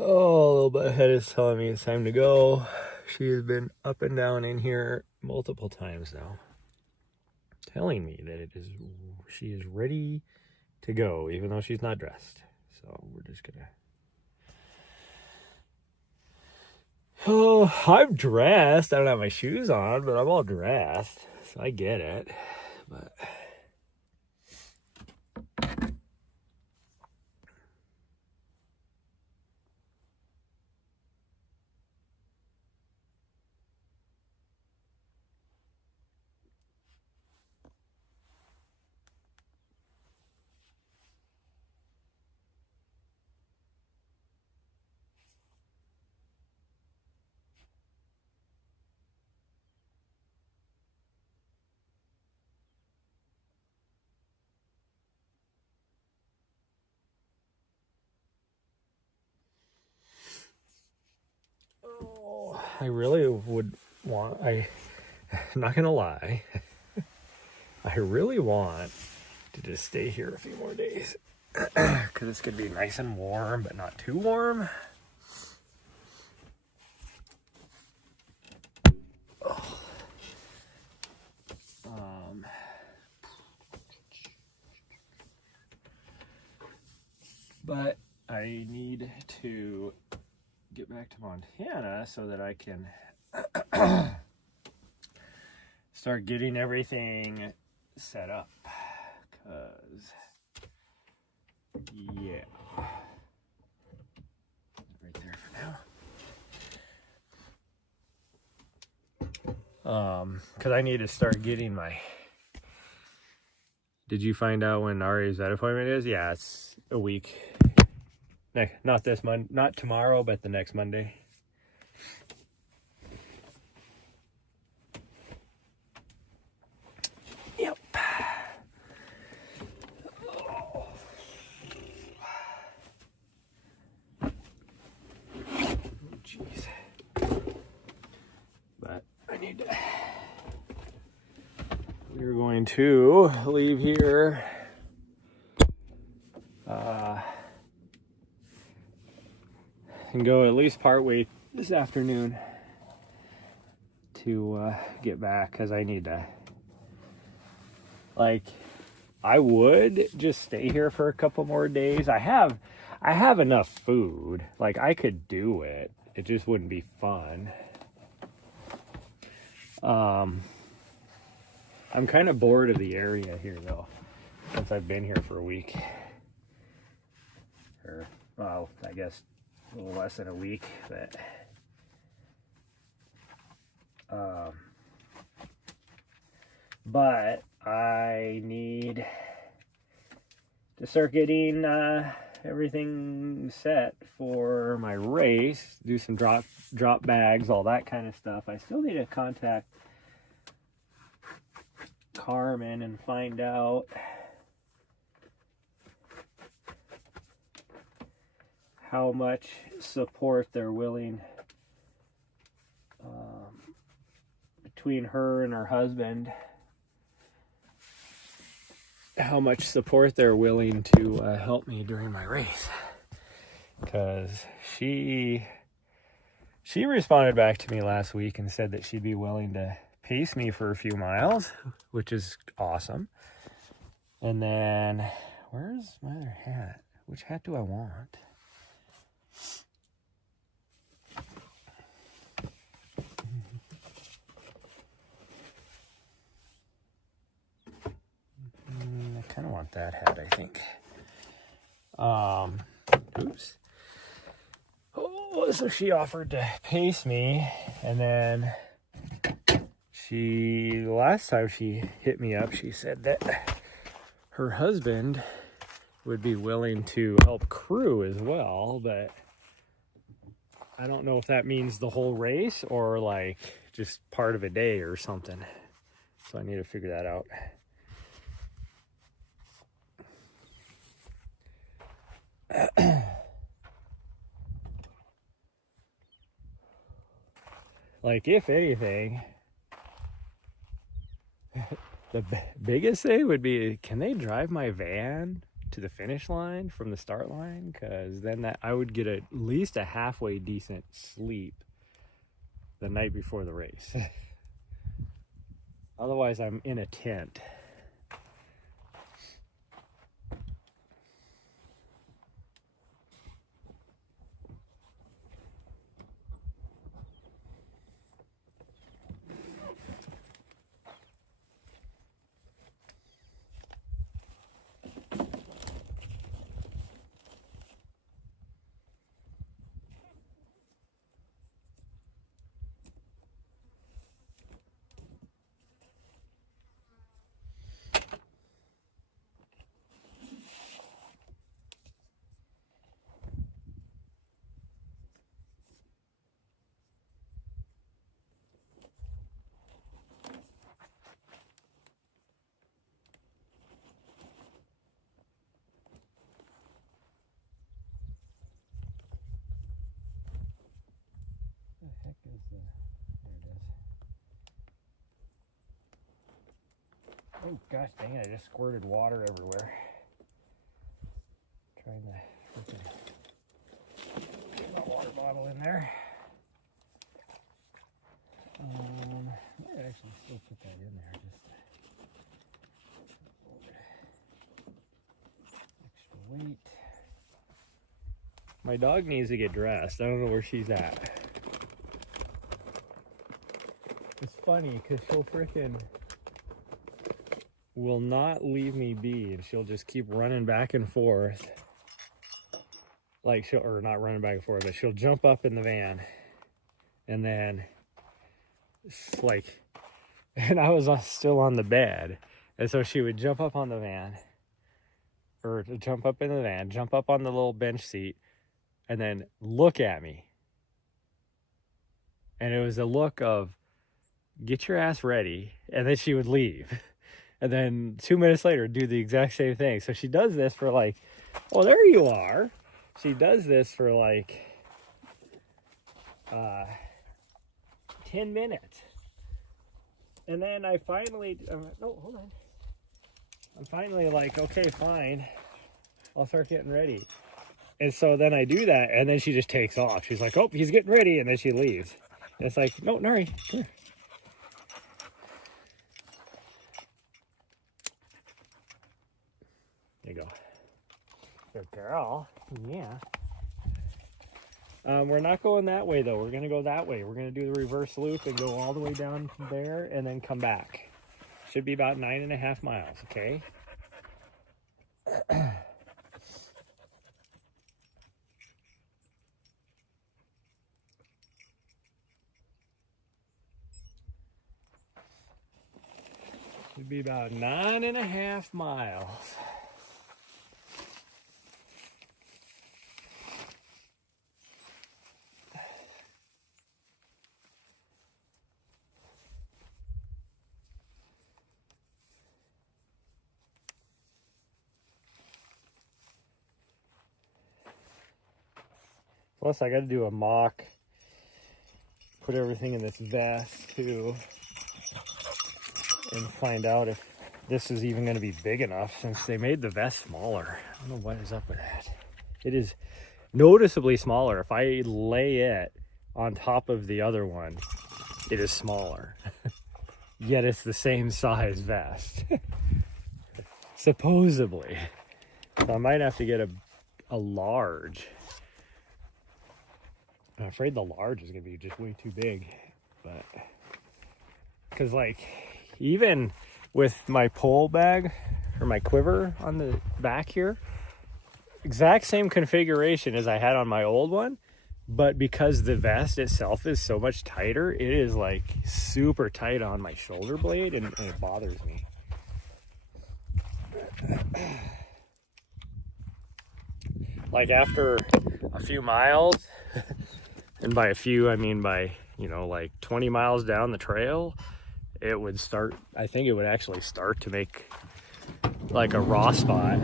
Oh, a little bit ahead is telling me it's time to go. She has been up and down in here multiple times now, telling me that she is ready to go, even though she's not dressed. So we're just gonna. Oh, I'm dressed. I don't have my shoes on, but I'm all dressed, so I get it. But I really would want. I'm not gonna lie. I really want to just stay here a few more days because it's gonna be nice and warm, but not too warm. But I need to get back to Montana so that I can start getting everything set up. Cause yeah, right there for now. Cause I need to start getting my. Did you find out when Ari's vet appointment is? Yeah, it's a week. Not this Monday, not tomorrow, but the next Monday. Yep. Oh, jeez. But I need to. We're going to leave here. And go at least partway this afternoon to get back because I need to. Like, I would just stay here for a couple more days. I have enough food. Like, I could do it. It just wouldn't be fun. I'm kind of bored of the area here though, since I've been here for a week. Or, well, I guess a little less than a week, but I need to start getting everything set for my race, do some drop bags, all that kind of stuff. I still need to contact Carmen and find out how much support they're willing between her and her husband, how much support they're willing to help me during my race, because she responded back to me last week and said that she'd be willing to pace me for a few miles, which is awesome. And then where's my other hat? Which hat do I want? I kind of want that hat, I think. Oops. Oh, so she offered to pace me, and then last time she hit me up, she said that her husband would be willing to help crew as well, but I don't know if that means the whole race or like just part of a day or something. So I need to figure that out. Like, if anything, the biggest thing would be, can they drive my van to the finish line from the start line, because then that I would get at least a halfway decent sleep the night before the race. Otherwise, I'm in a tent. What the heck is the... There it is. Oh gosh dang it, I just squirted water everywhere. Trying to freaking get my water bottle in there. I might actually still put that in there, just extra weight. My dog needs to get dressed. I don't know where she's at. It's funny because she'll freaking will not leave me be, and she'll just keep running back and forth. Like or not running back and forth, but she'll jump up in the van, and then and I was still on the bed, and so she would jump up on the van, or jump up in the van, jump up on the little bench seat, and then look at me. And it was a look of, get your ass ready, and then she would leave. And then 2 minutes later, do the exact same thing. So she does this for like, oh, there you are. She does this for like 10 minutes. And then I finally, no, hold on. I'm finally like, okay, fine. I'll start getting ready. And so then I do that, and then she just takes off. She's like, oh, he's getting ready, and then she leaves. And it's like, no, Nari, come here. There you go. Good girl. Yeah. We're not going that way, though. We're going to go that way. We're going to do the reverse loop and go all the way down there and then come back. Should be about 9.5 miles, okay? Should be about 9.5 miles. Plus, I got to do a mock, put everything in this vest too, and find out if this is even going to be big enough, since they made the vest smaller. I don't know what is up with that. It is noticeably smaller. If I lay it on top of the other one, it is smaller. Yet it's the same size vest. Supposedly. So I might have to get a large. I'm afraid the large is going to be just way too big. But because like even with my pole bag or my quiver on the back here, exact same configuration as I had on my old one, but because the vest itself is so much tighter, it is like super tight on my shoulder blade, and it bothers me. Like after a few miles, and by a few I mean by, you know, like 20 miles down the trail, it would start, I think it would actually start to make like a raw spot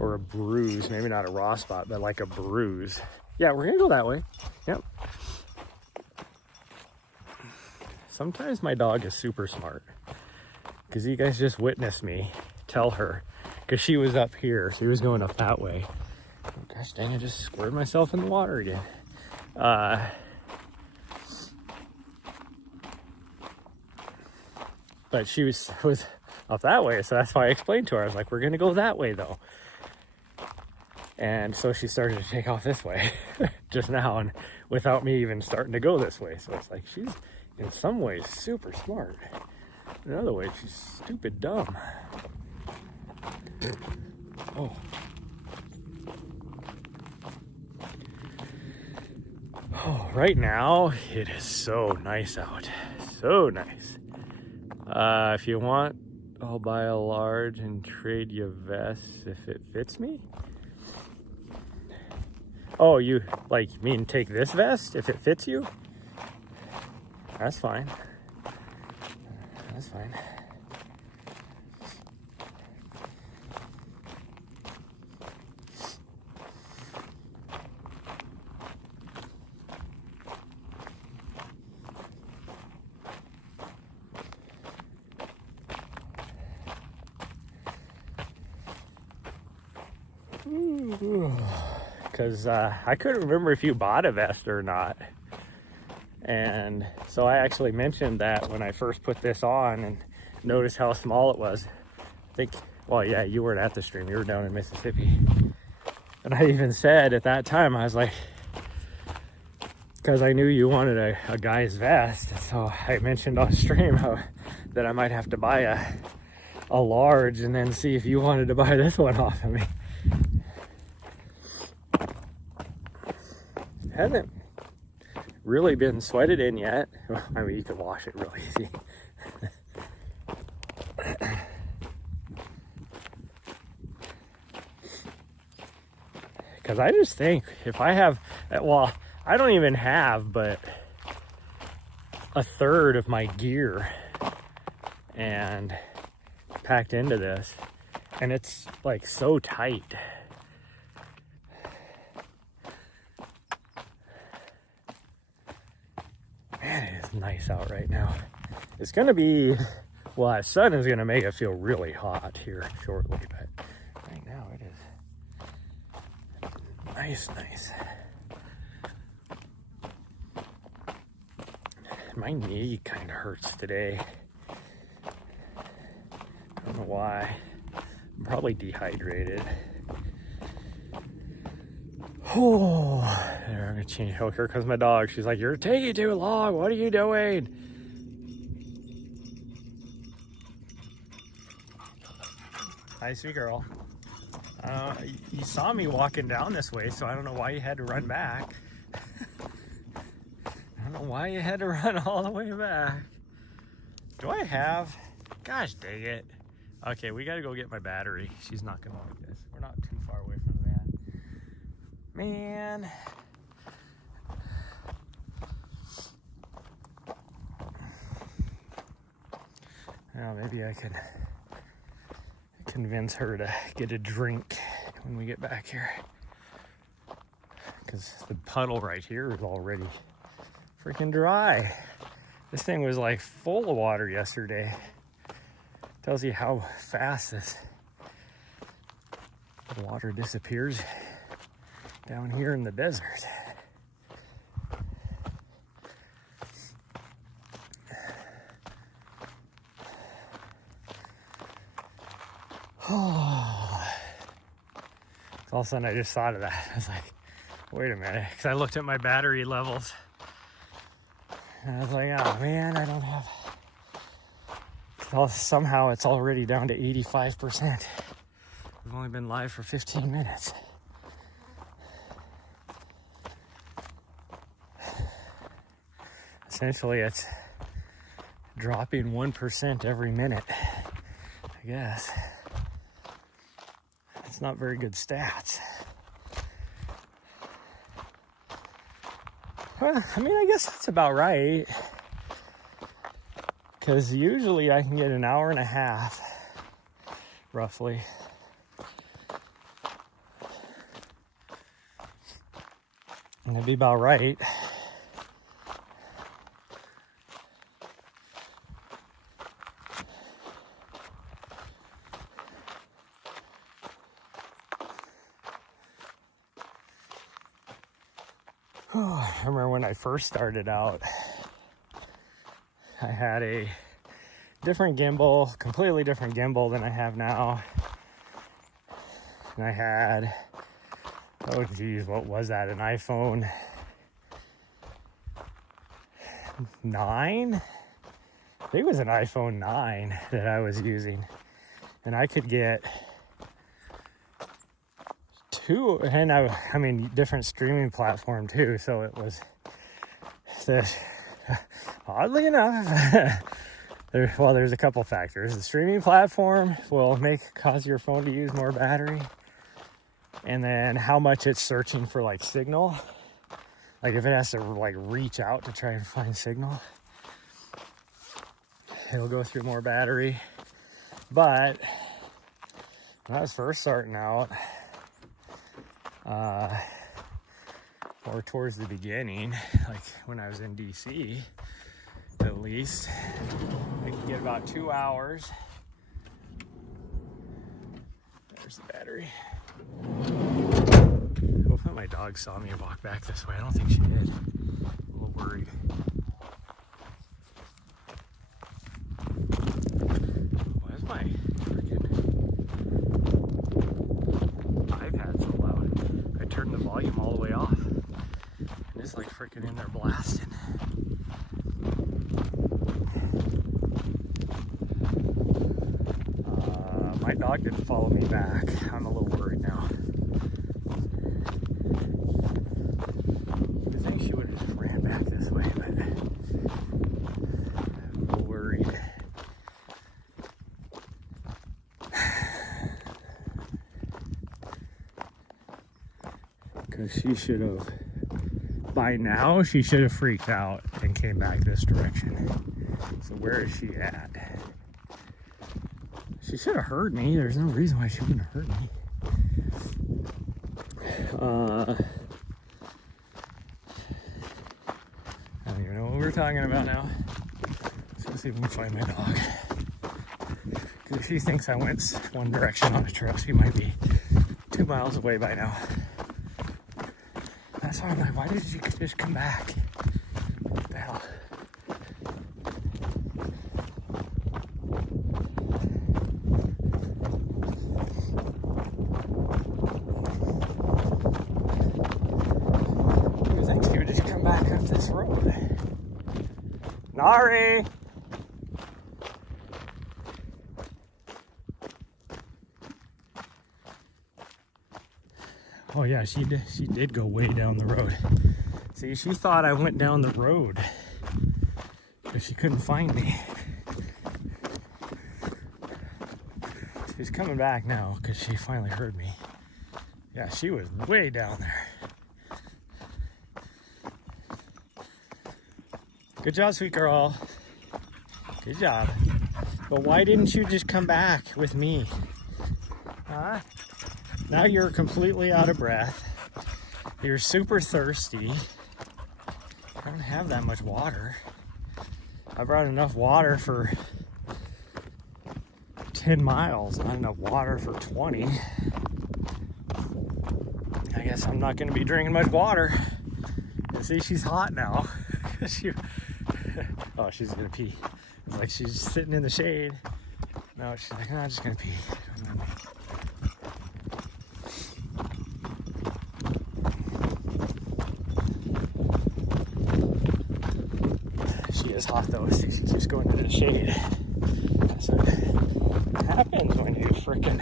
or a bruise. Maybe not a raw spot, but like a bruise. Yeah, we're gonna go that way. Yep. Sometimes my dog is super smart, because you guys just witnessed me tell her, because she was up here. She was going up that way. Oh, gosh dang, I just squirted myself in the water again. But she was up that way, so that's why I explained to her. I was like, we're going to go that way, though. And so she started to take off this way just now, and without me even starting to go this way. So it's like she's, in some ways, super smart. In other ways, she's stupid dumb. Oh. Oh, right now, it is so nice out. So nice. If you want, I'll buy a large and trade you vests if it fits me. Oh, you like mean take this vest if it fits you? That's fine. That's fine. Because I couldn't remember if you bought a vest or not. And so I actually mentioned that when I first put this on and noticed how small it was. I think, well, yeah, you weren't at the stream. You were down in Mississippi. And I even said at that time, I was like, because I knew you wanted a guy's vest. So I mentioned on stream that I might have to buy a large and then see if you wanted to buy this one off of me. Hasn't really been sweated in yet. I mean, you can wash it real easy. Because I just think if I have, well, I don't even have but a third of my gear and packed into this, and it's like so tight. Man, it is nice out right now. It's gonna be, well, the sun is gonna make it feel really hot here shortly, but right now it is nice. My knee kind of hurts today. I don't know why. I'm probably dehydrated. Oh, there, I'm gonna change. Oh, here comes my dog. She's like, "You're taking too long. What are you doing?" Hi, sweet girl. You saw me walking down this way, so I don't know why you had to run back. I don't know why you had to run all the way back. Do I have? Gosh dang it. Okay, we gotta go get my battery. She's not gonna like this. We're not too far away from the van. Man. Well, maybe I could convince her to get a drink when we get back here. Because the puddle right here is already freaking dry. This thing was like full of water yesterday. Tells you how fast this water disappears down here in the desert. Oh. So all of a sudden I just thought of that. I was like, wait a minute, because I looked at my battery levels and I was like, oh man, I don't have, somehow it's already down to 85%. We've only been live for 15 minutes. Essentially, it's dropping 1% every minute, I guess. It's not very good stats. Well, I mean, I guess that's about right. Because usually I can get an hour and a half, roughly. And that'd be about right. I remember when I first started out, I had a different gimbal, completely different gimbal than I have now. And I had, oh geez, what was that? An iPhone 9? I think it was an iPhone 9 that I was using. And I could get two, and I mean, different streaming platform too. So it was the, oddly enough, there's a couple factors. The streaming platform will cause your phone to use more battery. And then how much it's searching for like signal. Like if it has to like reach out to try and find signal, it'll go through more battery. But when I was first starting out, or towards the beginning, like when I was in DC, at least, I could get about 2 hours. There's the battery. Hopefully my dog saw me walk back this way. I don't think she did. I'm a little worried. Why is my freaking iPad so loud? I turned the volume all the way off. And it's like freaking in there blasting. My dog didn't follow me back. I'm a little worried now. I think she would have just ran back this way, but I'm a little worried. Because she should have, by now, she should have freaked out and came back this direction. So where is she at? She should have heard me. There's no reason why she wouldn't have heard me. I don't even know what we're talking about now. Let's go see if we can find my dog. Because if she thinks I went one direction on a trail, she might be 2 miles away by now. That's why I'm like, why did you just come back? What the hell? You think she would just come back up this road? Nari! Oh yeah, she did go way down the road. See, she thought I went down the road because she couldn't find me. She's coming back now because she finally heard me. Yeah, she was way down there. Good job, sweet girl. Good job. But why didn't you just come back with me? Huh? Now you're completely out of breath. You're super thirsty. I don't have that much water. I brought enough water for 10 miles, not enough water for 20. I guess I'm not gonna be drinking much water. You see, she's hot now. Oh, she's gonna pee. It's like she's sitting in the shade. No, she's like, I'm just gonna pee. She is hot though. She keeps going into the shade. That's what happens when you freaking.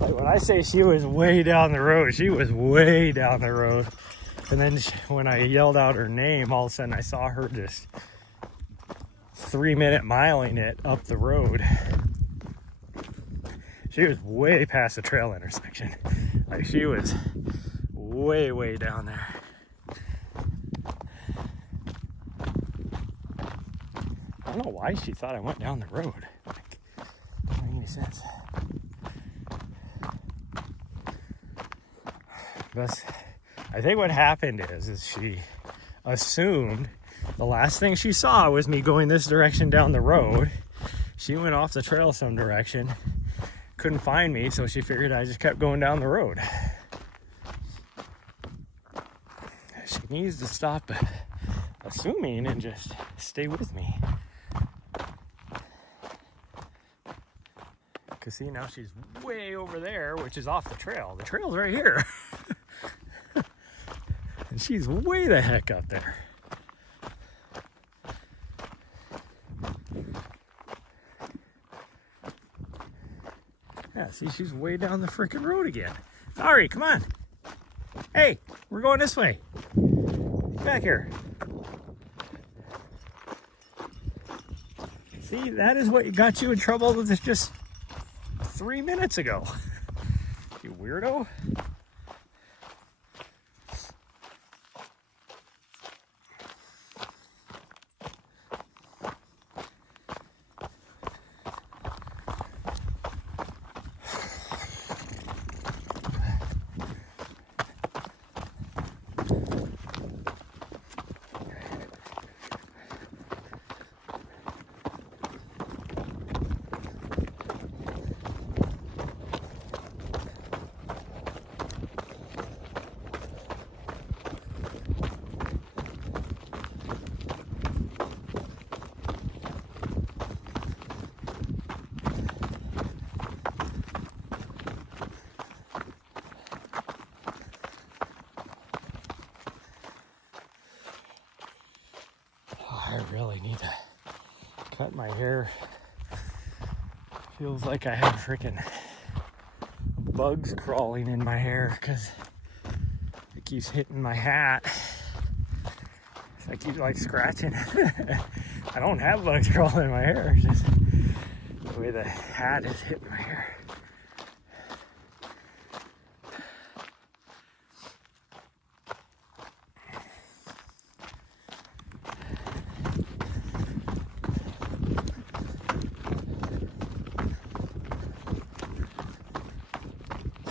Like when I say she was way down the road, she was way down the road. And then when I yelled out her name, all of a sudden I saw her just 3-minute miling it up the road. She was way past the trail intersection. Like she was way, way down there. I don't know why she thought I went down the road. Like, doesn't make any sense. But I think what happened is she assumed the last thing she saw was me going this direction down the road. She went off the trail some direction, couldn't find me, so she figured I just kept going down the road. she needs to stop assuming and just stay with me. Because see, now she's way over there, which is off the trail. The trail's right here. And she's way the heck up there. Yeah, see, she's way down the frickin' road again. Ari, come on. Hey, we're going this way. Back here. See, that is what got you in trouble with this just 3 minutes ago. You weirdo. I really need to cut my hair. Feels like I have freaking bugs crawling in my hair because it keeps hitting my hat. So I keep like scratching. I don't have bugs crawling in my hair, it's just the way the hat is hitting my hair.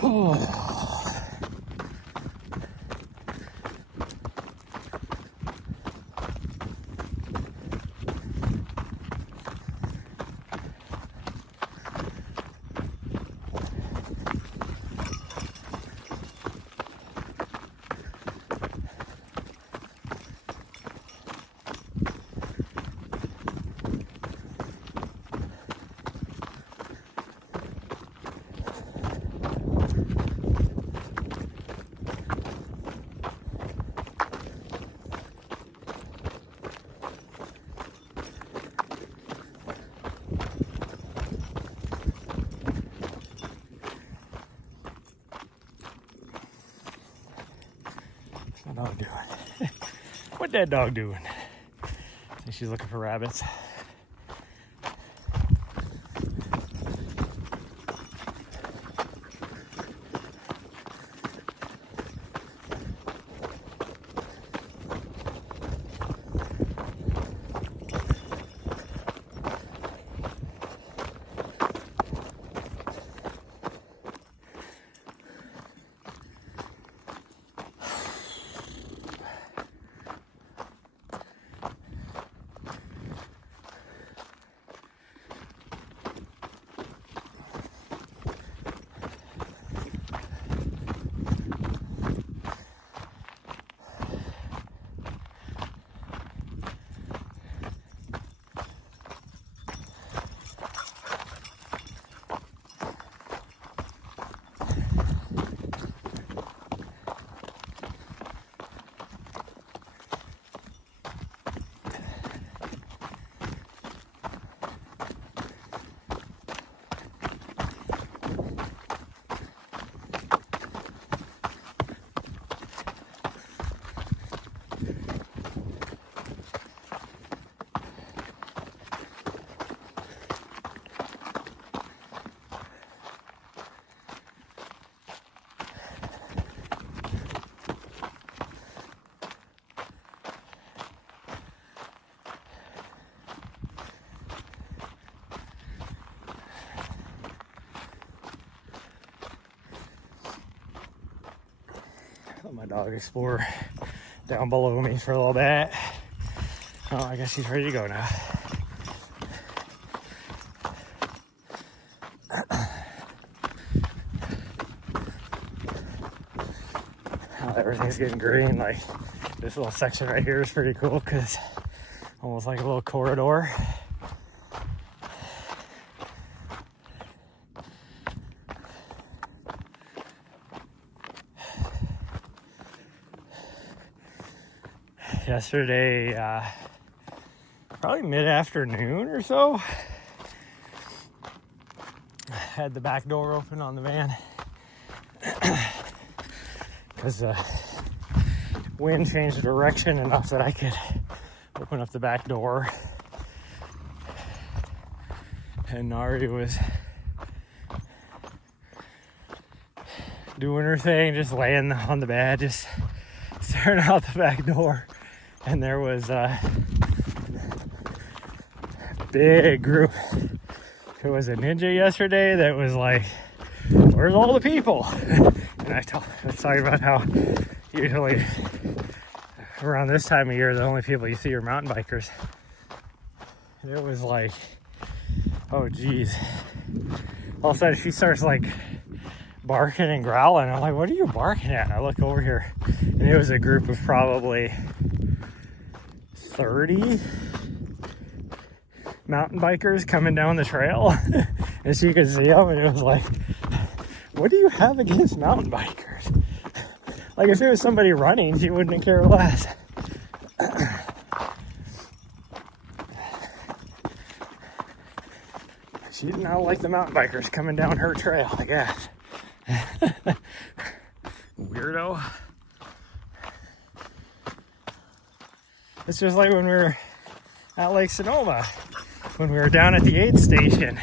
Oh. What's my dog doing? What that dog doing? I think she's looking for rabbits. Let my dog explore down below me for a little bit. Oh, I guess she's ready to go now. Everything everything's getting green. Like this little section right here is pretty cool because almost like a little corridor. Yesterday, probably mid-afternoon or so, I had the back door open on the van because the wind changed direction enough that I could open up the back door. And Nari was doing her thing, just laying on the bed, just staring out the back door. And there was a big group. It was a ninja yesterday that was like, where's all the people? And I was talking about how usually around this time of year, the only people you see are mountain bikers. And it was like, oh geez. All of a sudden she starts like barking and growling. I'm like, what are you barking at? And I look over here and it was a group of probably 30 mountain bikers coming down the trail. And so you could see them and it was like, what do you have against mountain bikers? Like if it was somebody running, you wouldn't care less. She did not like the mountain bikers coming down her trail, I guess. Weirdo. It's just like when we were at Lake Sonoma, when we were down at the aid station.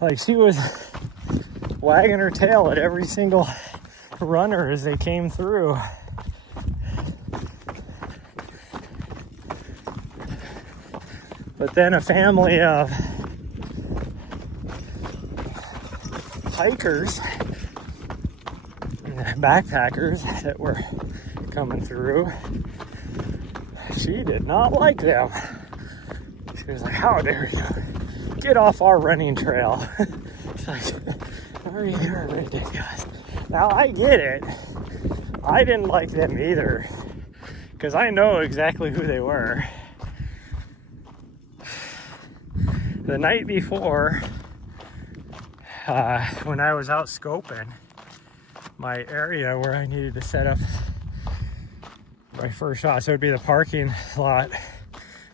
Like she was wagging her tail at every single runner as they came through. But then a family of hikers, backpackers that were coming through, she did not like them. She was like, how dare you get off our running trail? She's like, oh, you're ridiculous. Now I get it. I didn't like them either because I know exactly who they were. The night before, when I was out scoping my area where I needed to set up my first shot, so it would be the parking lot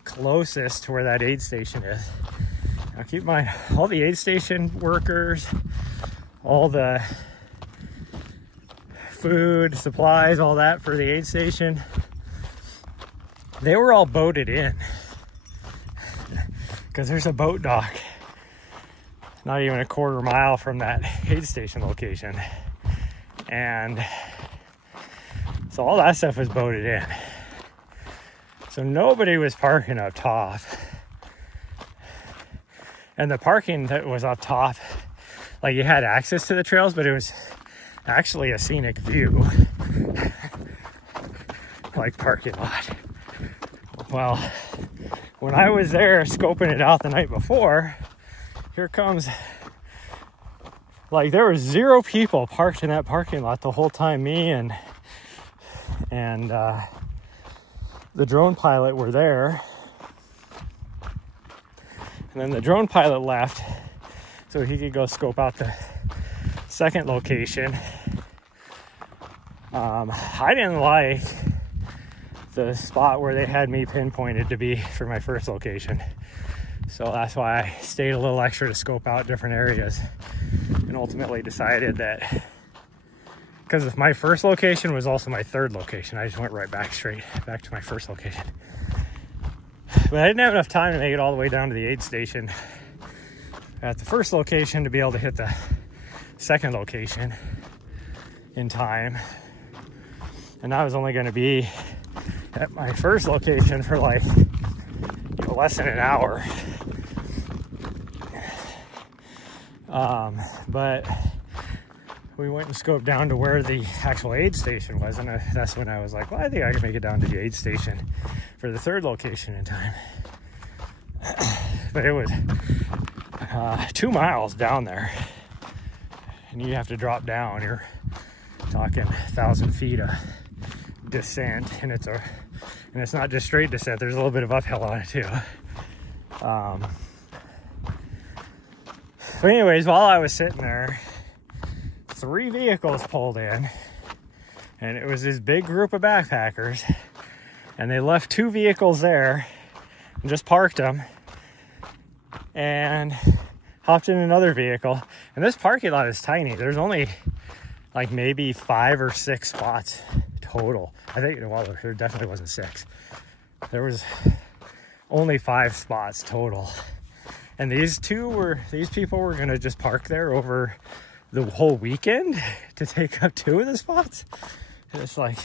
closest to where that aid station is. Now keep in mind, all the aid station workers, all the food, supplies, all that for the aid station, they were all boated in because there's a boat dock not even a quarter mile from that aid station location. And so all that stuff was boated in. So nobody was parking up top. And the parking that was up top, like you had access to the trails, but it was actually a scenic view. Like parking lot. Well, when I was there scoping it out the night before, here comes, like there was 0 people parked in that parking lot the whole time. Me and the drone pilot were there. And then the drone pilot left so he could go scope out the second location. I didn't like the spot where they had me pinpointed to be for my first location. So that's why I stayed a little extra to scope out different areas and ultimately decided that, because my first location was also my third location, I just went right back straight back to my first location. But I didn't have enough time to make it all the way down to the aid station at the first location to be able to hit the second location in time. And I was only going to be at my first location for like less than an hour. But we went and scoped down to where the actual aid station was, and that's when I was like, well, I think I can make it down to the aid station for the third location in time. But it was 2 miles down there, and you have to drop down. You're talking 1,000 feet of descent, and it's not just straight descent. There's a little bit of uphill on it too. But anyways, while I was sitting there, 3 vehicles pulled in, and it was this big group of backpackers, and they left 2 vehicles there and just parked them and hopped in another vehicle. And this parking lot is tiny. There's only like maybe 5 or 6 spots total. I think, well, there definitely wasn't 6. There was only 5 spots total. And these people were gonna just park there over the whole weekend to take up 2 of the spots. And it's like,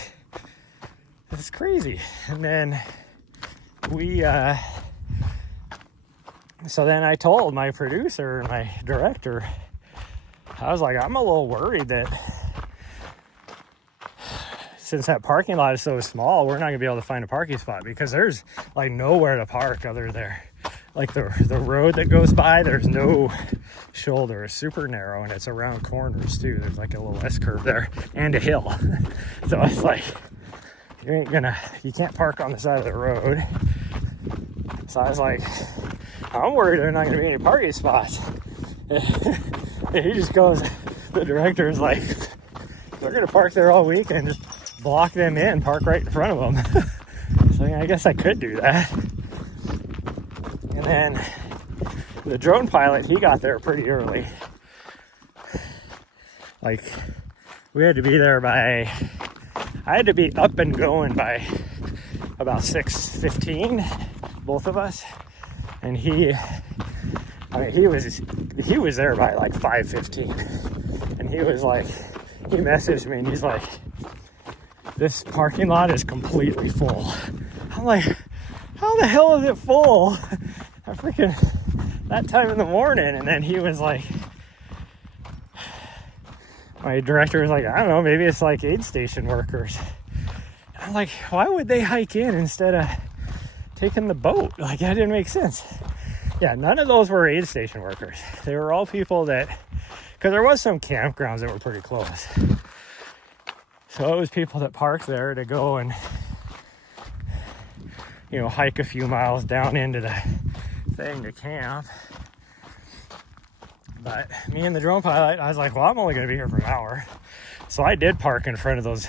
it's crazy. And then so then I told my producer and my director, I was like, I'm a little worried that since that parking lot is so small, we're not gonna be able to find a parking spot, because there's like nowhere to park other there. Like the road that goes by, there's no shoulder. It's super narrow, and it's around corners too. There's like a little S-curve there and a hill. So it's like, you can't park on the side of the road. So I was like, I'm worried there's not gonna be any parking spots. And he just goes, the director is like, we're gonna park there all week and just block them in, park right in front of them. So I guess I could do that. And then the drone pilot, he got there pretty early. Like, we had to be there I had to be up and going by about 6:15, both of us. And he was there by like 5:15. And he was like, he messaged me and he's like, this parking lot is completely full. I'm like, how the hell is it full? I freaking, that time in the morning. And then he was like, my director was like, I don't know, maybe it's like aid station workers. And I'm like, why would they hike in instead of taking the boat? Like, that didn't make sense. Yeah, none of those were aid station workers. They were all people that, because there was some campgrounds that were pretty close. So it was people that parked there to go and, you know, hike a few miles down into the thing to camp. But me and the drone pilot, I was like, well, I'm only going to be here for an hour. So I did park in front of those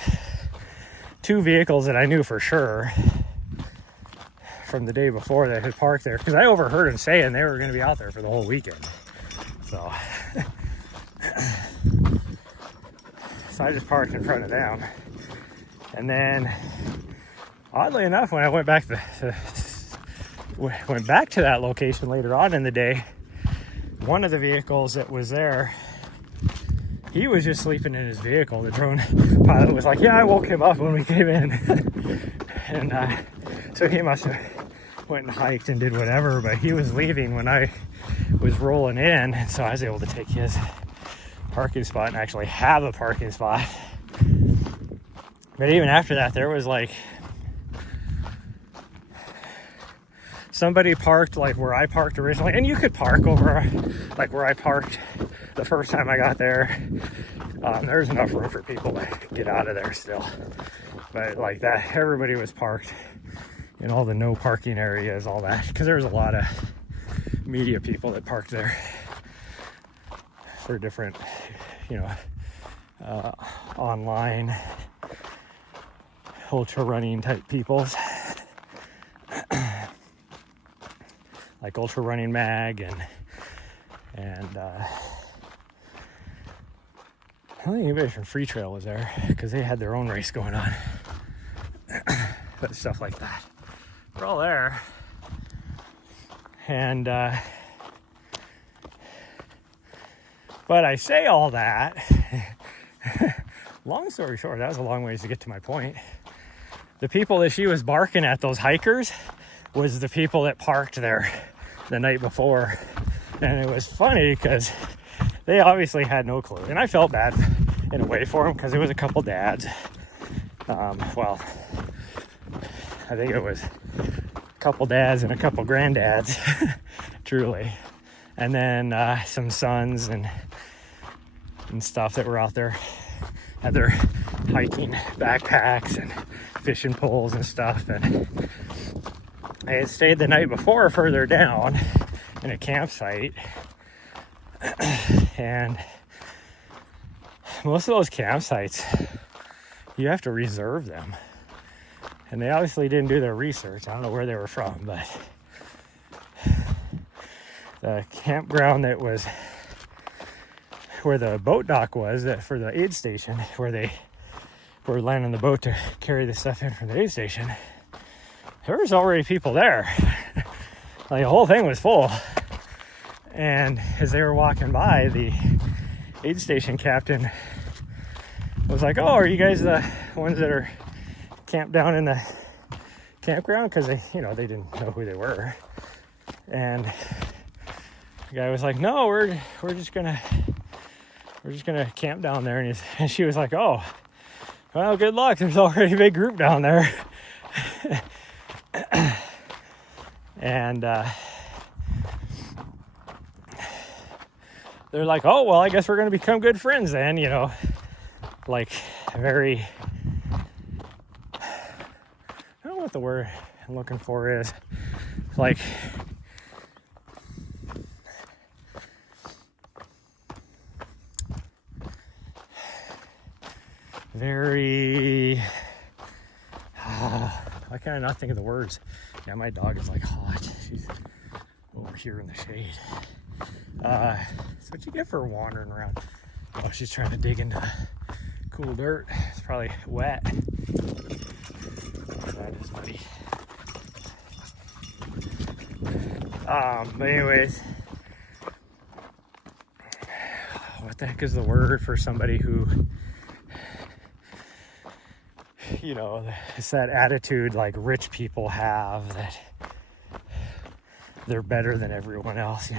2 vehicles that I knew for sure from the day before that had parked there, because I overheard them saying they were going to be out there for the whole weekend. So I just parked in front of them. And then, oddly enough, when I went back to that location later on in the day, one of the vehicles that was there, he was just sleeping in his vehicle. The drone pilot was like, yeah, I woke him up when we came in. And so he must have went and hiked and did whatever, but he was leaving when I was rolling in, and so I was able to take his parking spot and actually have a parking spot. But even after that, there was like, somebody parked like where I parked originally, and you could park over like where I parked the first time I got there. There's enough room for people to get out of there still, but like that, everybody was parked in all the no parking areas, all that, because there was a lot of media people that parked there for different, you know, online ultra running type peoples. Like Ultra Running Mag and I don't think anybody from Free Trail was there, because they had their own race going on. But stuff like that, we're all there. And but I say all that, long story short, that was a long ways to get to my point. The people that she was barking at, those hikers, was the people that parked there the night before. And it was funny because they obviously had no clue, and I felt bad in a way for them, because it was a couple dads, well, I think it was a couple dads and a couple granddads, truly, and then some sons and stuff that were out there. had their hiking backpacks and fishing poles and stuff. And I had stayed the night before further down in a campsite. And most of those campsites, you have to reserve them. And they obviously didn't do their research. I don't know where they were from, but the campground that was where the boat dock was, that for the aid station, where they were landing the boat to carry the stuff in from the aid station, there was already people there. Like, the whole thing was full. And as they were walking by, the aid station captain was like, "Oh, are you guys the ones that are camped down in the campground?" Because they didn't know who they were. And the guy was like, "No, we're just gonna camp down there." And she was like, "Oh, well, good luck. There's already a big group down there." And they're like, "Oh, well, I guess we're going to become good friends then," like very, I don't know what the word I'm looking for is, like very, why can I not think of the words? Yeah, my dog is like hot. She's over here in the shade. That's what you get for wandering around. Oh, she's trying to dig into cool dirt. It's probably wet. That is muddy. But anyways, what the heck is the word for somebody who, it's that attitude like rich people have, that they're better than everyone else,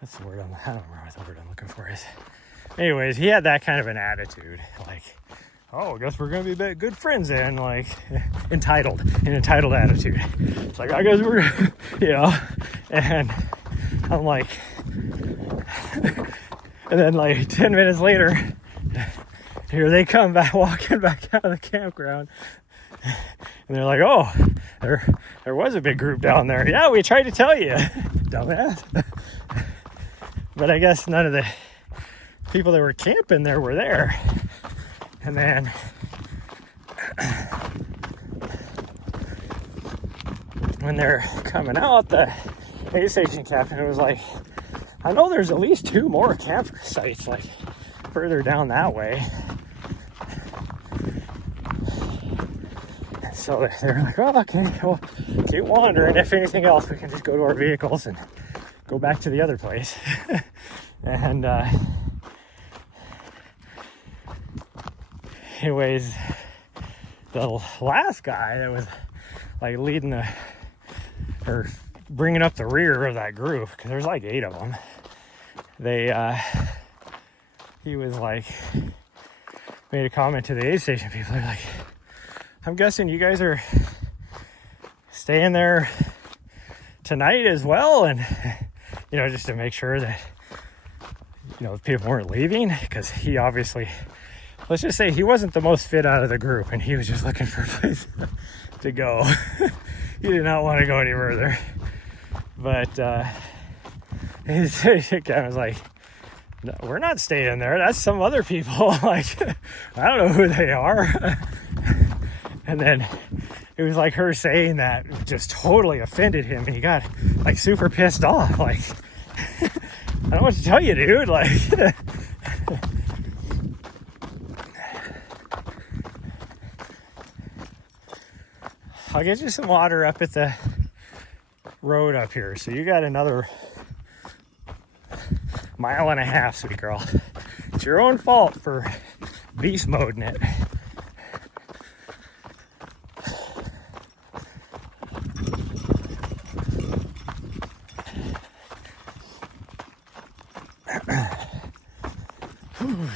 That's the word I don't remember what the word I'm looking for is. Anyways, he had that kind of an attitude, like, "Oh, I guess we're gonna be good friends then," like an entitled attitude. It's like, "I guess we're," and I'm like, and then like 10 minutes later, here they come back, walking back out of the campground. And they're like, "Oh, there was a big group down there. Yeah, we tried to tell you, dumbass." But I guess none of the people that were camping there were there. And then when they're coming out, the aid station captain was like, "I know there's at least 2 more campsites like further down that way." So they're like, "Oh, okay, well, keep wandering. If anything else, we can just go to our vehicles and go back to the other place." And anyways, the last guy that was like leading or bringing up the rear of that group, because there's like 8 of them, he was like, made a comment to the aid station people. They're like, "I'm guessing you guys are staying there tonight as well," and just to make sure that people weren't leaving, because he obviously, let's just say, he wasn't the most fit out of the group, and he was just looking for a place to go. He did not want to go any further. But his guy was like, "No, we're not staying there. That's some other people." Like, I don't know who they are. And then it was like her saying that just totally offended him, and he got like super pissed off. Like, "I don't know what to tell you, dude." Like, "I'll get you some water up at the road up here. So you got another 1.5 miles, sweet girl. It's your own fault for beast moding it."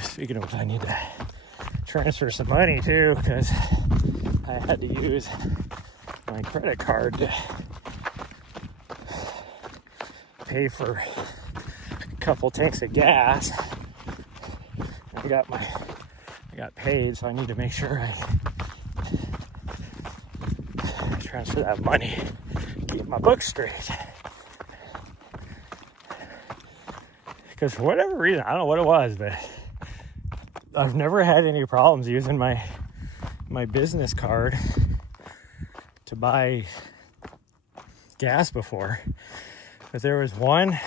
Speaking of which, I need to transfer some money too, because I had to use my credit card to pay for a couple tanks of gas. I I got paid, so I need to make sure I transfer that money, keep my books straight. Because for whatever reason, I don't know what it was, but I've never had any problems using my business card to buy gas before. But there was one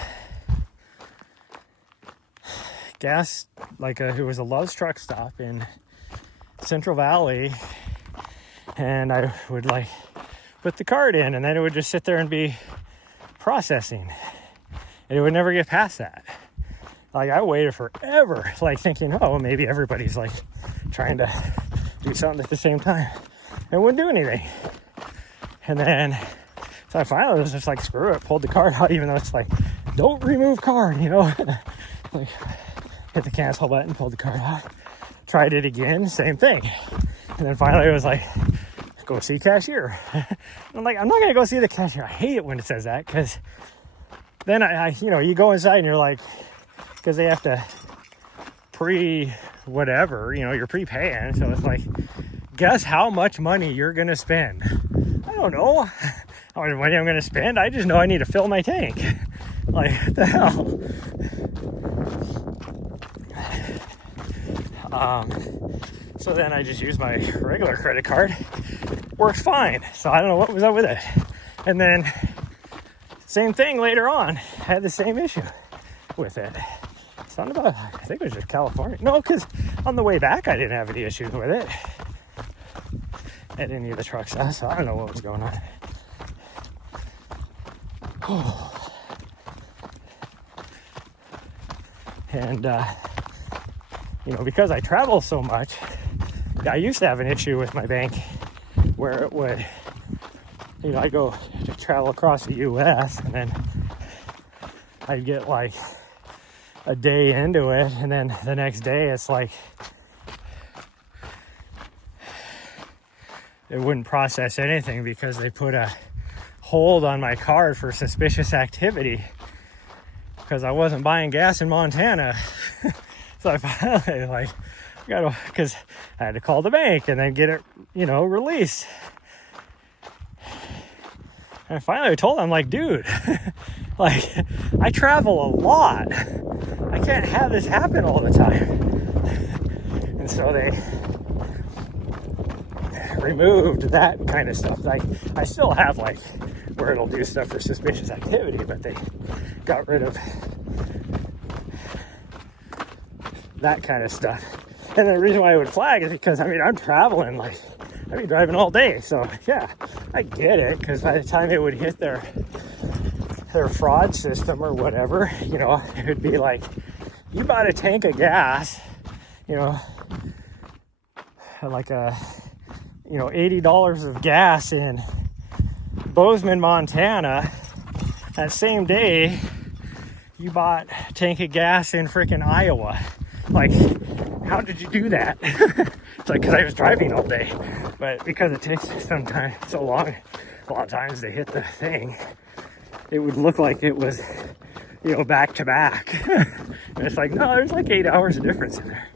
gas, it was a Love's truck stop in Central Valley, and I would put the card in, and then it would just sit there and be processing, and it would never get past that. I waited forever, thinking, oh, maybe everybody's trying to do something at the same time. It wouldn't do anything. And then, so I finally was just screw it, pulled the card out, even though it's don't remove card, hit the cancel button, pulled the card out, tried it again, same thing. And then finally it was go see cashier. I'm I'm not gonna go see the cashier. I hate it when it says that, because then I you go inside and you're because they have to whatever, you're prepaying. So it's guess how much money you're going to spend. I don't know how much money I'm going to spend. I just know I need to fill my tank. What the hell? So then I just use my regular credit card. Works fine. So I don't know what was up with it. And then same thing later on. I had the same issue with it. Something about, I think it was just California. No, because on the way back, I didn't have any issues with it at any of the truck stops, so I don't know what was going on. And, because I travel so much, I used to have an issue with my bank where it would, I go to travel across the U.S. and then I'd get a day into it, and then the next day it's it wouldn't process anything because they put a hold on my card for suspicious activity because I wasn't buying gas in Montana. So I finally because I had to call the bank and then get it released. And finally I told them, dude, I travel a lot. I can't have this happen all the time. And so they removed that kind of stuff. I still have where it'll do stuff for suspicious activity, but they got rid of that kind of stuff. And the reason why I would flag is because, I'm traveling, I'd be driving all day. So yeah, I get it, because by the time it would hit their fraud system or whatever, it would be you bought a tank of gas, $80 of gas in Bozeman, Montana. That same day, you bought a tank of gas in freaking Iowa. How did you do that? It's because I was driving all day. But because it takes so long, a lot of times they hit the thing, it would look like it was, back to back. And it's no, there's 8 hours of difference in there.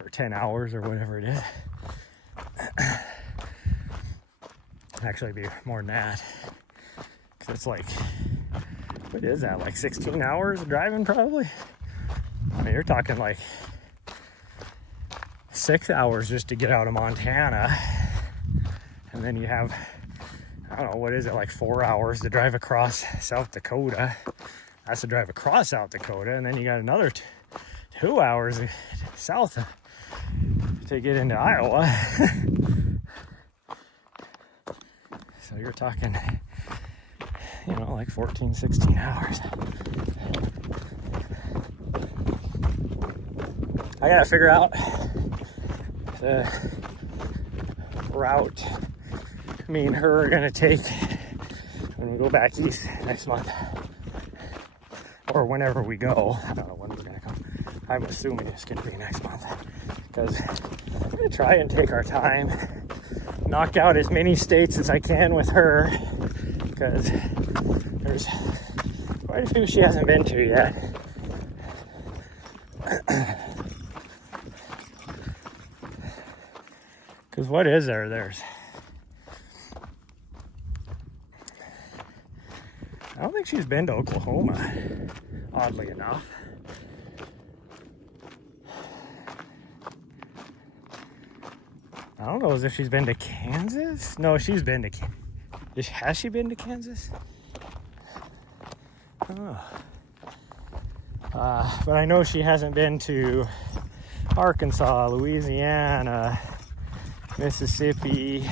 Or 10 hours or whatever it is. Actually, it'd be more than that. Because it's what is that? 16 hours of driving probably? You're talking 6 hours just to get out of Montana. And then you have, I don't know, what is it, 4 hours to drive across South Dakota. That's to drive across South Dakota. And then you got another 2 hours south to get into Iowa. So you're talking, 14, 16 hours. I gotta figure out the route me and her are gonna take when we go back east next month, or whenever we go. I don't know when we're gonna come. I'm assuming it's gonna be next month, because I'm gonna try and take our time, knock out as many states as I can with her, because there's quite a few she hasn't been to yet. Because what is there? There's... I don't think she's been to Oklahoma, oddly enough. I don't know as if she's been to Kansas. No, she's been to Kansas. Has she been to Kansas? Oh. But I know she hasn't been to Arkansas, Louisiana, Mississippi,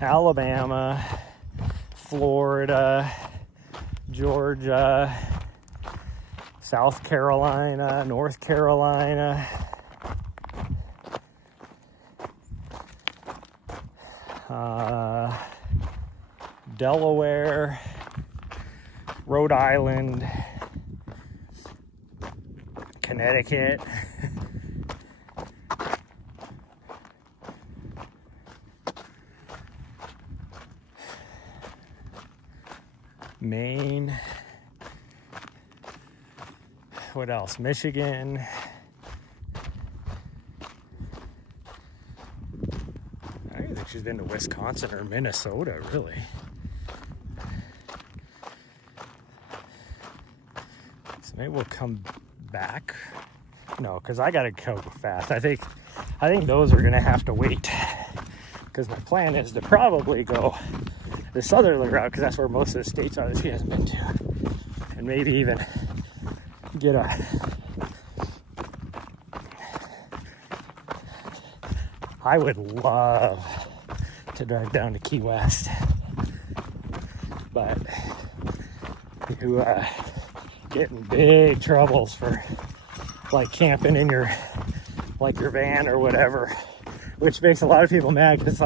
Alabama, Florida, Georgia, South Carolina, North Carolina, Delaware, Rhode Island, Connecticut, Maine, what else? Michigan, I don't think she's been to Wisconsin or Minnesota, really. So maybe we'll come back. No, because I gotta go fast. I think those are gonna have to wait. Because my plan is to probably go the southerly route, because that's where most of the states are that she hasn't been to, and maybe even get a... I would love to drive down to Key West, but you get in big troubles for like camping in your van or whatever, which makes a lot of people mad, because it's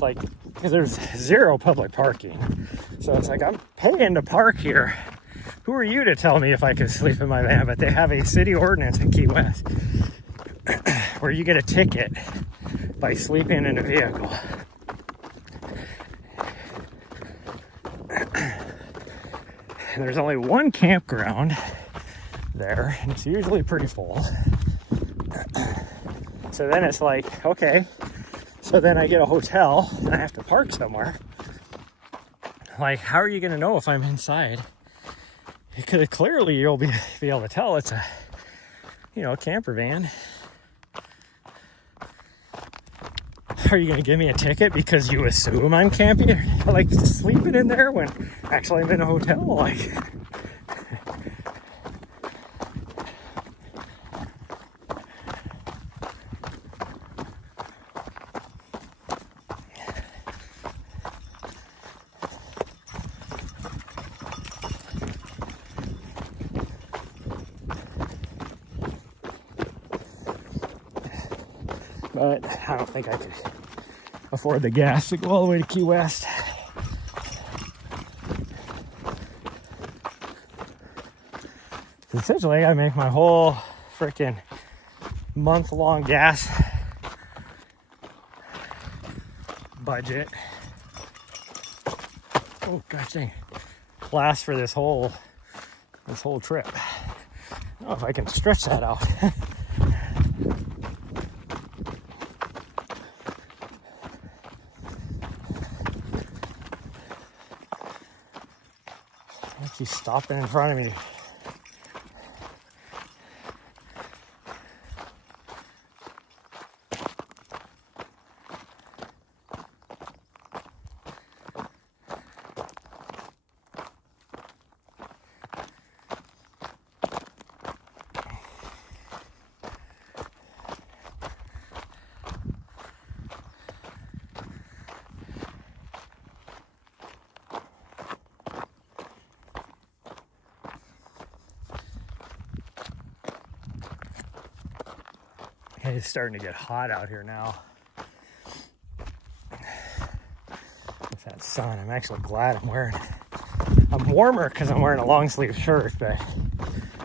like because there's zero public parking, so it's like, I'm paying to park here. Who are you to tell me if I can sleep in my van? But they have a city ordinance in Key West where you get a ticket by sleeping in a vehicle. And there's only one campground there, and it's usually pretty full. So then it's like, okay, so then I get a hotel and I have to park somewhere. Like, how are you going to know if I'm inside? Because clearly you'll be able to tell it's a, camper van. Are you going to give me a ticket because you assume I'm camping? Like, sleeping in there when actually I'm in a hotel? Like... But I don't think I could afford the gas to go all the way to Key West. Essentially, I make my whole freaking month-long gas budget. Oh gosh dang! Last for this whole trip. I don't know if I can stretch that out. She's stopping in front of me. It's starting to get hot out here now. With that sun, I'm actually glad I'm warmer because I'm wearing a long sleeve shirt, but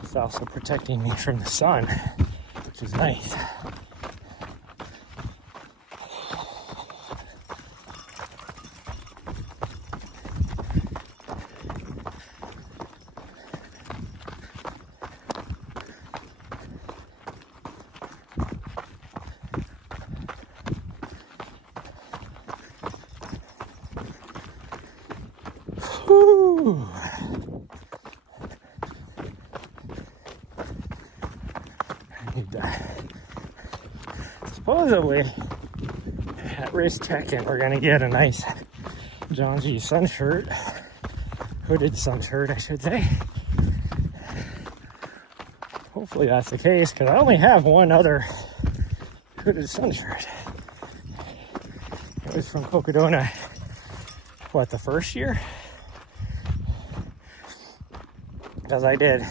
it's also protecting me from the sun, which is nice. supposedly at Race Check-In, we're gonna get a nice John G sun shirt, hooded sun shirt, I should say. Hopefully that's the case, because I only have one other hooded sun shirt. It was from Cocodona, what, the first year? Because I did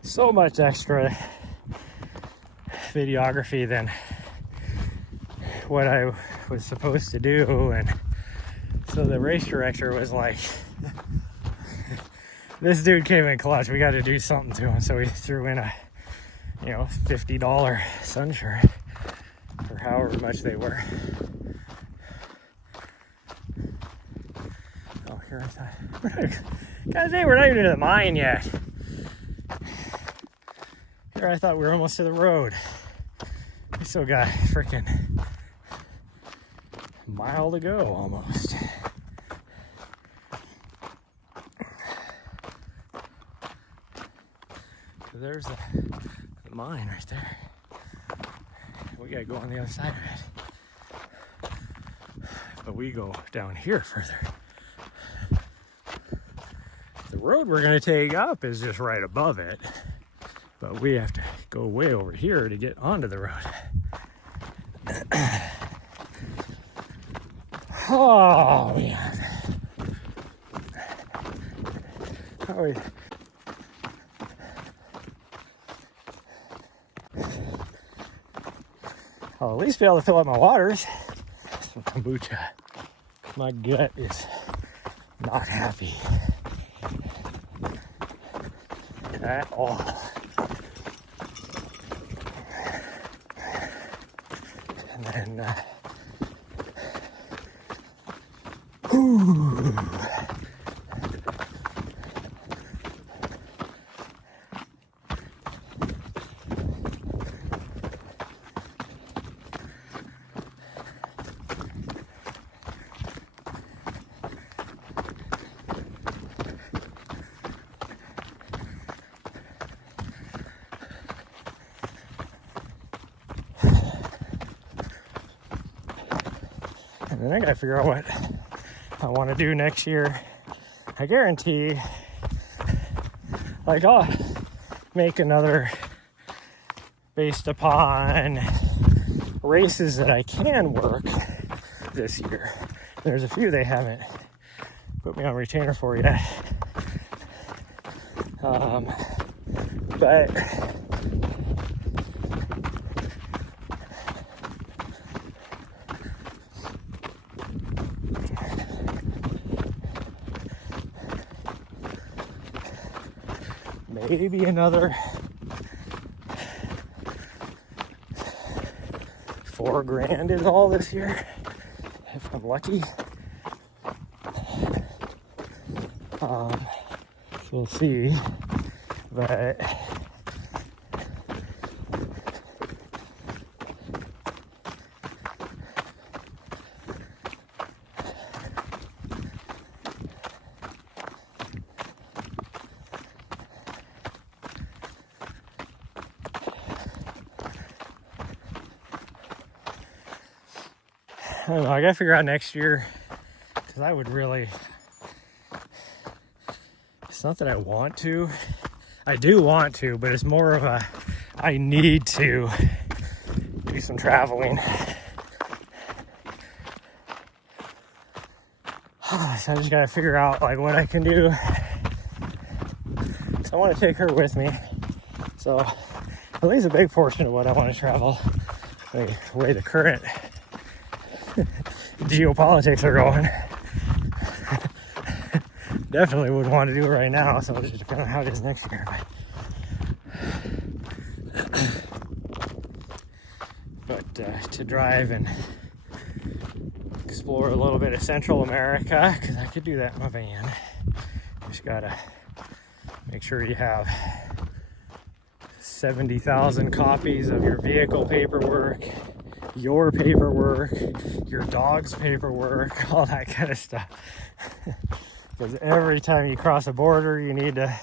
so much extra videography than what I was supposed to do, and so the race director was like, this dude came in clutch, we got to do something to him. So we threw in a, you know, $50 sun shirt, or however much they were. Oh, here I thought, guys, hey, we're not even to the mine yet. Here I thought we were almost to the road. We still got a freaking mile to go almost. So there's the mine right there. We gotta go on the other side of it. But we go down here further. The road we're gonna take up is just right above it. But we have to go way over here to get onto the road. Oh, man. Oh, I'll at least be able to fill up my waters. Some kombucha. My gut is not happy at all. And then, and then I gotta figure out what I want to do next year. I guarantee, like, I'll make another based upon races that I can work this year. There's a few they haven't put me on retainer for yet. But maybe another $4,000 is all this year, if I'm lucky. So we'll see, but I don't know, I gotta figure out next year, because I would really, it's not that I want to, I do want to, but it's more of a, I need to do some traveling. So I just gotta figure out like what I can do. So I want to take her with me. So at least a big portion of what I want to travel, the way the current geopolitics are going. Definitely would want to do it right now, so it just depends on how it is next year. But to drive and explore a little bit of Central America, because I could do that in my van. Just gotta make sure you have 70,000 copies of your vehicle paperwork, your paperwork, your dog's paperwork, all that kind of stuff. Because every time you cross a border, you need to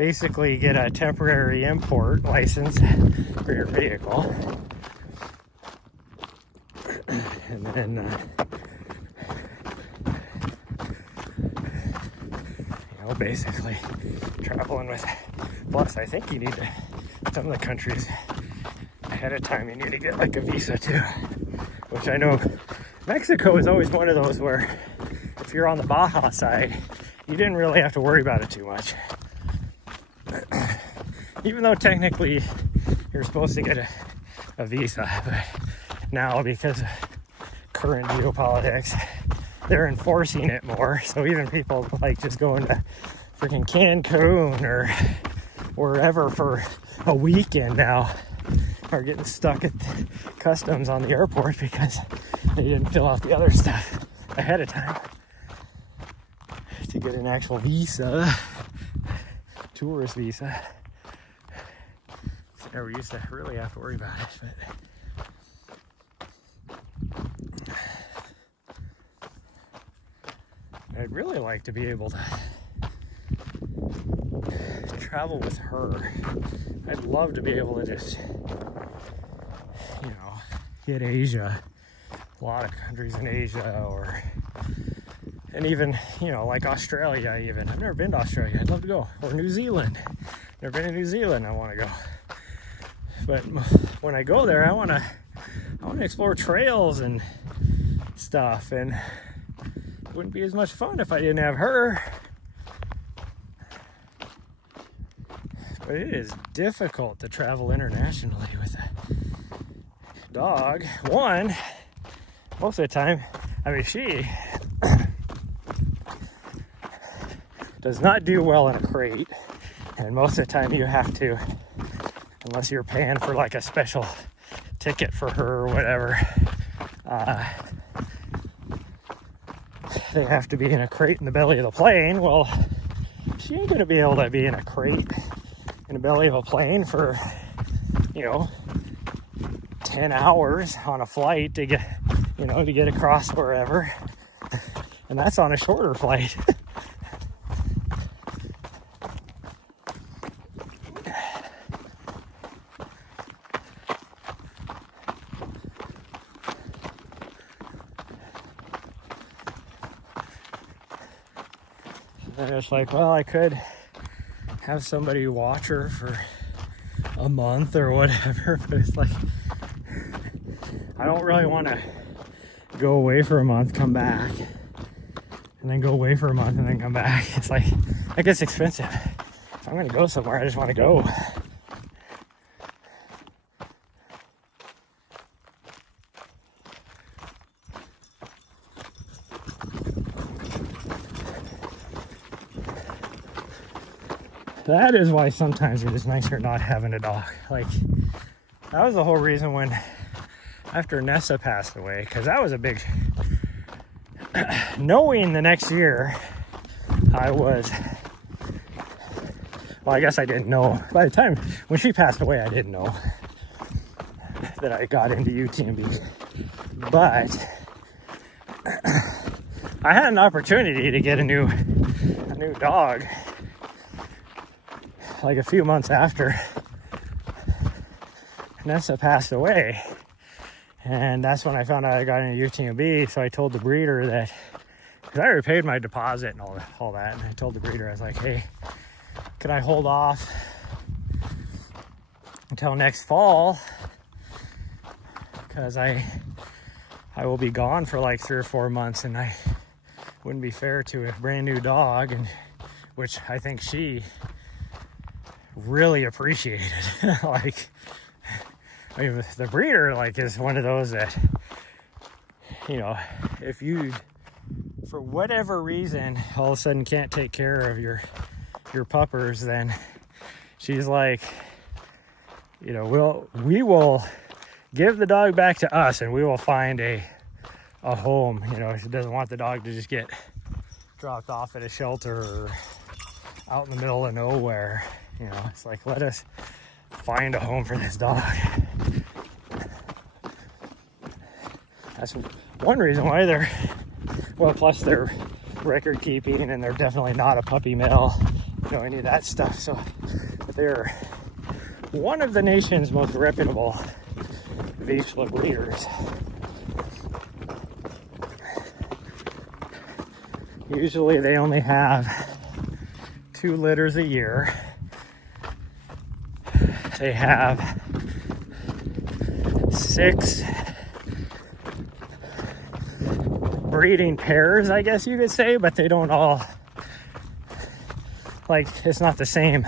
basically get a temporary import license for your vehicle. And then, basically traveling with, plus I think you need to, some of the countries ahead of time, you need to get like a visa too, which I know Mexico is always one of those where if you're on the Baja side, you didn't really have to worry about it too much. Even though technically you're supposed to get a visa, but now because of current geopolitics, they're enforcing it more. So even people like just going to freaking Cancun or wherever for a weekend now are getting stuck at customs on the airport because they didn't fill out the other stuff ahead of time to get an actual visa, tourist visa. So never used to really have to worry about it, but I'd really like to be able to travel with her. I'd love to be able to just, hit Asia, a lot of countries in Asia, and even, like Australia even. I've never been to Australia, I'd love to go. Or New Zealand, never been to New Zealand, I want to go. But when I go there, I want to explore trails and stuff, and it wouldn't be as much fun if I didn't have her. But it is difficult to travel internationally with a dog. One, most of the time, she does not do well in a crate, and most of the time you have to, unless you're paying for like a special ticket for her or whatever, they have to be in a crate in the belly of the plane. Well, she ain't gonna be able to be in a crate in the belly of a plane for 10 hours on a flight to get across wherever, and that's on a shorter flight. And it's like, well, I could have somebody watch her for a month or whatever, but it's like, I don't really want to go away for a month, come back, and then go away for a month and then come back. It's like, that gets expensive. If I'm going to go somewhere, I just want to go. That is why sometimes it is nicer not having a dog. Like, that was the whole reason when, after Nessa passed away, because that was a big, knowing the next year, I guess I didn't know. By the time, when she passed away, I didn't know that I got into UTMB. But I had an opportunity to get a new dog like a few months after Nessa passed away, and that's when I found out I got into UTMB. So I told the breeder that, because I already paid my deposit and all that, and I told the breeder, I was like, hey, can I hold off until next fall, because I will be gone for like 3 or 4 months, and I wouldn't be fair to a brand new dog, and which I think she really appreciated. Like, the breeder is one of those that, if you for whatever reason all of a sudden can't take care of your puppers, then she's like, we will give the dog back to us, and we will find a home. She doesn't want the dog to just get dropped off at a shelter or out in the middle of nowhere. It's like, let us find a home for this dog. That's one reason why plus they're record keeping, and they're definitely not a puppy mill. any of that stuff. So they're one of the nation's most reputable Vizsla breeders. Usually they only have 2 litters a year. They have 6 breeding pairs, I guess you could say, but they don't all, like, it's not the same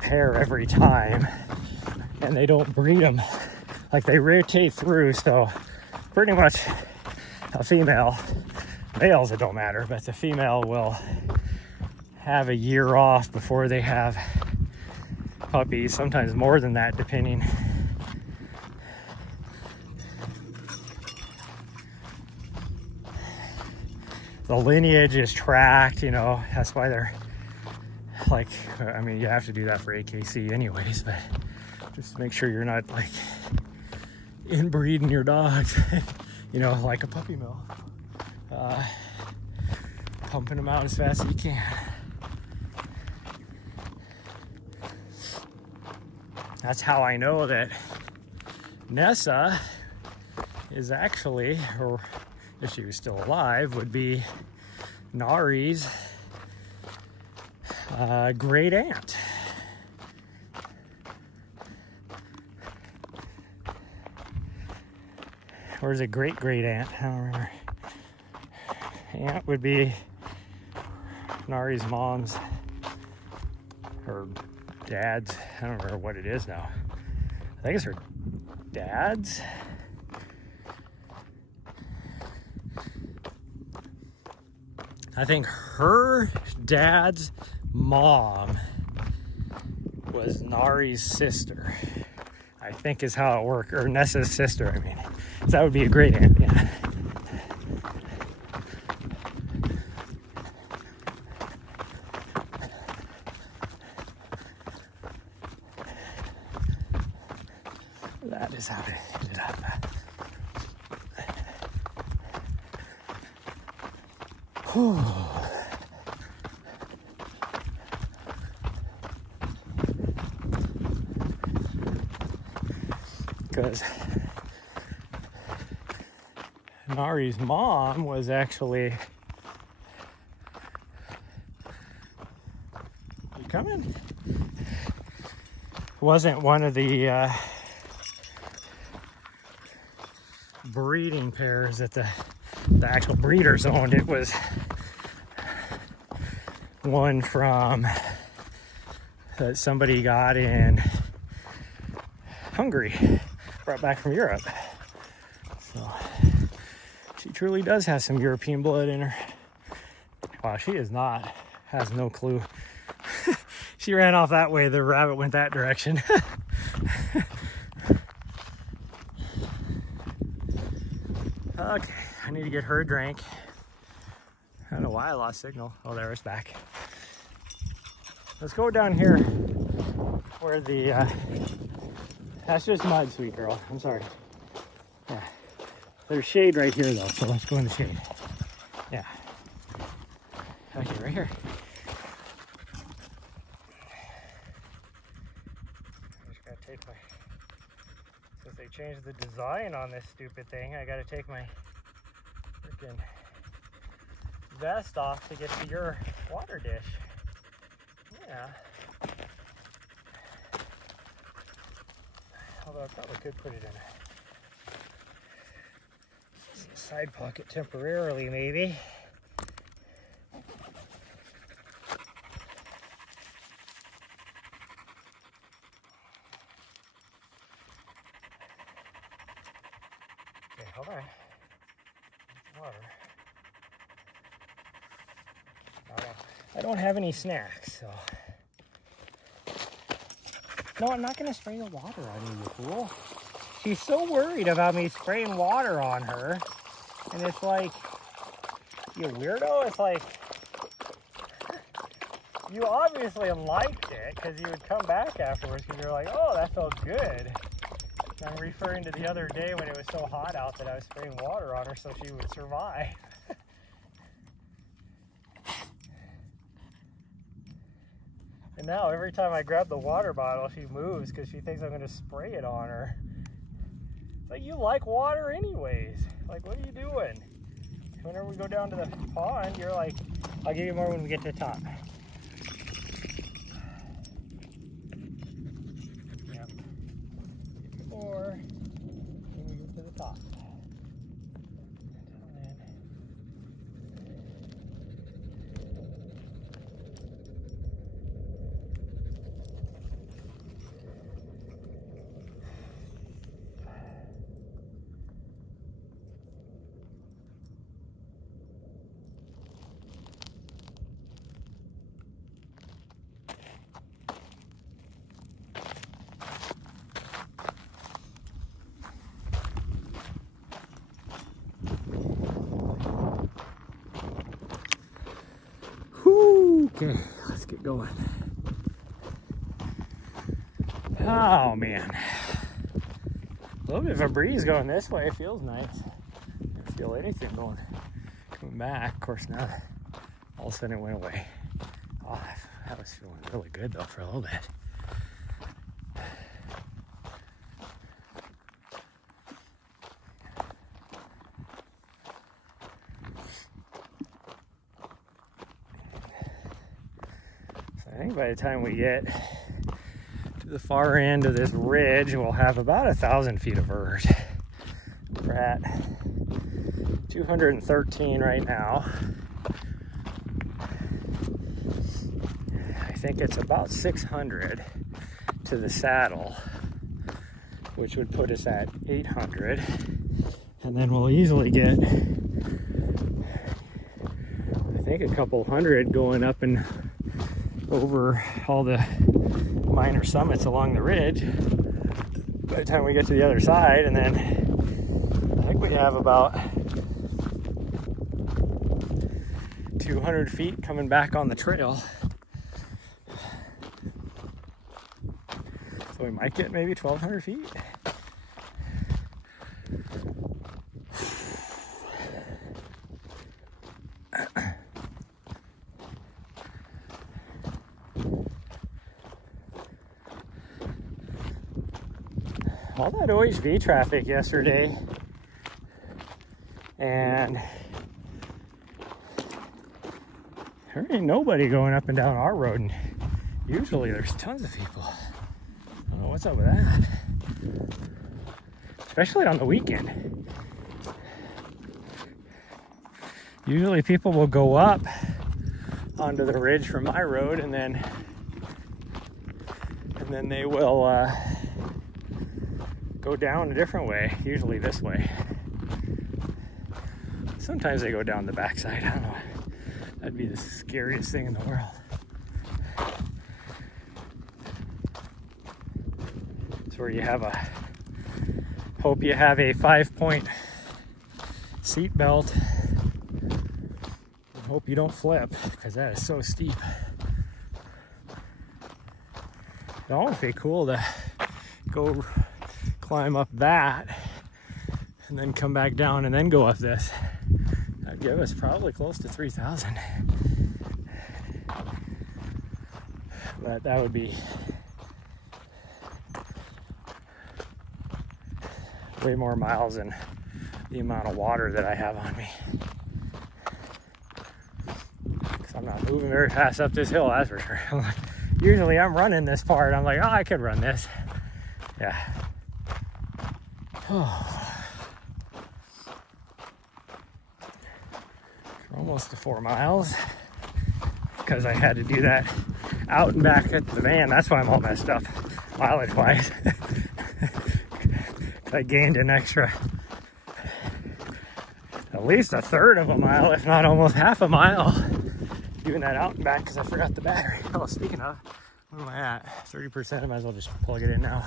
pair every time, and they don't breed them, like, they rotate through. So pretty much a female, males it don't matter, but the female will have a year off before they have puppies, sometimes more than that depending. The lineage is tracked, you know, that's why they're like, I mean, you have to do that for AKC anyways, but just make sure you're not like inbreeding your dogs, you know, like a puppy mill, pumping them out as fast as you can. That's how I know that Nessa is actually, or if she was still alive, would be Nari's great aunt. Or is it great aunt? I don't remember. Aunt would be Nari's mom's or dad's. I don't remember what it is now. I think it's her dad's. I think her dad's mom was Nari's sister, I think is how it worked, or Nessa's sister, I mean. So that would be a great aunt, yeah. That is how they ended up. Whew. Because Nari's mom was actually, you coming? Wasn't one of the breeding pairs that the actual breeders owned. It was one from that somebody got in Hungary, brought back from Europe. So she truly does have some European blood in her. Wow, she is not, has no clue. She ran off that way, the rabbit went that direction. Okay, I need to get her a drink. I don't know why I lost signal. Oh, there it's back. Let's go down here where the, that's just mud, sweet girl. I'm sorry. Yeah. There's shade right here though, so let's go in the shade. Yeah. Okay, right here. I just gotta take my, since they changed the design on this stupid thing, I gotta take my freaking vest off to get to your water dish. Yeah. Although I probably could put it in a side pocket temporarily, maybe. Okay, hold on. Water. I don't have any snacks, so. No, I'm not gonna spray the water on you, you fool. She's so worried about me spraying water on her. And it's like, you weirdo, it's like, you obviously liked it because you would come back afterwards because you're like, oh, that felt good. And I'm referring to the other day when it was so hot out that I was spraying water on her so she would survive. And now every time I grab the water bottle, she moves because she thinks I'm going to spray it on her. It's like, you like water anyways. Like, what are you doing? Whenever we go down to the pond, you're like, I'll give you more when we get to the top. Yep. Give you more when we get to the top. Okay, let's get going. Oh man, a little bit of a breeze going this way. It feels nice. I don't feel anything coming back. Of course, now all of a sudden it went away. Oh, that was feeling really good though for a little bit. I think by the time we get to the far end of this ridge, we'll have about 1,000 feet of vert. We're at 213 right now. I think it's about 600 to the saddle, which would put us at 800. And then we'll easily get, I think, a couple hundred going up and over all the minor summits along the ridge by the time we get to the other side. And then I think we have about 200 feet coming back on the trail, so we might get maybe 1,200 feet. All that OHV traffic yesterday, and there ain't nobody going up and down our road, and usually there's tons of people. I don't know what's up with that, especially on the weekend. Usually people will go up onto the ridge from my road, and then they will go down a different way, usually this way. Sometimes they go down the backside. I don't know. That'd be the scariest thing in the world. It's where you have hope you have a 5-point seat belt. I hope you don't flip, because that is so steep. It'd almost be cool to go climb up that and then come back down and then go up this. That'd give us probably close to 3,000. But that would be way more miles than the amount of water that I have on me. Because I'm not moving very fast up this hill, that's for sure. Usually I'm running this part, I'm like, oh, I could run this. Yeah. Oh. Almost to 4 miles, because I had to do that out and back at the van. That's why I'm all messed up mileage wise. I gained an extra at least a third of a mile, if not almost half a mile, doing that out and back because I forgot the battery. Oh, speaking of, where am I at? 30%. I might as well just plug it in now.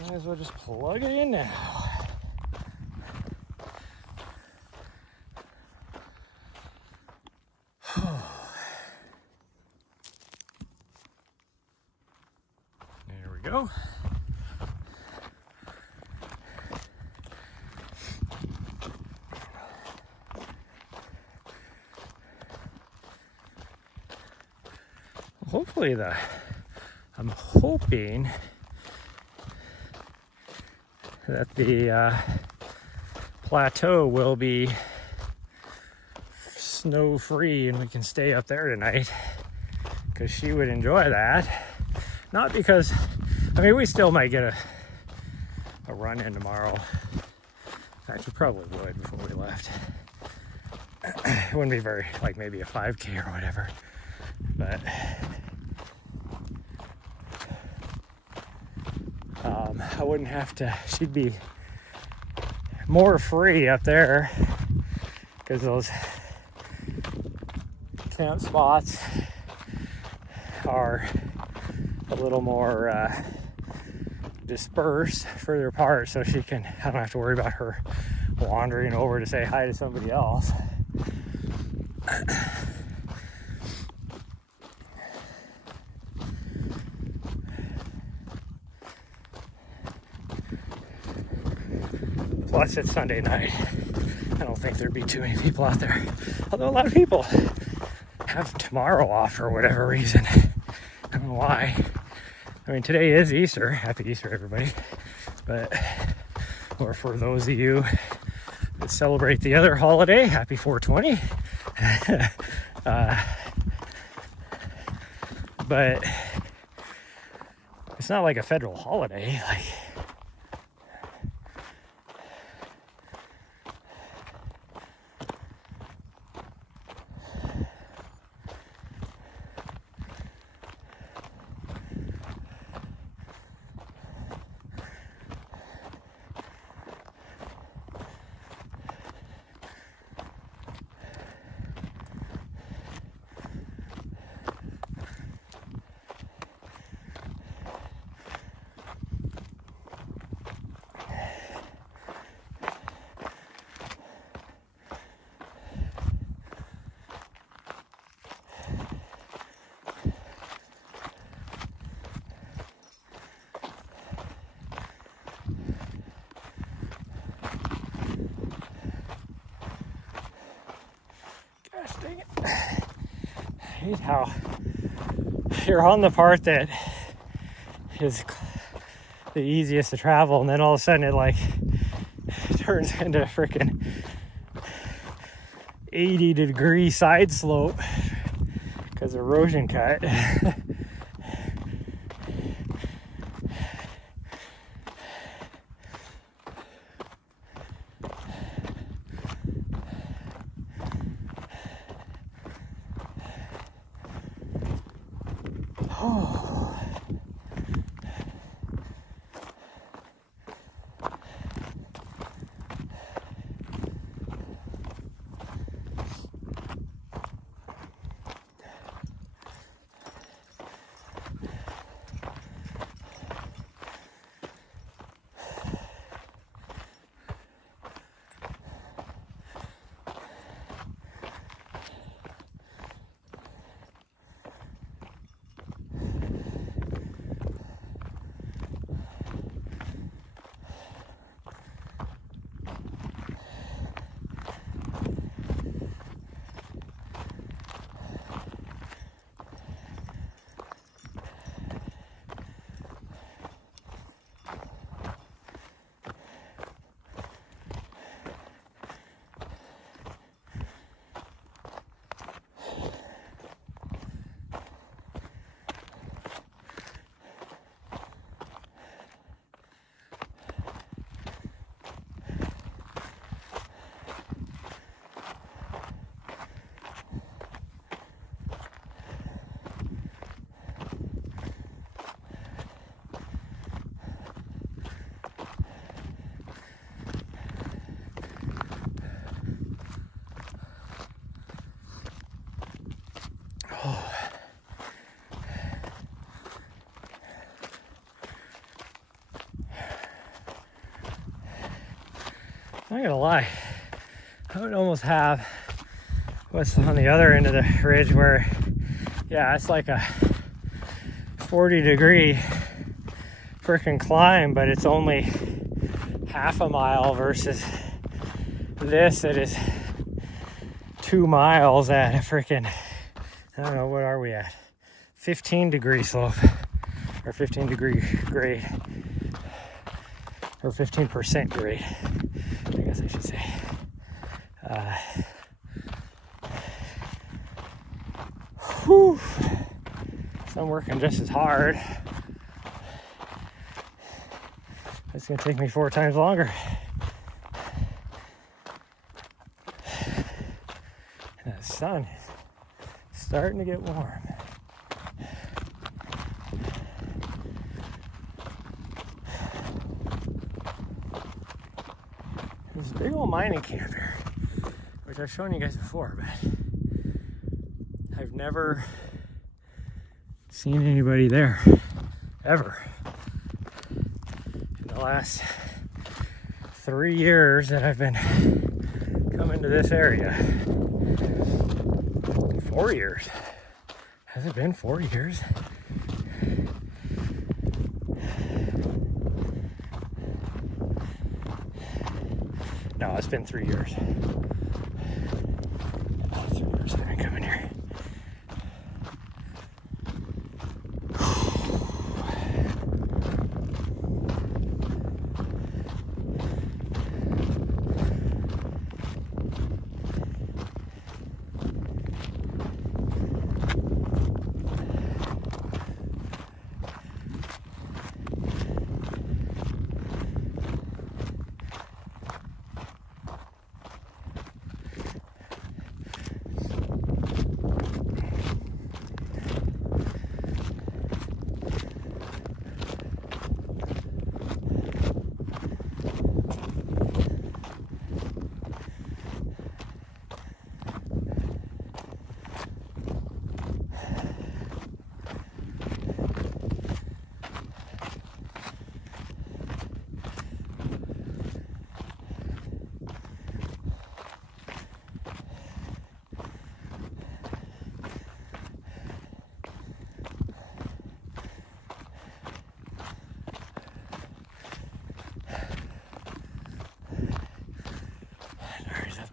Might as well just plug it in now. There we go. hopefully I'm hoping that the plateau will be snow free and we can stay up there tonight, because she would enjoy that. Not because, I mean, we still might get a run in tomorrow. In fact, we probably would before we left. It wouldn't be very, like maybe a 5K or whatever, but I wouldn't have to, she'd be more free up there, because those camp spots are a little more dispersed further apart, so she can, I don't have to worry about her wandering over to say hi to somebody else. Plus it's Sunday night. I don't think there'd be too many people out there, although a lot of people have tomorrow off for whatever reason. I don't know why. I mean, today is Easter. Happy Easter, everybody. But, or for those of you that celebrate the other holiday, happy 420. But it's not like a federal holiday. Like, dang it. I hate how you're on the part that is the easiest to travel, and then all of a sudden it like turns into a freaking 80-degree side slope because of erosion cut. I'm not gonna lie, I would almost have what's on the other end of the ridge where, yeah, it's like a 40-degree freaking climb, but it's only half a mile versus this that is 2 miles at a freaking, I don't know, what are we at? 15 degree slope, or 15 degree grade, or 15% grade, I guess I should say. Whew. So I'm working just as hard. It's gonna take me 4 times longer. And the sun is starting to get warm. There's a big old mining camp here, which I've shown you guys before, but I've never seen anybody there, ever. In the last 3 years that I've been coming to this area. 4 years. Has it been 4 years? No, it's been 3 years. 3 years I've been coming here.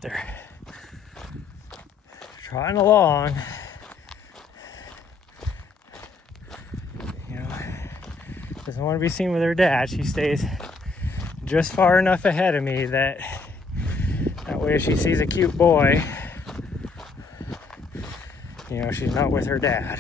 There, trotting along. You know, doesn't want to be seen with her dad. She stays just far enough ahead of me that way if she sees a cute boy, you know, she's not with her dad.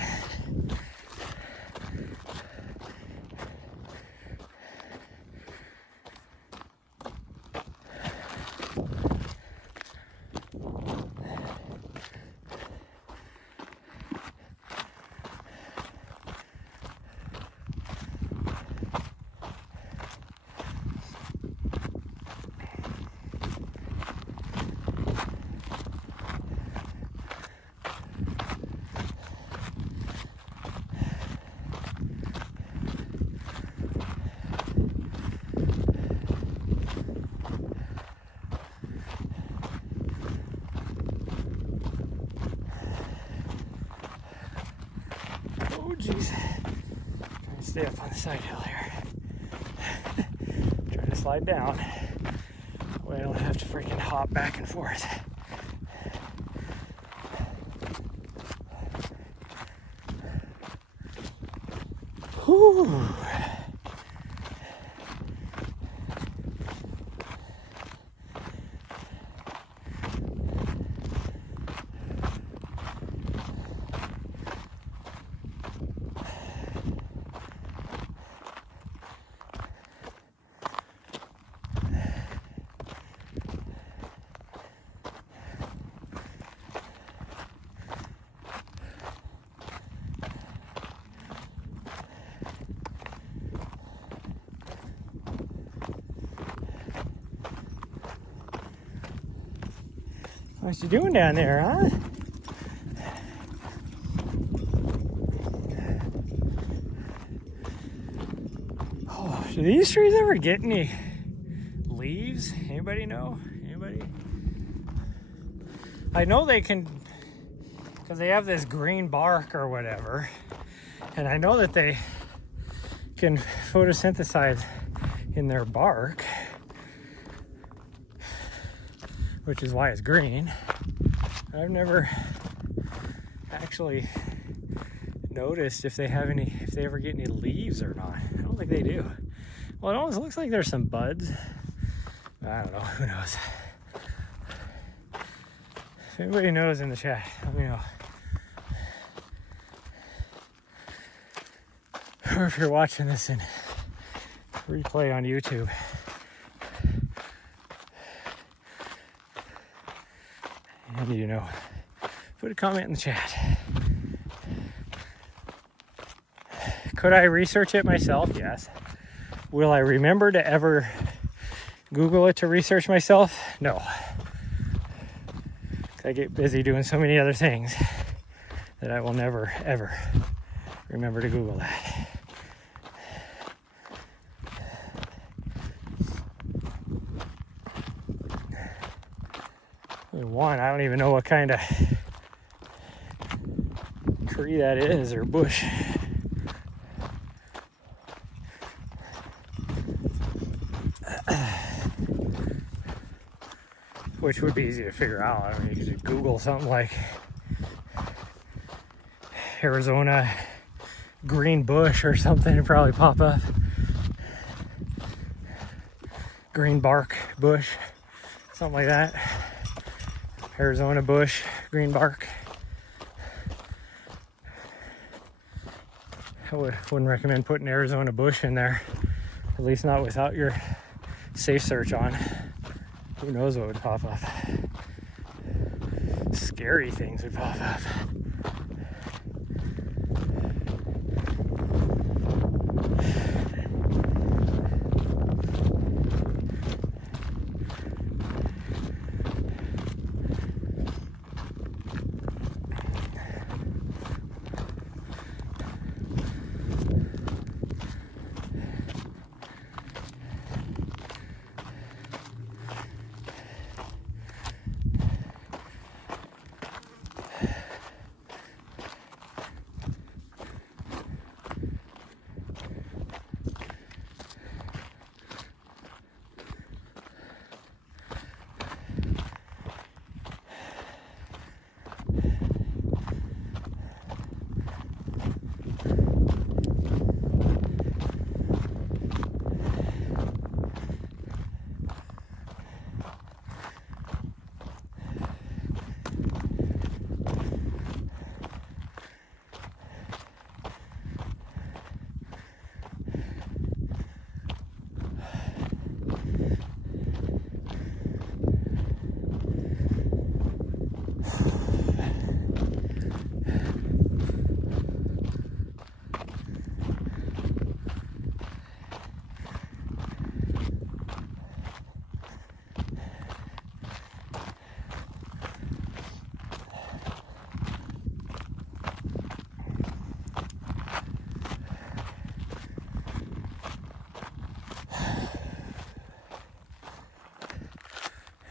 Jeez, trying to stay up on the side hill here. Trying to slide down. That way I don't have to freaking hop back and forth. Whew. What you doing down there, huh? Oh, do these trees ever get any leaves? Anybody know? Anybody? I know they can, because they have this green bark or whatever, and I know that they can photosynthesize in their bark, which is why it's green. I've never actually noticed if they ever get any leaves or not. I don't think they do. Well, it almost looks like there's some buds. I don't know, who knows? If anybody knows in the chat, let me know. Or if you're watching this in replay on YouTube, and you know, put a comment in the chat. Could I research it myself? Yes. Will I remember to ever Google it to research myself? No. I get busy doing so many other things that I will never, ever remember to Google that. One, I don't even know what kind of tree that is or bush. Which would be easy to figure out. I mean, you could just Google something like Arizona green bush or something and probably pop up. Green bark bush, something like that. Arizona bush, green bark. I wouldn't recommend putting Arizona bush in there, at least not without your safe search on. Who knows what would pop up? Scary things would pop up.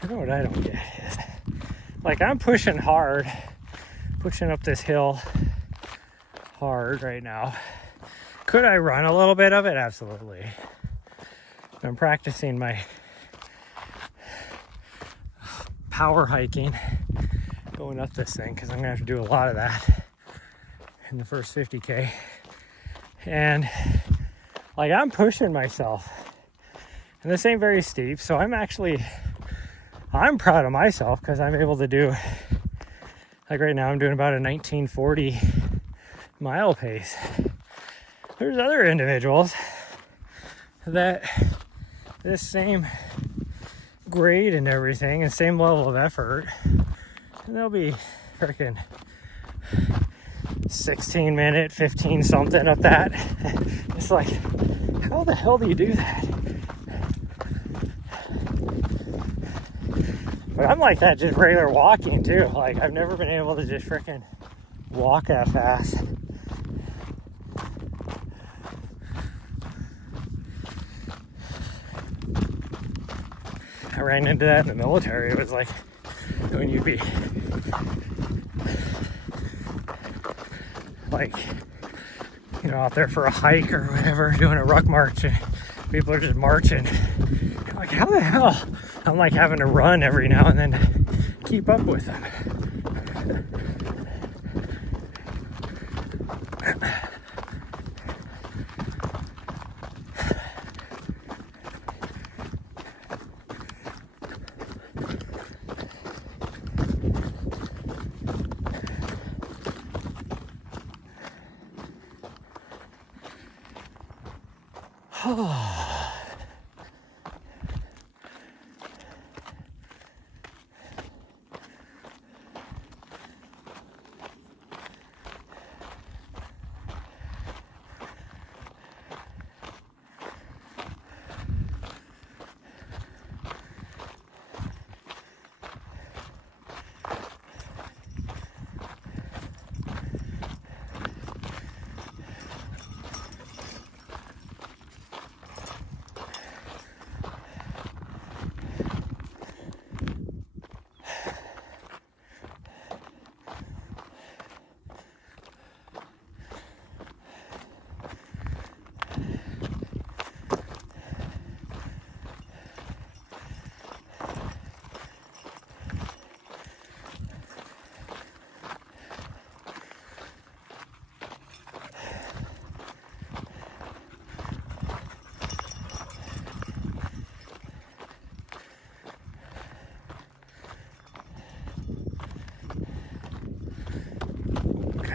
You know what I don't get is, like, I'm pushing hard, pushing up this hill hard right now. Could I run a little bit of it? Absolutely. I'm practicing my power hiking going up this thing because I'm gonna have to do a lot of that in the first 50K. And like, I'm pushing myself, and this ain't very steep, so I'm proud of myself because I'm able to do, like right now I'm doing about a 1940 mile pace. There's other individuals that this same grade and everything and same level of effort, and they'll be freaking 16 minute, 15 something up that. It's like, how the hell do you do that? But I'm like that just regular walking too. Like, I've never been able to just freaking walk that fast. I ran into that in the military. It was like when you'd be like, you know, out there for a hike or whatever, doing a ruck march, and people are just marching. I'm like, how the hell? I'm like having to run every now and then to keep up with them.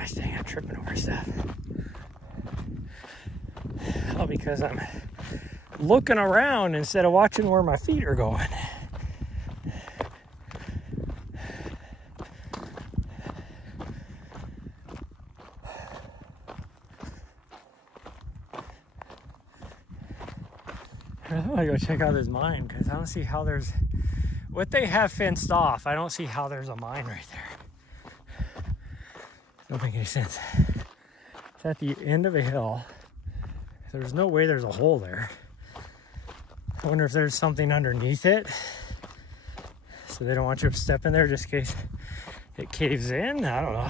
Gosh dang, I'm tripping over stuff. All because I'm looking around instead of watching where my feet are going. I want to go check out this mine because I don't see how there's what they have fenced off. I don't see how there's a mine right there. Don't make any sense. It's at the end of a hill. There's no way there's a hole there. I wonder if there's something underneath it. So they don't want you to step in there just in case it caves in. I don't know.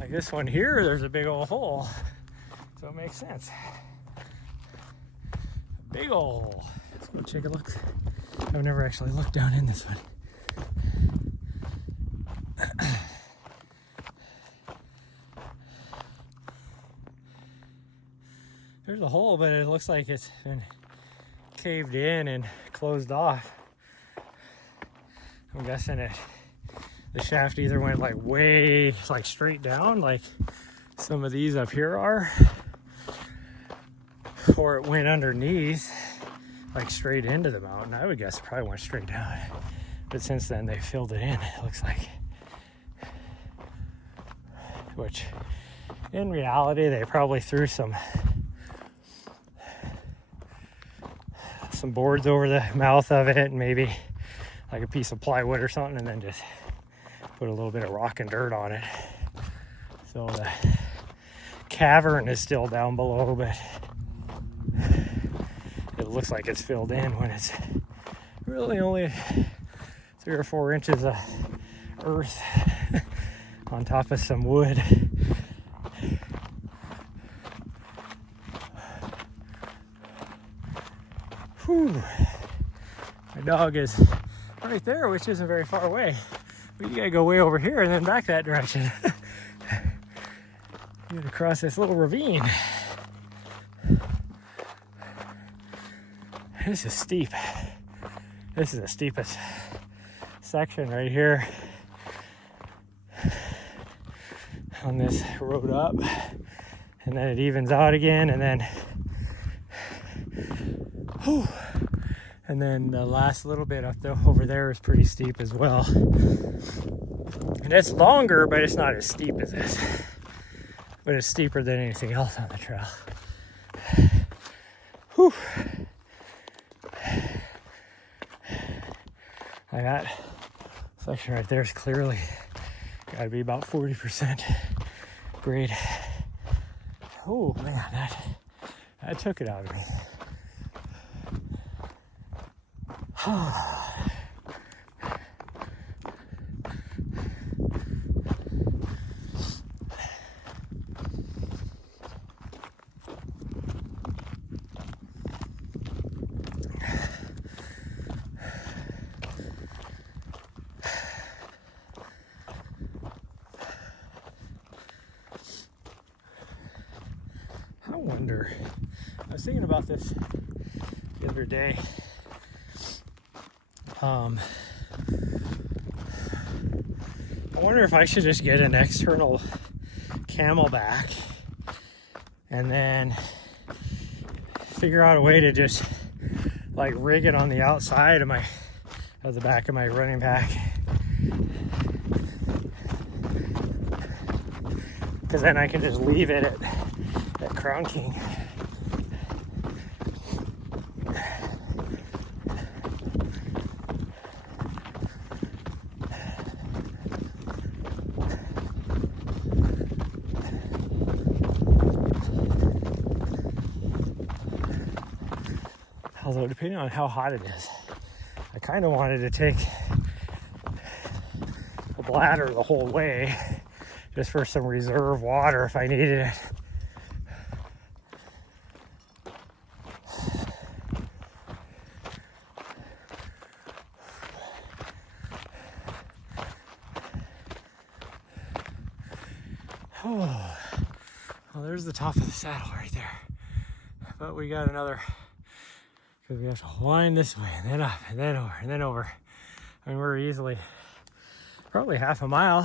Like this one here, there's a big old hole. So it makes sense. Big old hole. Let's go take a look. I've never actually looked down in this one. There's a hole, but it looks like it's been caved in and closed off. I'm guessing the shaft either went like way like straight down like some of these up here are, or it went underneath like straight into the mountain. I would guess it probably went straight down, but since then they filled it in, it looks like. Which in reality they probably threw some boards over the mouth of it and maybe like a piece of plywood or something, and then just put a little bit of rock and dirt on it. So the cavern is still down below, but it looks like it's filled in when it's really only 3 or 4 inches of earth on top of some wood. Whew. My dog is right there, which isn't very far away. But you gotta go way over here and then back that direction. You gotta cross this little ravine. This is steep. This is the steepest section right here on this road up. And then it evens out again, and then whew, and then the last little bit up over there is pretty steep as well. And it's longer, but it's not as steep as this. But it's steeper than anything else on the trail. Whew. Like that section right there is clearly got to be about 40% grade. Oh man, that took it out of me. wonder, I was thinking about this the other day. I wonder if I should just get an external Camelback and then figure out a way to just like rig it on the outside of the back of my running pack, because then I can just leave it at Crown King. Although depending on how hot it is, I kind of wanted to take a bladder the whole way just for some reserve water if I needed it. Oh, well, there's the top of the saddle right there. But we got another, because we have to wind this way and then up and then over and then over. I mean, we're easily probably half a mile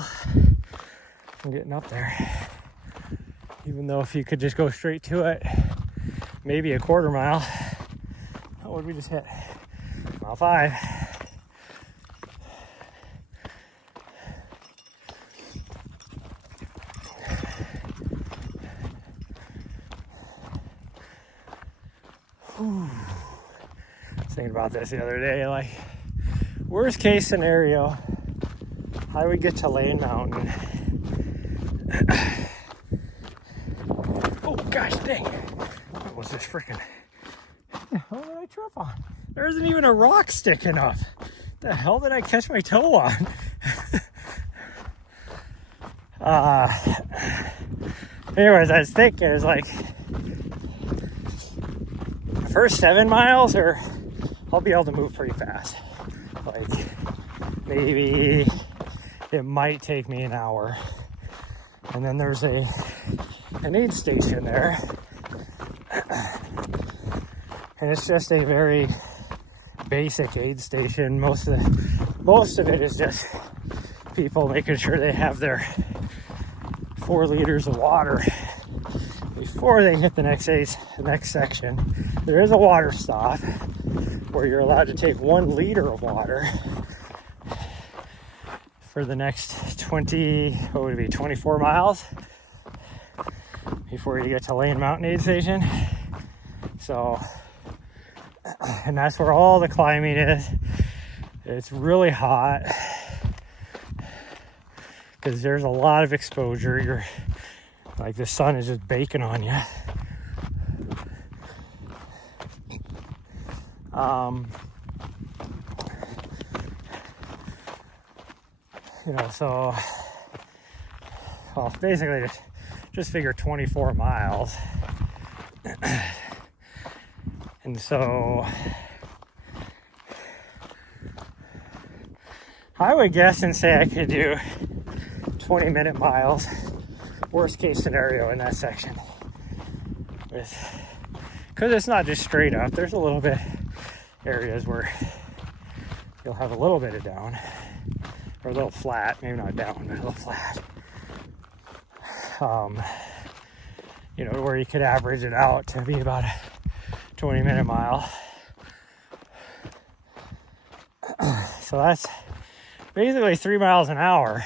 from getting up there. Even though if you could just go straight to it, maybe a quarter mile. What would we just hit? Mile 5. Whew. I was thinking about this the other day, like, worst case scenario, I would get to Lane Mountain. Oh gosh dang, what was this freaking, what the hell did I trip on? There isn't even a rock sticking up. The hell did I catch my toe on? Anyways, I was thinking, it was like, the first 7 miles, or I'll be able to move pretty fast. Like, maybe it might take me an hour. And then there's an aid station there. And it's just a very basic aid station. Most of it is just people making sure they have their 4 liters of water before they hit the next section. There is a water stop where you're allowed to take 1 liter of water for the next 24 miles before you get to Lane Mountain Aid Station. So, and that's where all the climbing is. It's really hot because there's a lot of exposure. You're like, the sun is just baking on you. You know, so, well, basically just figure 24 miles. And so I would guess and say I could do 20-minute miles, worst case scenario, in that section. Because it's not just straight up, there's a little bit areas where you'll have a little bit of down, or a little flat, maybe not down, but a little flat. You know, where you could average it out to be about a 20-minute mile. So that's basically 3 miles an hour.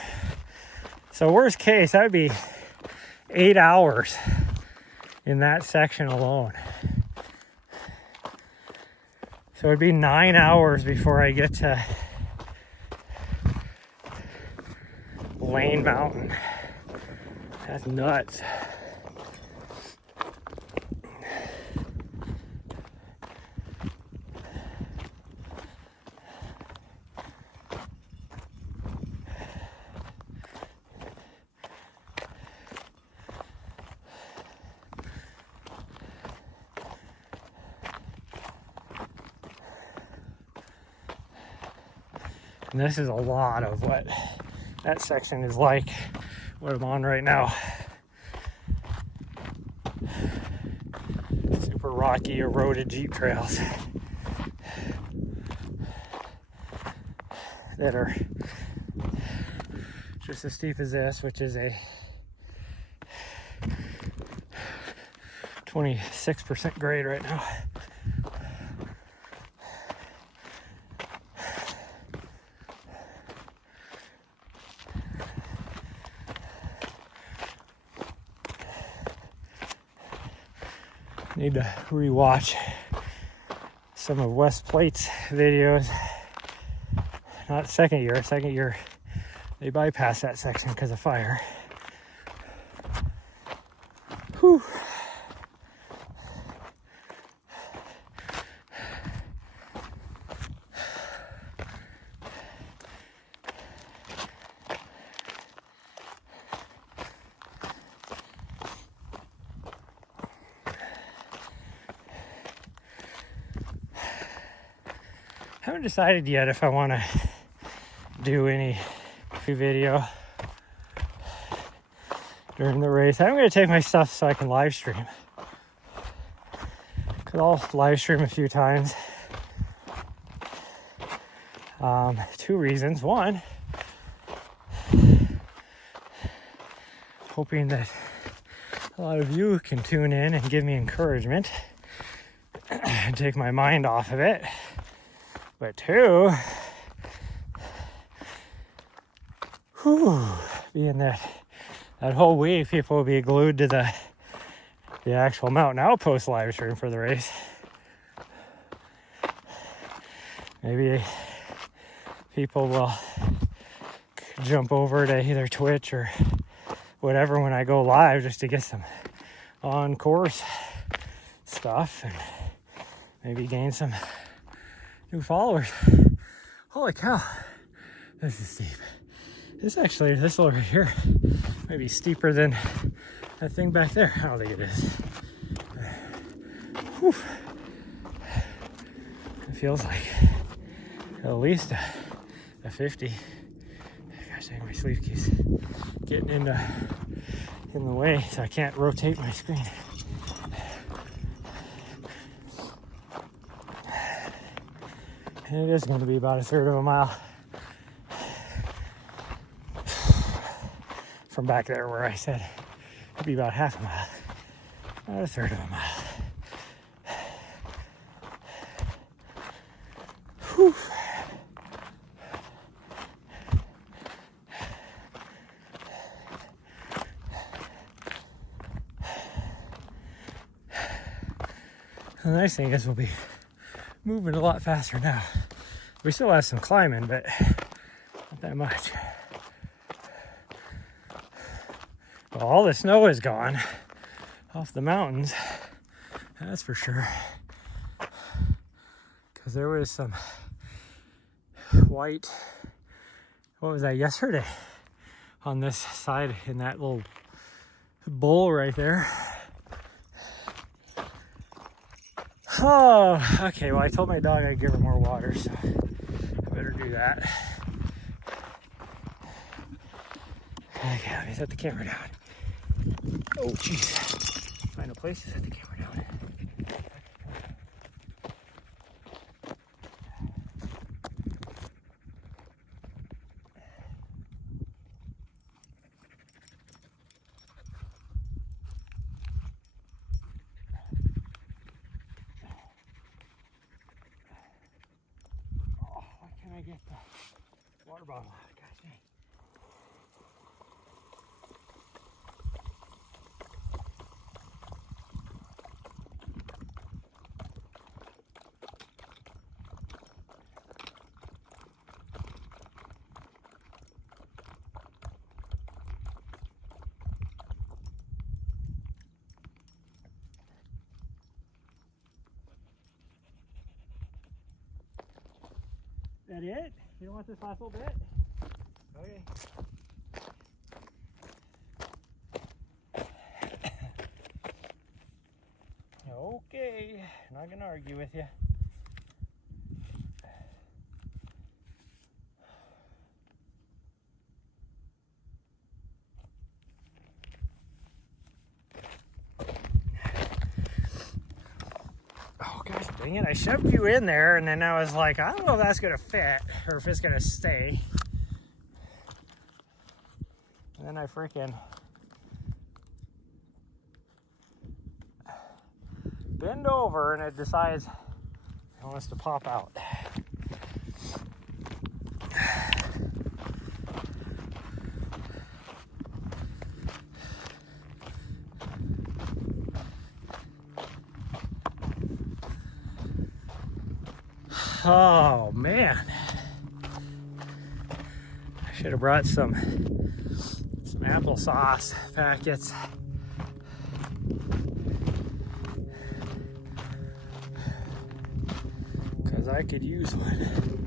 So worst case, that would be 8 hours in that section alone. So it'd be 9 hours before I get to Lane Mountain. That's nuts. And this is a lot of what that section is like, what I'm on right now. super rocky, eroded Jeep trails that are just as steep as this, which is a 26% grade right now. Need to rewatch some of West Plate's videos. Not second year they bypassed that section because of fire. Whew. Haven't decided yet if I want to do any video during the race. I'm going to take my stuff so I can live stream. Because I'll live stream a few times. 2 reasons. One, hoping that a lot of you can tune in and give me encouragement and take my mind off of it. But 2, being that whole week people will be glued to the actual Mountain Outpost live stream for the race. Maybe people will jump over to either Twitch or whatever when I go live just to get some on-course stuff and maybe gain some new followers. Holy cow, this is steep. This over here might be steeper than that thing back there. I don't think it is. Whew. It feels like at least a 50. Gosh dang, my sleeve keeps getting in the way, so I can't rotate my screen. And it is going to be about 1/3 of a mile from back there where I said it'd be about 1/2 a mile. About 1/3 of a mile. Whew. The nice thing is we'll be moving a lot faster now. We still have some climbing, but not that much. Well, all the snow is gone off the mountains, that's for sure. Because there was some white, what was that, yesterday on this side in that little bowl right there. Oh, okay, well I told my dog I'd give her more water, so I better do that. Okay, let me set the camera down. Oh, jeez. Find a place to set the camera down. I get the water bottle out. Gosh dang. That it? You don't want this last little bit? Okay. Okay, not gonna argue with you. Dang it, I shoved you in there, and then I was like, I don't know if that's gonna fit or if it's gonna stay. And then I freaking bend over and it decides it wants to pop out. Oh man, I should have brought some applesauce packets. Because I could use one.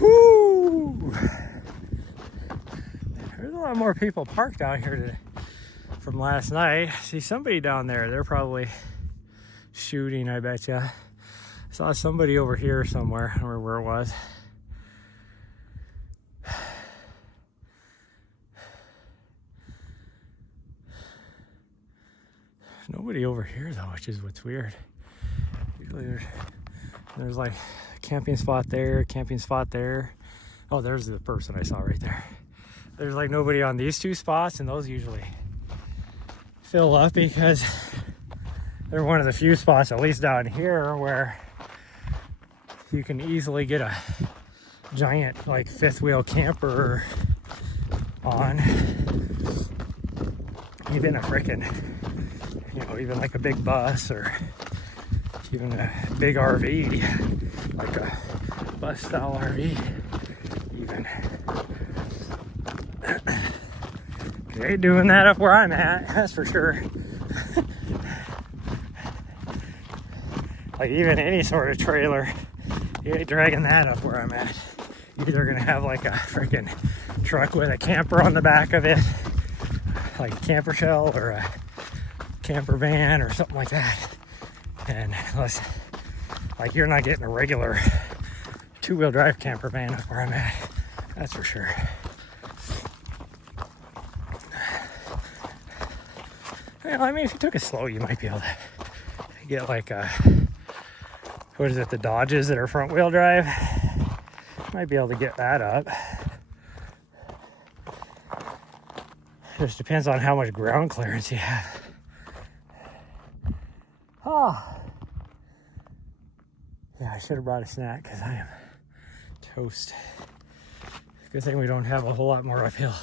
Whoo! There's a lot more people parked out here today from last night. See somebody down there. They're probably shooting, I bet you. I saw somebody over here somewhere. I don't remember where it was. Nobody over here though, which is what's weird. Usually there's like a camping spot there, camping spot there. Oh, there's the person I saw right there. There's like nobody on these two spots, and those usually fill up because they're one of the few spots, at least down here, where you can easily get a giant like fifth wheel camper on. Even a frickin', you know, even like a big bus or even a big RV, like a bus style RV even. You ain't doing that up where I'm at, that's for sure. Like even any sort of trailer, you ain't dragging that up where I'm at. You're either gonna have like a freaking truck with a camper on the back of it, like a camper shell or a camper van or something like that. And unless, like, you're not getting a regular two-wheel drive camper van up where I'm at, that's for sure. Well, I mean, if you took it slow, you might be able to get like a, what is it, the Dodges that are front-wheel drive? Might be able to get that up. Just depends on how much ground clearance you have. Oh. Yeah, I should have brought a snack because I am toast. Good thing we don't have a whole lot more uphill.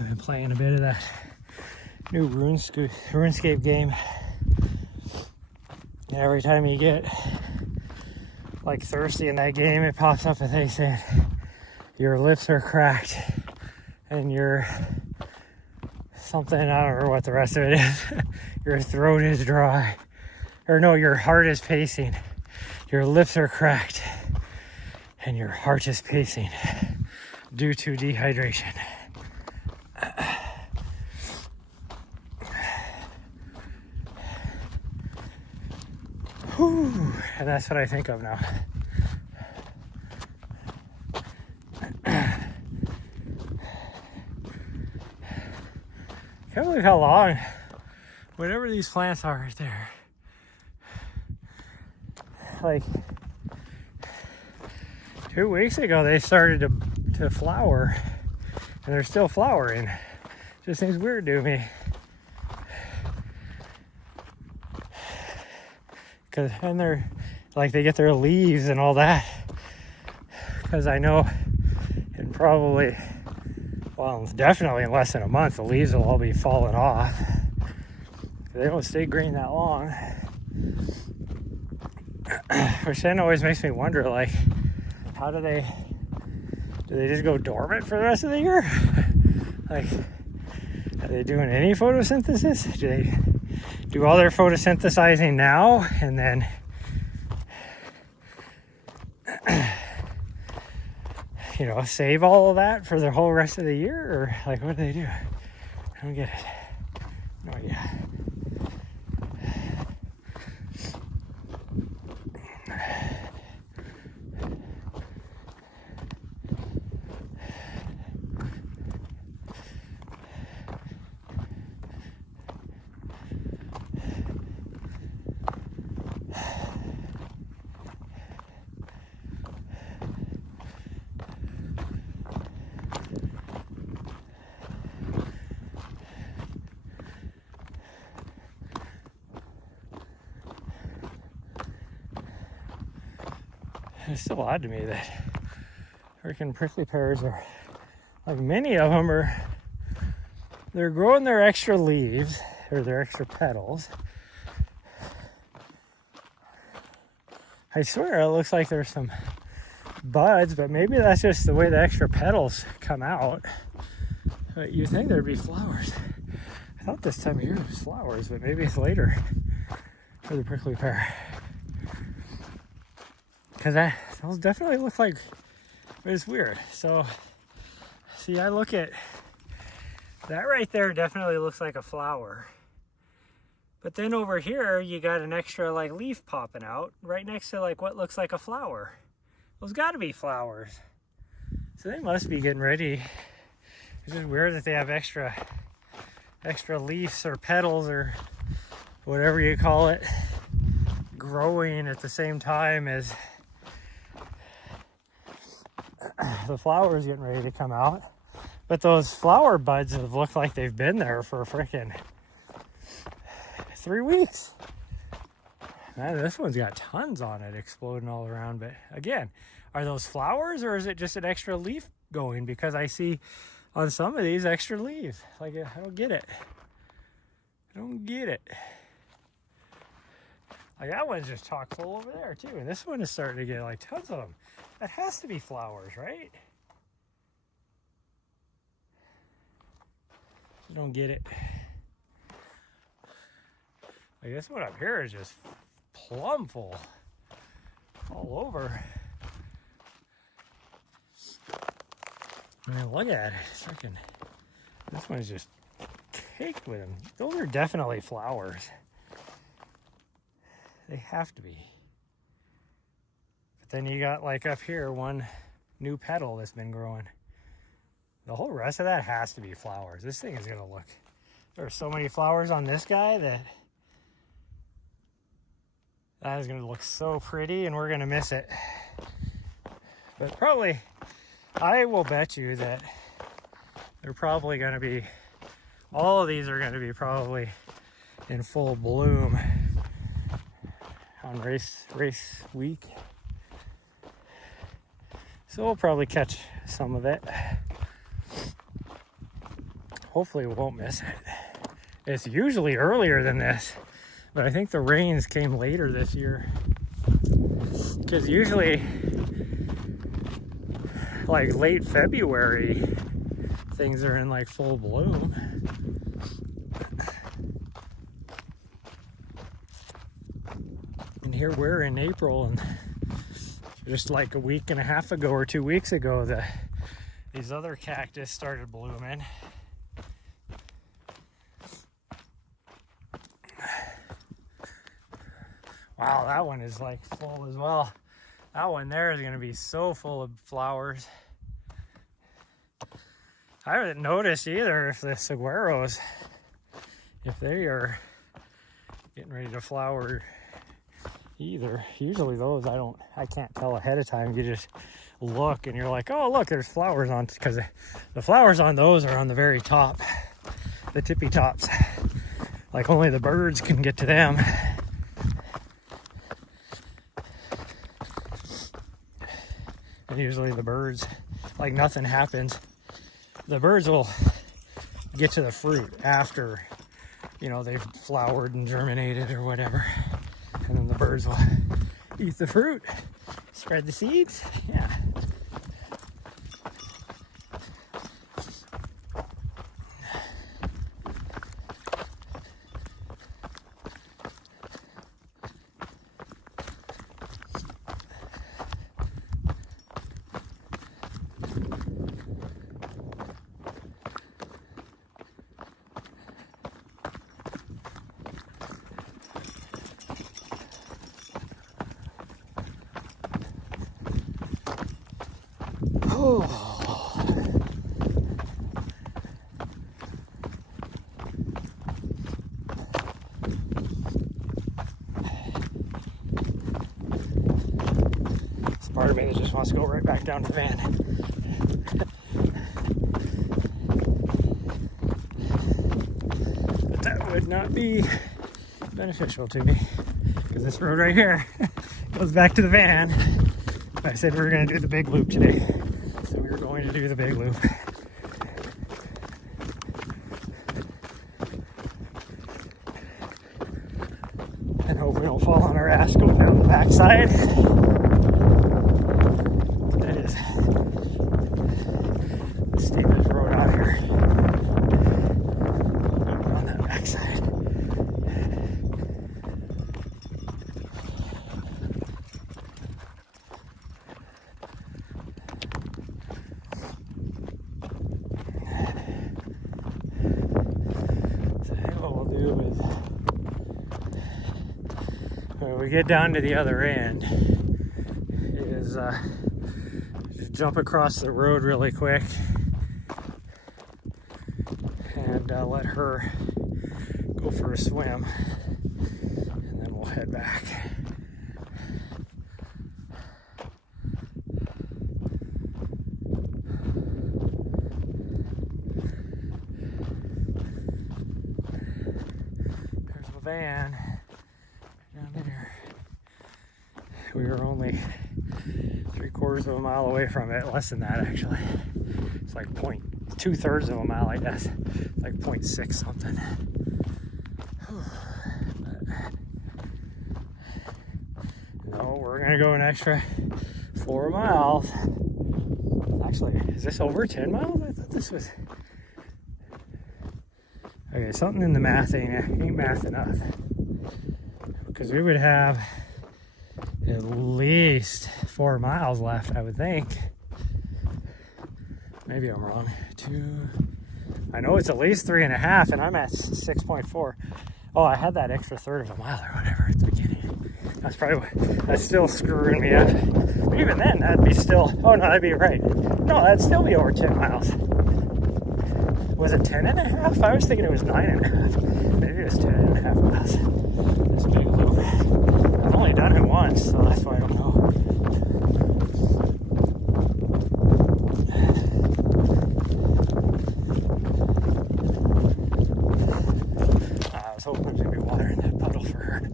I've been playing a bit of that new RuneScape game. And every time you get like thirsty in that game, it pops up a thing saying your lips are cracked and your something, I don't remember what the rest of it is. Your throat is dry. Or no, your heart is pacing. Your lips are cracked and your heart is pacing due to dehydration. Whew, and that's what I think of now. Can't believe how long, whatever these plants are right there, like 2 weeks ago they started to flower, and they're still flowering. Just seems weird to me. And they're like, they get their leaves and all that, because I know in probably, well, definitely in less than a month the leaves will all be falling off. They don't stay green that long. Which then always makes me wonder, like, how do they just go dormant for the rest of the year? Like, are they doing any photosynthesis? Do they do all their photosynthesizing now and then you know, save all of that for the whole rest of the year? Or like, what do they do? I don't get it. No idea. It's still odd to me that freaking prickly pears are, like, many of them are, they're growing their extra leaves or their extra petals. I swear it looks like there's some buds, but maybe that's just the way the extra petals come out. But you'd think there'd be flowers. I thought this time of year it was flowers, but maybe it's later for the prickly pear. Because those definitely look like, but it's weird. So, see, I look at that right there, definitely looks like a flower. But then over here, you got an extra, like, leaf popping out right next to, like, what looks like a flower. Those got to be flowers. So they must be getting ready. It's just weird that they have extra leaves or petals or whatever you call it growing at the same time as the flowers getting ready to come out. But those flower buds have looked like they've been there for freaking 3 weeks. Man, this one's got tons on it exploding all around. But again, are those flowers or is it just an extra leaf going? Because I see on some of these extra leaves. Like, I don't get it. I don't get it. Like, that one's just chock full over there too. And this one is starting to get like tons of them. That has to be flowers, right? I don't get it. Like this one up here is just plumb full all over. I mean, look at it. Freaking, this one's just caked with them. Those are definitely flowers. They have to be. But then you got like up here one new petal that's been growing. The whole rest of that has to be flowers. This thing is gonna look, there are so many flowers on this guy that is gonna look so pretty, and we're gonna miss it. But probably, I will bet you that they're probably gonna be, all of these are gonna be probably in full bloom on race week. So we'll probably catch some of it. Hopefully we won't miss it. It's usually earlier than this, but I think the rains came later this year. Because usually, like late February, things are in like full bloom. And here we're in April, and just like a week and a half ago or 2 weeks ago, these other cactus started blooming. Wow, that one is like full as well. That one there is going to be so full of flowers. I haven't noticed either if the saguaros, if they are getting ready to flower either. Usually those I can't tell ahead of time. You just look and you're like, oh look, there's flowers on, because the flowers on those are on the very top, the tippy tops. Like only the birds can get to them. And usually the birds, like nothing happens. The birds will get to the fruit after, you know, they've flowered and germinated or whatever. And then the birds will eat the fruit, spread the seeds. Yeah. Part of me that just wants to go right back down to the van. But that would not be beneficial to me, because this road right here goes back to the van. I said we were going to do the big loop today, so we were going to do the big loop. And hope we don't fall on our ass going down the backside. That is the steepest road out here. On that backside. When we get down to the other end, is just jump across the road really quick and let her go for a swim, and then we'll head back. There's the van. We were only 3/4 of a mile away from it, less than that actually. It's like 2/3 of a mile, I guess. It's like 0.6 something. No, we're gonna go an extra 4 miles. Actually, is this over 10 miles? I thought this was. Okay, something in the math ain't math enough. because we would have at least 4 miles left, I would think. Maybe I'm wrong. I know it's at least 3.5, and I'm at 6.4. Oh, I had that extra third of a mile or whatever at the beginning. That's still screwing me up. But even then, that'd be still, oh no, that'd be right. No, that'd still be over 10 miles. Was it 10.5? I was thinking it was 9.5. Maybe it was 10.5 miles. This big loop. I've only done it once, so that's why I don't know. I was hoping there'd be water in that puddle for her.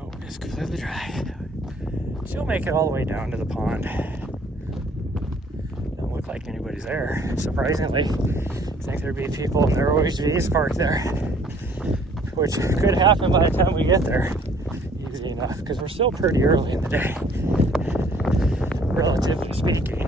Oh, it's completely dry. She'll make it all the way down to the pond. Doesn't look like anybody's there, surprisingly. I think there'd be people in their OHVs parked there, which could happen by the time we get there, easy enough, because we're still pretty early in the day, relatively speaking.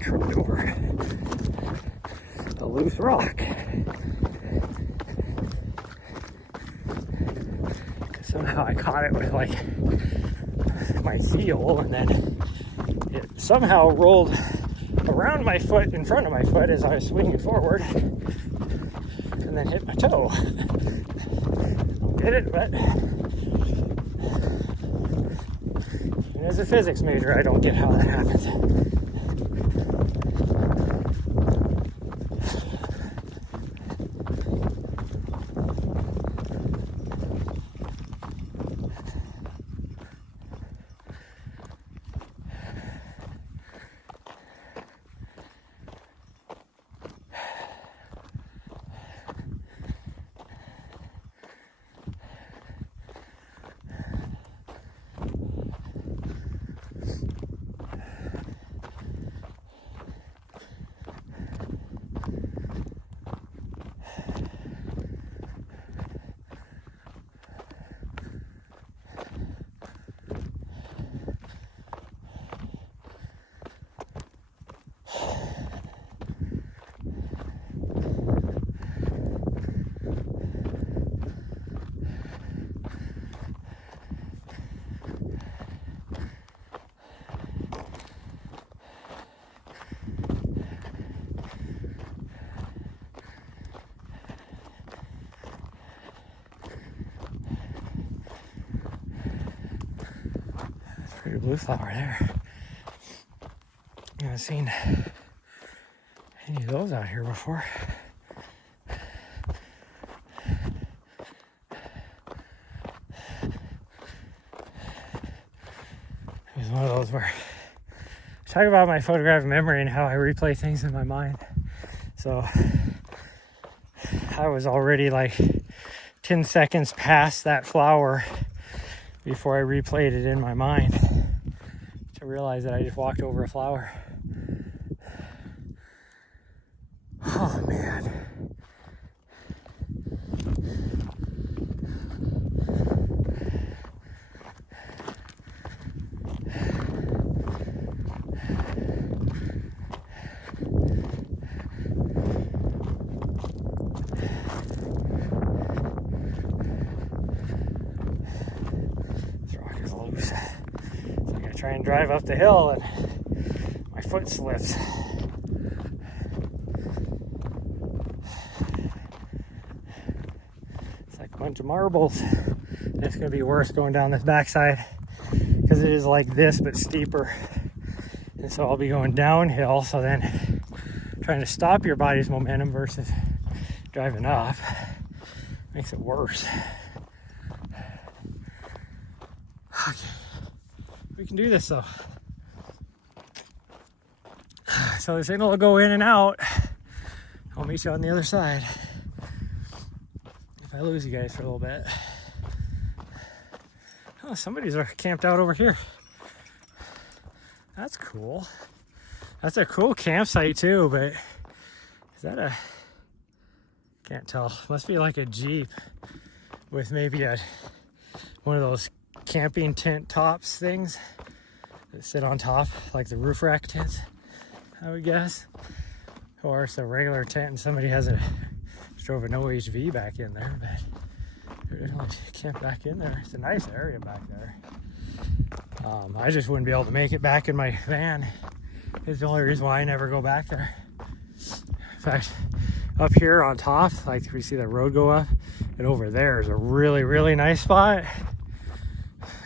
Tripped over a loose rock. Somehow I caught it with like my heel, and then it somehow rolled around my foot in front of my foot as I was swinging forward, and then hit my toe. Don't get it, but even as a physics major, I don't get how that happens. Pretty blue flower there. I haven't seen any of those out here before. It was one of those where talk about my photographic memory and how I replay things in my mind. So I was already like 10 seconds past that flower before I replayed it in my mind to realize that I just walked over a flower. Oh man. Try and drive up the hill and my foot slips. It's like a bunch of marbles. And it's going to be worse going down this backside because it is like this but steeper. And so I'll be going downhill, so then trying to stop your body's momentum versus driving up makes it worse. Okay. We can do this though. So the signal will go in and out. I'll meet you on the other side if I lose you guys for a little bit. Oh, somebody's camped out over here. That's cool. That's a cool campsite too, but is that a, can't tell. Must be like a Jeep with maybe one of those camping tent tops things that sit on top, like the roof rack tents, I would guess. Or it's a regular tent and somebody drove an OHV back in there, but they didn't camp back in there. It's a nice area back there. I just wouldn't be able to make it back in my van. It's the only reason why I never go back there. In fact, up here on top, like we see the road go up, and over there is a really, really nice spot.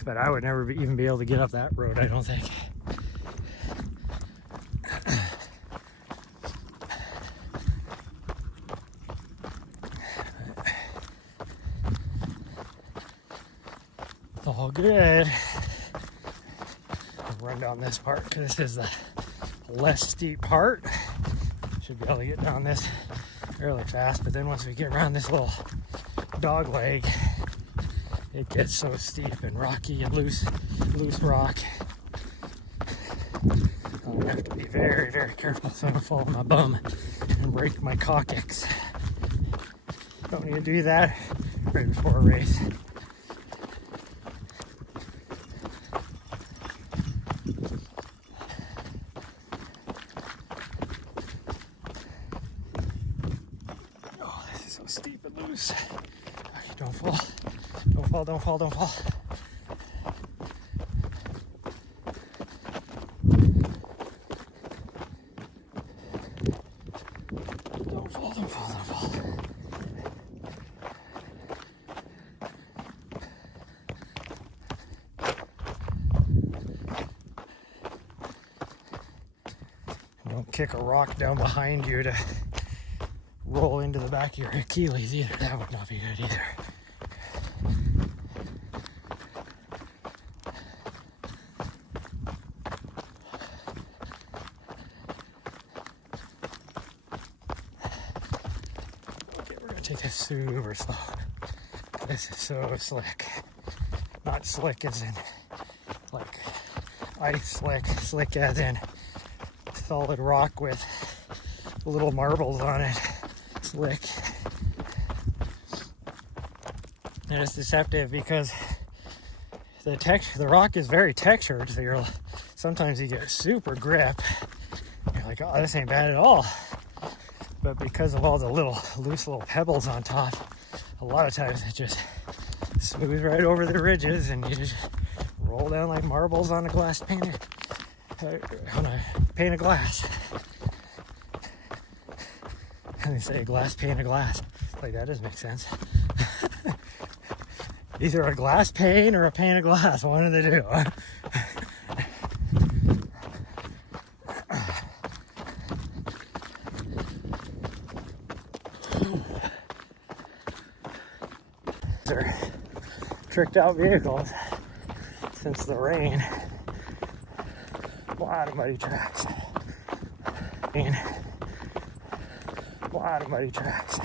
But I would never even be able to get up that road, I don't think. It's all good. I'll run down this part because this is the less steep part. Should be able to get down this fairly fast, but then once we get around this little dog leg, it gets so steep and rocky and loose rock. I'm gonna have to be very, very careful so I don't fall on my bum and break my coccyx. Don't need to do that right before a race. Steep and loose. Okay, don't fall. Don't fall, don't fall, don't fall. Don't fall, don't fall, don't fall. Don't kick a rock down behind you to roll into the back of your Achilles either. That would not be good either. Okay, we're gonna take this super slow. This is so slick. Not slick as in like ice slick, slick as in solid rock with little marbles on it. Slick. And it's deceptive because the rock is very textured, so sometimes you get super grip. You're like, oh, this ain't bad at all. But because of all the loose little pebbles on top, a lot of times it just smooths right over the ridges and you just roll down like marbles on a pane of glass. And they say a glass pane of glass. Like, that doesn't make sense. Either a glass pane or a pane of glass. One of the two. They're tricked out vehicles since the rain. A lot of muddy tracks. A lot of muddy tracks.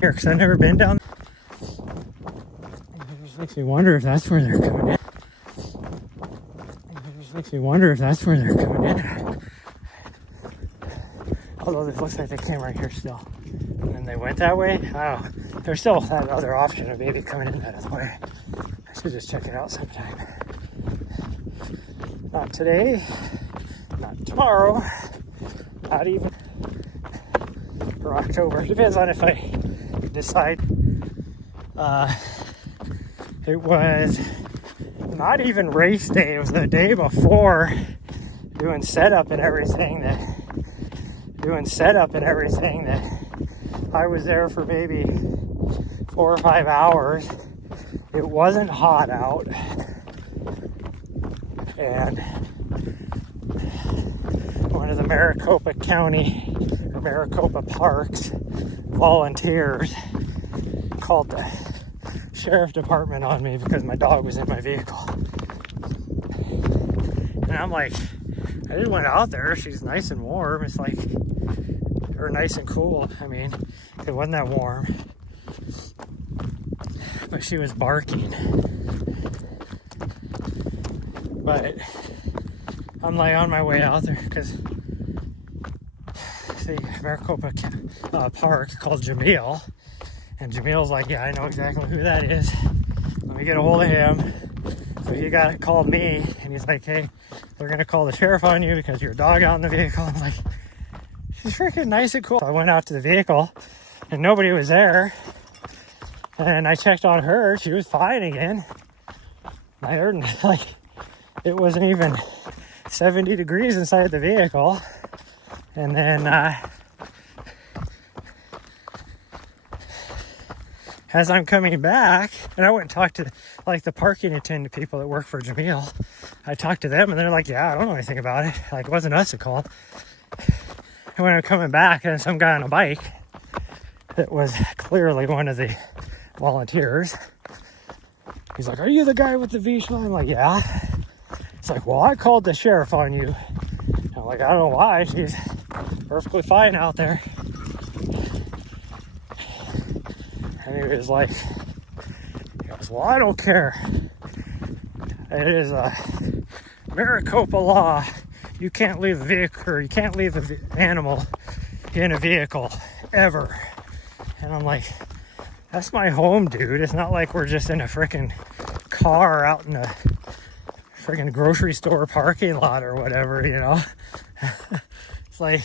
Here, because I've never been down. It just makes me wonder if that's where they're coming in. It just makes me wonder if that's where they're coming in. Although this looks like they came right here still. And then they went that way. Oh, there's still that other option of maybe coming in that other way. I should just check it out sometime. Not today, not tomorrow, not even for October. Depends on if I decide. It was not even race day. It was the day before, doing setup and everything that I was there for maybe 4 or 5 hours. It wasn't hot out, and one of the Maricopa County or Maricopa Parks volunteers called the sheriff department on me because my dog was in my vehicle. And I'm like, I just went out there. She's nice and warm. It's like, or nice and cool. I mean, it wasn't that warm, but she was barking. But I'm like on my way out there because the Maricopa Park called Jamil. And Jamil's like, yeah, I know exactly who that is. Let me get a hold of him. So he called me, and he's like, hey, they're going to call the sheriff on you because your dog out in the vehicle. I'm like, she's freaking nice and cool. I went out to the vehicle, and nobody was there. And I checked on her. She was fine again. I heard, like, it wasn't even 70 degrees inside the vehicle. And then, as I'm coming back, and I went and talked to like the parking attendant people that work for Jamil. I talked to them and they're like, yeah, I don't know anything about it. Like, it wasn't us that called. And when I'm coming back, and some guy on a bike that was clearly one of the volunteers, he's like, are you the guy with the V-Shine? I'm like, yeah. It's like, well, I called the sheriff on you. I'm like, I don't know why. She's perfectly fine out there. And he was like, well, I don't care. It is a Maricopa law. You can't leave a vehicle, or you can't leave an animal in a vehicle ever. And I'm like, that's my home, dude. It's not like we're just in a freaking car out in a freaking grocery store parking lot or whatever, you know? It's like,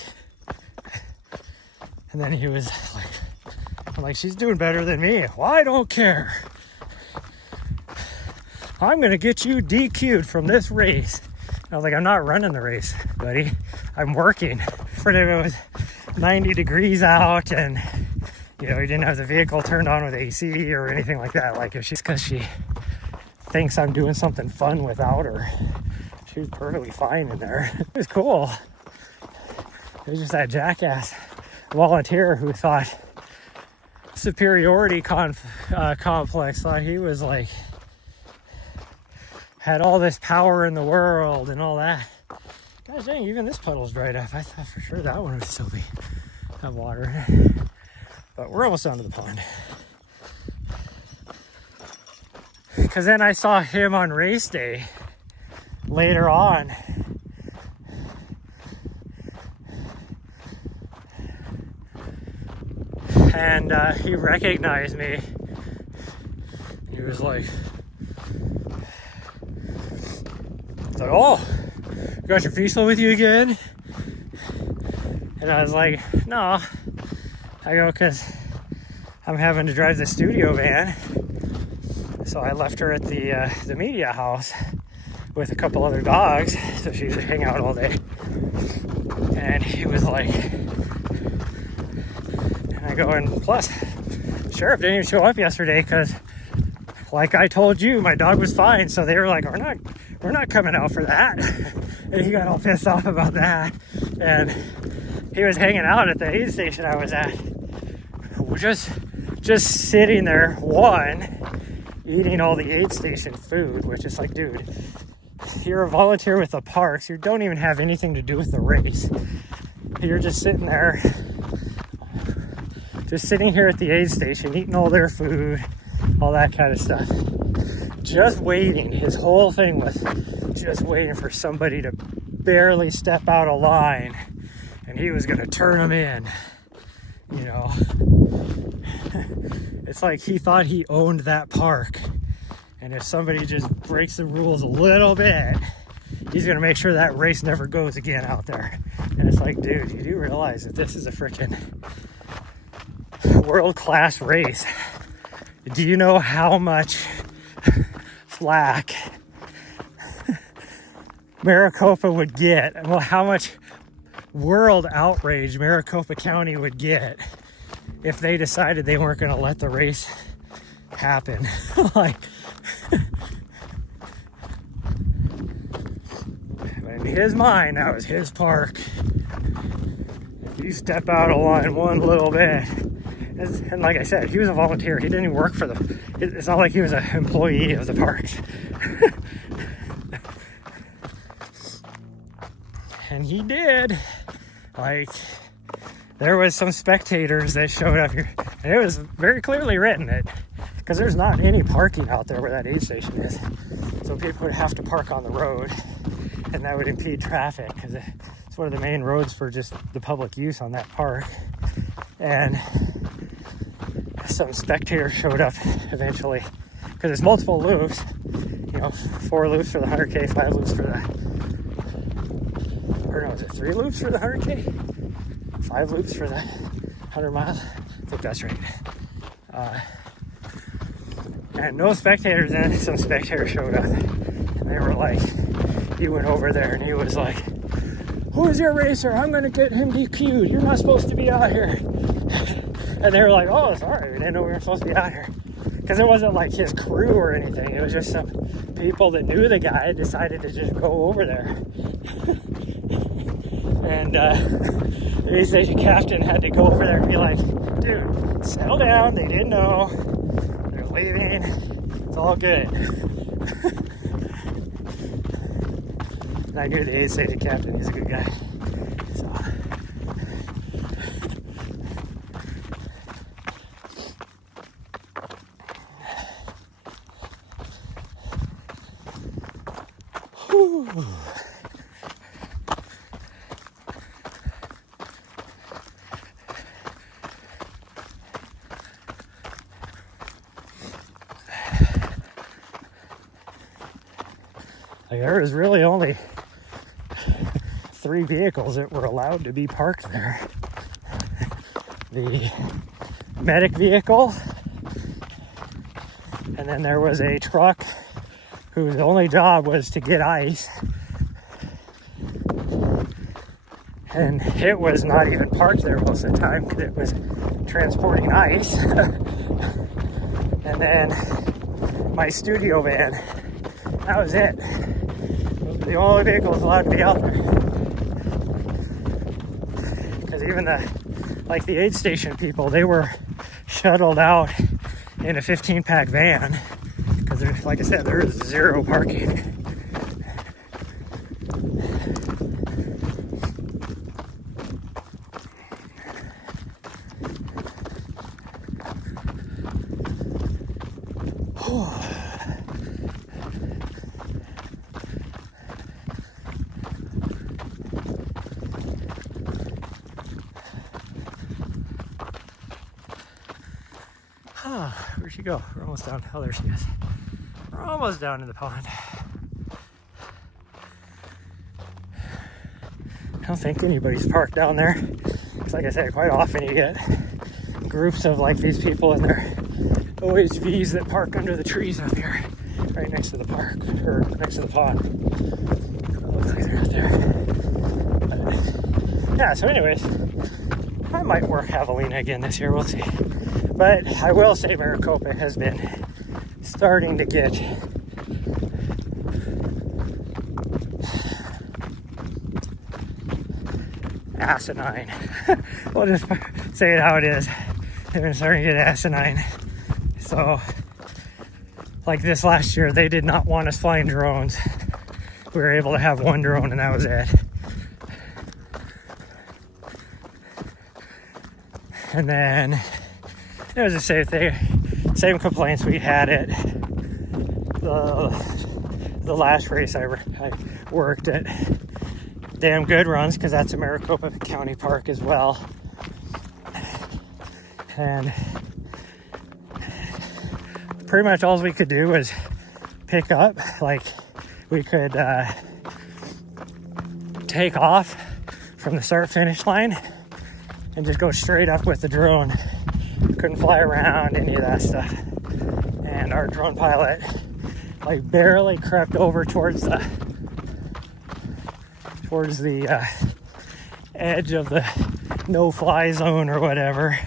and then he was like, I'm like, she's doing better than me. Well, I don't care. I'm going to get you DQ'd from this race. I was like, I'm not running the race, buddy. I'm working. For if it was 90 degrees out and, you know, you didn't have the vehicle turned on with AC or anything like that. Like, if she's, because she thinks I'm doing something fun without her. She was perfectly fine in there. It was cool. It was just that jackass volunteer who thought superiority complex, thought he was like, had all this power in the world and all that. Gosh dang, even this puddle's dried up. I thought for sure that one would still have water in it. But we're almost down to the pond. Because then I saw him on race day later on. And he recognized me. He was like, oh, you got your Vizsla with you again? And I was like, no. I go, because I'm having to drive the studio van. So I left her at the media house with a couple other dogs, so she could hang out all day. And he was like, and I go, and plus, sheriff didn't even show up yesterday because, like I told you, my dog was fine. So they were like, we're not coming out for that. And he got all pissed off about that. And he was hanging out at the aid station I was at, just sitting there, eating all the aid station food, which is like, dude, you're a volunteer with the parks. You don't even have anything to do with the race. You're just sitting there, just sitting here at the aid station, eating all their food, all that kind of stuff. Just waiting. His whole thing was just waiting for somebody to barely step out of line, and he was going to turn them in. you know. It's like he thought he owned that park, and if somebody just breaks the rules a little bit, he's gonna make sure that race never goes again out there. And it's like, dude, you do realize that this is a freaking world-class race. Do you know how much flack Maricopa would get? Well, how much world outrage Maricopa County would get if they decided they weren't going to let the race happen. Like, in his mind, that was his park. If you step out of line one little bit, and like I said, he was a volunteer. He didn't even work for the, it's not like he was an employee of the parks. And he did. Like, there was some spectators that showed up here, and it was very clearly written that, because there's not any parking out there where that aid station is, so people would have to park on the road, and that would impede traffic, because it's one of the main roads for just the public use on that park. And some spectators showed up eventually, because there's multiple loops, you know, 4 loops for the 100K, 5 loops for the, or no, is it 3 loops for the 100K? 5 loops for the 100 mile? I think that's right. And no spectators, and some spectators showed up, and they were like, he went over there and he was like, "Who's your racer? I'm gonna get him DQ'd. You're not supposed to be out here." And they were like, "Oh, sorry, we didn't know we were supposed to be out here." Because it wasn't like his crew or anything. It was just some people that knew the guy decided to just go over there. And the aid station captain had to go over there and be like, "Dude, settle down. They didn't know. They're leaving. It's all good." And I knew the aid station captain. He's a good guy. So. Whew. Like, there was really only 3 vehicles that were allowed to be parked there. The medic vehicle, and then there was a truck whose only job was to get ice. And it was not even parked there most of the time because it was transporting ice. And then my studio van, that was it. Those were the only vehicles allowed to be out there. Because even the aid station people, they were shuttled out in a 15-pack van. Because, like I said, there is 0 parking. Where'd she go? We're almost down. Oh, there she is. We're almost down in the pond. I don't think anybody's parked down there. Because like I said, quite often you get groups of like these people in their OHVs that park under the trees up here, right next to the park, or next to the pond. Looks like they're out there. But, yeah, so anyways, I might work Javelina again this year, we'll see. But I will say Maricopa has been starting to get asinine. We'll just say it how it is. They've been starting to get asinine. So, like this last year, they did not want us flying drones. We were able to have 1 drone and that was it. And then it was the same thing, same complaints we had at the last race I worked at. Damn Good Runs, because that's a Maricopa County park as well. and pretty much all we could do was pick up. Like, we could take off from the start finish line and just go straight up with the drone. Couldn't fly around, any of that stuff. And our drone pilot like barely crept over towards the edge of the no-fly zone or whatever.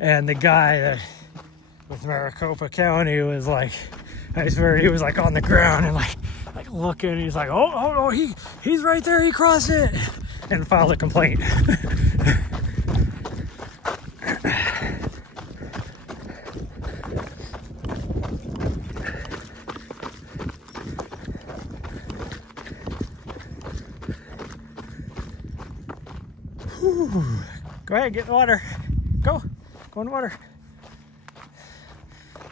And the guy with Maricopa County was like, I swear, he was like on the ground and like looking. He's like, oh, he's right there. He crossed it, and filed a complaint. Go ahead, get in the water. Go in the water.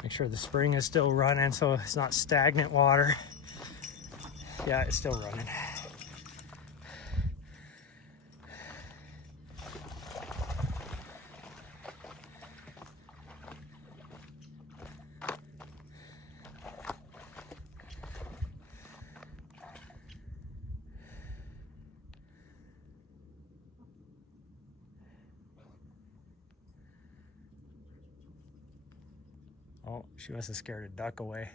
Make sure the spring is still running so it's not stagnant water. Yeah, it's still running. Oh, she must have scared a duck away,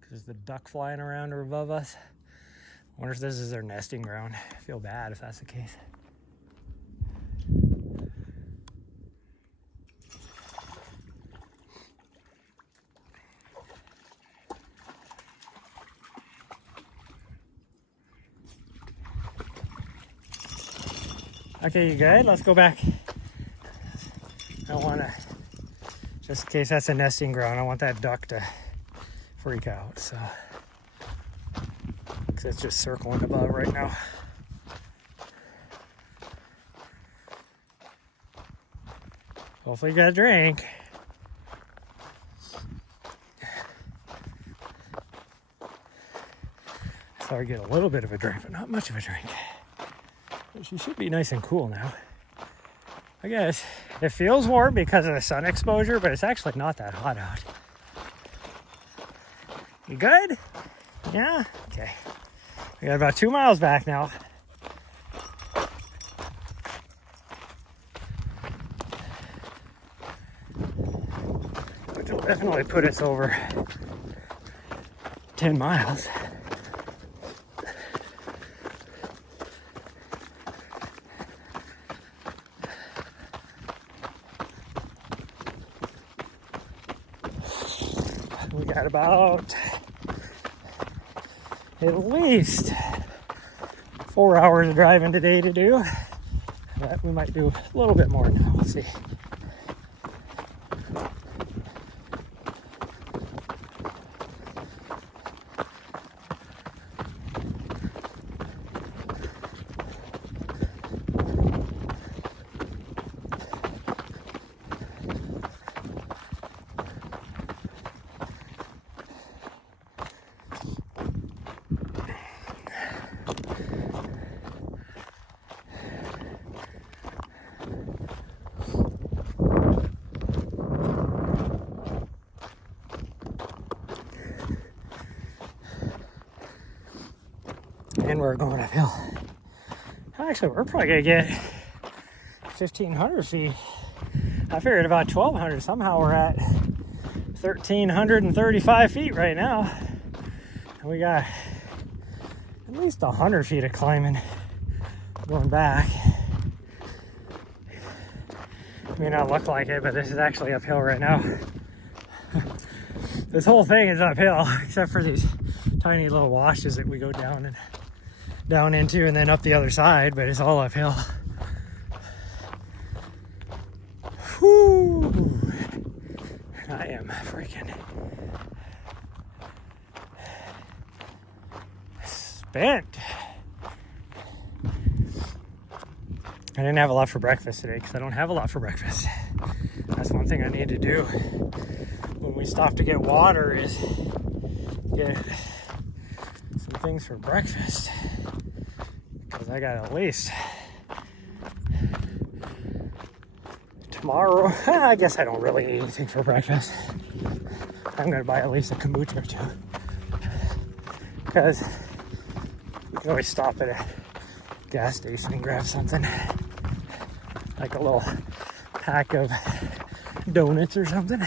because there's the duck flying around or above us. I wonder if this is their nesting ground. I feel bad if that's the case. Okay, you good? Let's go back. I don't want to, just in case that's a nesting ground, I want that duck to freak out, so. Because it's just circling above right now. Hopefully you got a drink. So I get a little bit of a drink, but not much of a drink. But she should be nice and cool now. I guess it feels warm because of the sun exposure, but it's actually not that hot out. You good? Yeah? Okay. We got about 2 miles back now. Which will definitely put us over 10 miles. We got about at least 4 hours of driving today to do. But we might do a little bit more now. We'll see. And we're going uphill. Actually, we're probably gonna get 1,500 feet. I figured about 1,200. Somehow we're at 1,335 feet right now. And we got at least 100 feet of climbing going back. It may not look like it, but this is actually uphill right now. This whole thing is uphill, except for these tiny little washes that we go down into and then up the other side, but it's all uphill. Whew. I am freaking spent. I didn't have a lot for breakfast today because I don't have a lot for breakfast. That's one thing I need to do when we stop to get water, is get some things for breakfast. Because I got at least tomorrow, I guess I don't really eat anything for breakfast. I'm gonna buy at least a kombucha or two, because you can always stop at a gas station and grab something, like a little pack of donuts or something.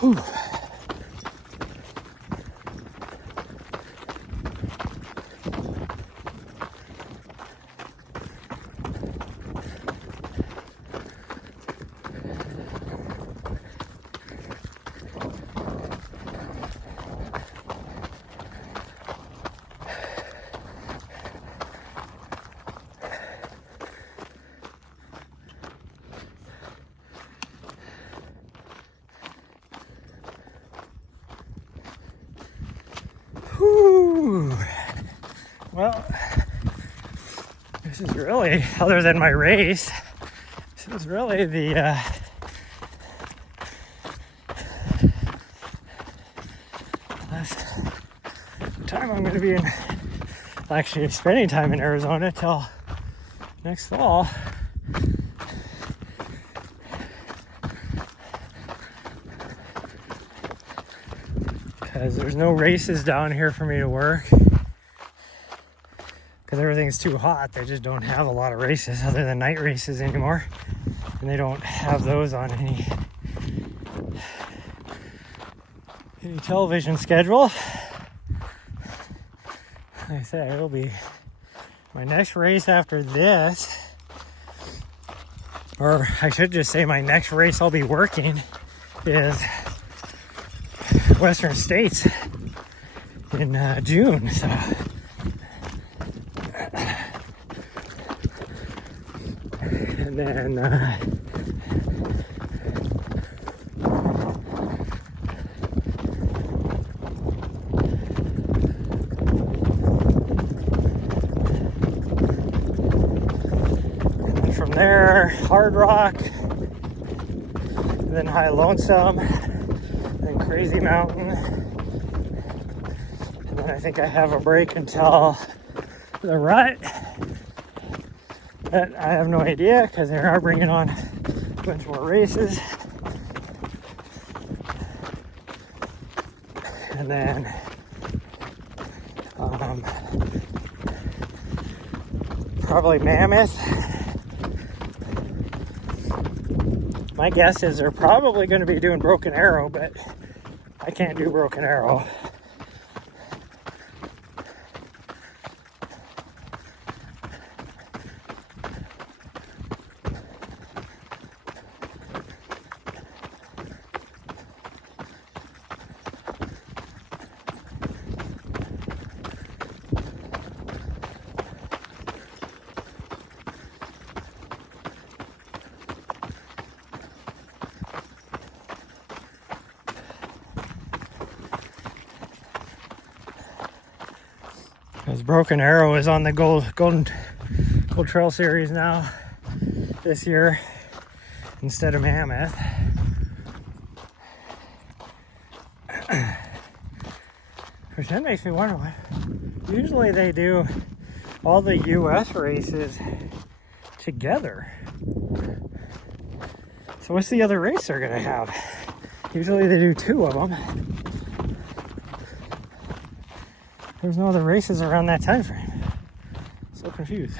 Whew. Whew. Well, this is really, other than my race, this is really the last time I'm going to be in, actually spending time in Arizona till next fall. Because there's no races down here for me to work, because everything's too hot. They just don't have a lot of races other than night races anymore, and they don't have those on any television schedule. Like I said, it'll be my next race after this, or I should just say my next race I'll be working is Western States in June. So and then from there, Hard Rock, and then High Lonesome, then Crazy Mountain, and then I think I have a break until the Rut. But I have no idea, because they are bringing on a bunch more races. And then probably Mammoth. My guess is they're probably going to be doing Broken Arrow, but I can't do Broken Arrow. Because Broken Arrow is on the Gold Trail Series now this year instead of Mammoth. Which that makes me wonder what. Usually they do all the US races together. So what's the other race they're gonna have? Usually they do two of them. There's no other races around that time frame. So confused.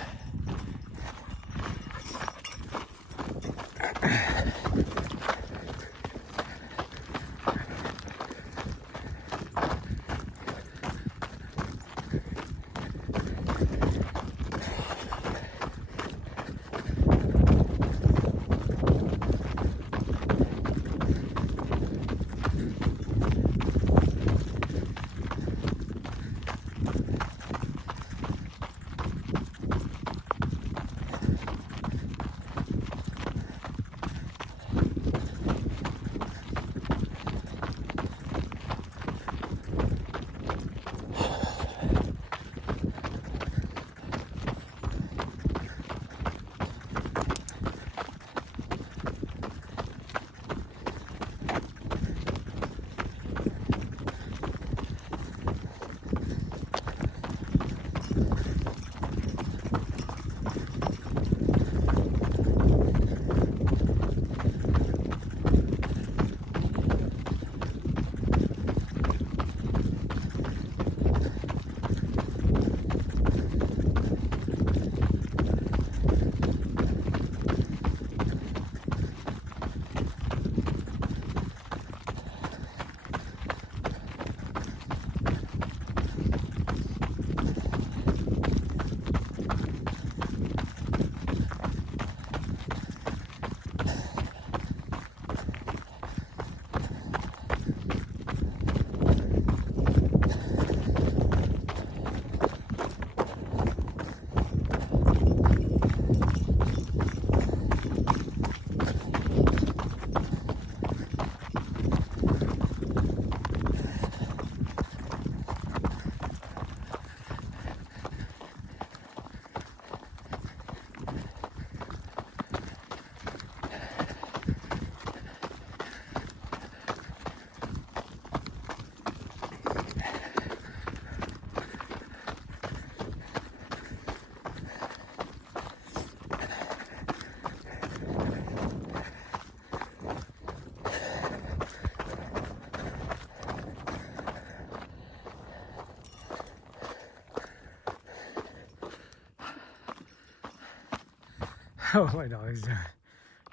Oh, my dog's doing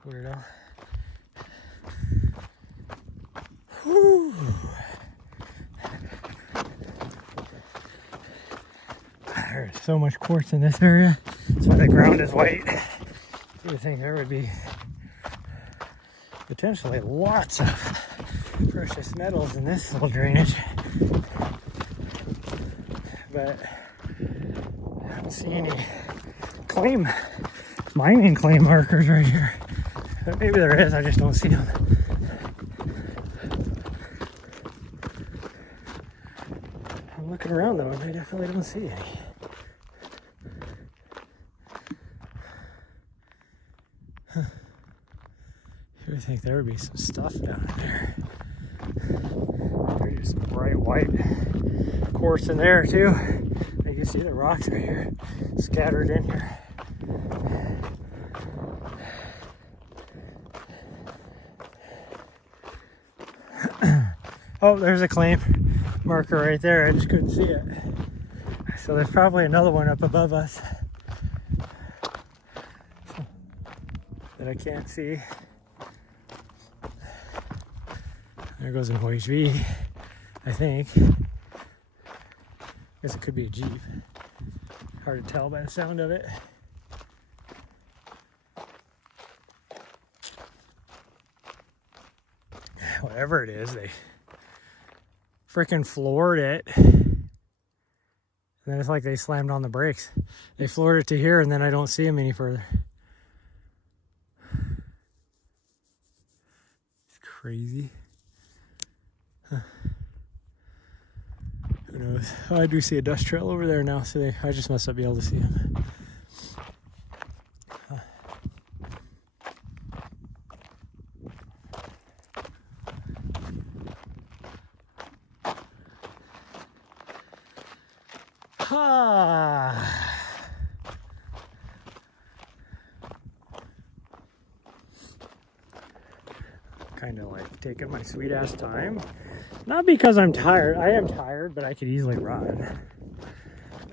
weirdo. Whew. There's so much quartz in this area. That's why the ground is white. You would think there would be potentially lots of precious metals in this little drainage. But I don't see any mining claim markers right here. But maybe there is, I just don't see them. I'm looking around though, and I definitely don't see any. Huh. You would think there would be some stuff down in there. There's some bright white quartz in there too. You can see the rocks right here scattered in here. Oh, there's a claim marker right there. I just couldn't see it. So there's probably another one up above us that I can't see. There goes an OHV, I think. Guess it could be a Jeep. Hard to tell by the sound of it. Whatever it is, they freaking floored it. And then it's like they slammed on the brakes. They floored it to here, and then I don't see them any further. It's crazy. Huh. Who knows? Oh, I do see a dust trail over there now, so I just must not be able to see them. Kind of like taking my sweet ass time. Not because I'm tired. I am tired, but I could easily run.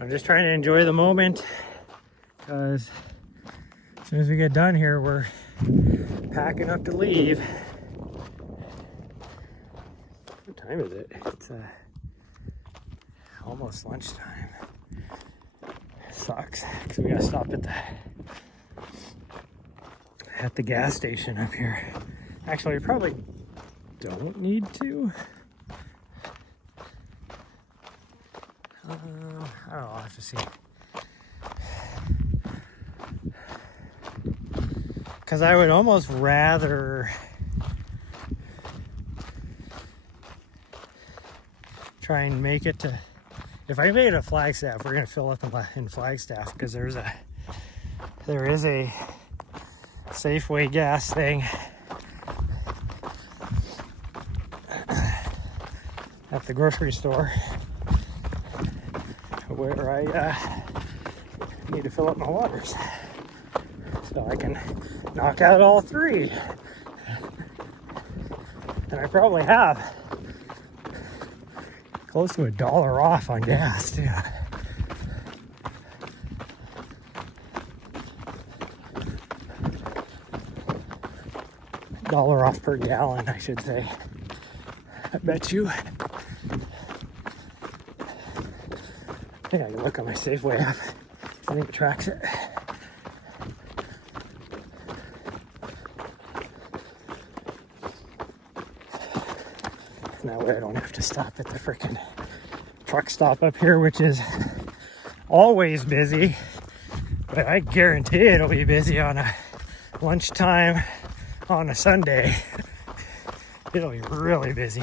I'm just trying to enjoy the moment, because as soon as we get done here, we're packing up to leave. What time is it? It's almost lunchtime. Sucks, because we gotta stop at the gas station up here. Actually, we probably don't need to. I don't know, I'll have to see. Because I would almost rather try and make it to, if I made it to Flagstaff, we're going to fill up in Flagstaff, because there is a Safeway gas thing at the grocery store, where I need to fill up my waters. So I can knock out all 3. And I probably have close to $1 off on gas too. $1 off per gallon, I should say. I bet you. Yeah, I can look on my Safeway app. I think it tracks it. That way I don't have to stop at the frickin' truck stop up here, which is always busy. But I guarantee it'll be busy on a lunchtime on a Sunday. It'll be really busy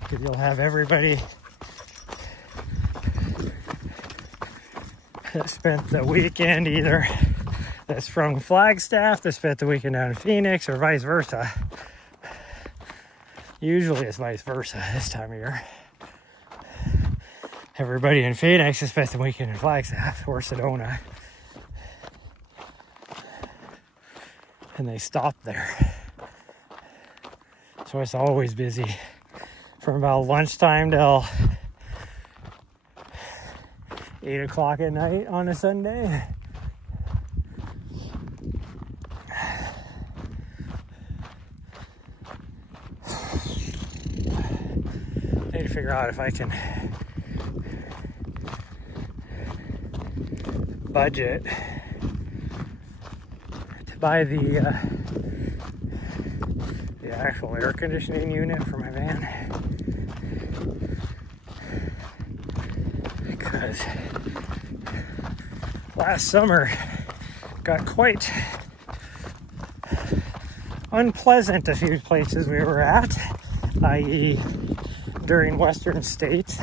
because you'll have everybody that spent the weekend either that's from Flagstaff that spent the weekend down in Phoenix or vice versa. Usually it's vice versa this time of year. Everybody in Phoenix has spent the weekend in Flagstaff or Sedona. And they stop there. So it's always busy from about lunchtime till 8 o'clock at night on a Sunday. I need to figure out if I can budget to buy the actual air conditioning unit for my van, because last summer got quite unpleasant a few places we were at, i.e. during Western States.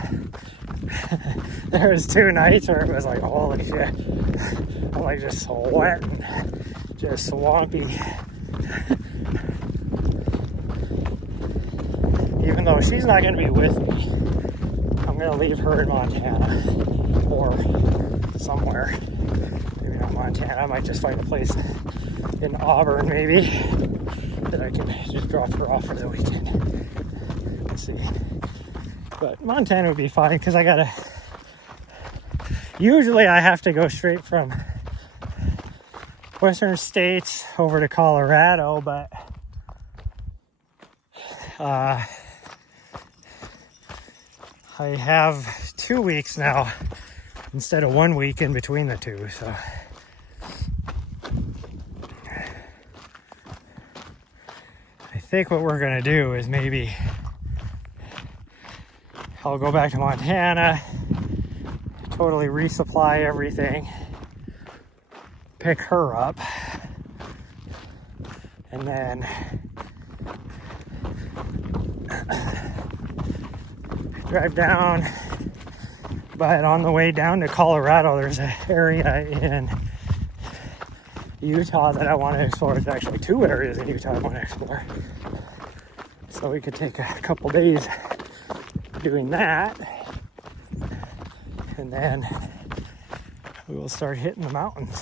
There was 2 nights where it was like, holy shit, I'm like just sweating, just swampy. Even though she's not going to be with me, I'm going to leave her in Montana or somewhere. Maybe not Montana. I might just find a place in Auburn maybe that I can just drop her off for the weekend. Let's see. But Montana would be fine because I gotta, usually I have to go straight from Western States over to Colorado, but I have 2 weeks now instead of 1 week in between the two, so I think what we're gonna do is maybe I'll go back to Montana, totally resupply everything, pick her up, and then drive down. But on the way down to Colorado, there's an area in Utah that I want to explore. There's actually 2 areas in Utah I want to explore. So we could take a couple days doing that. And then we will start hitting the mountains.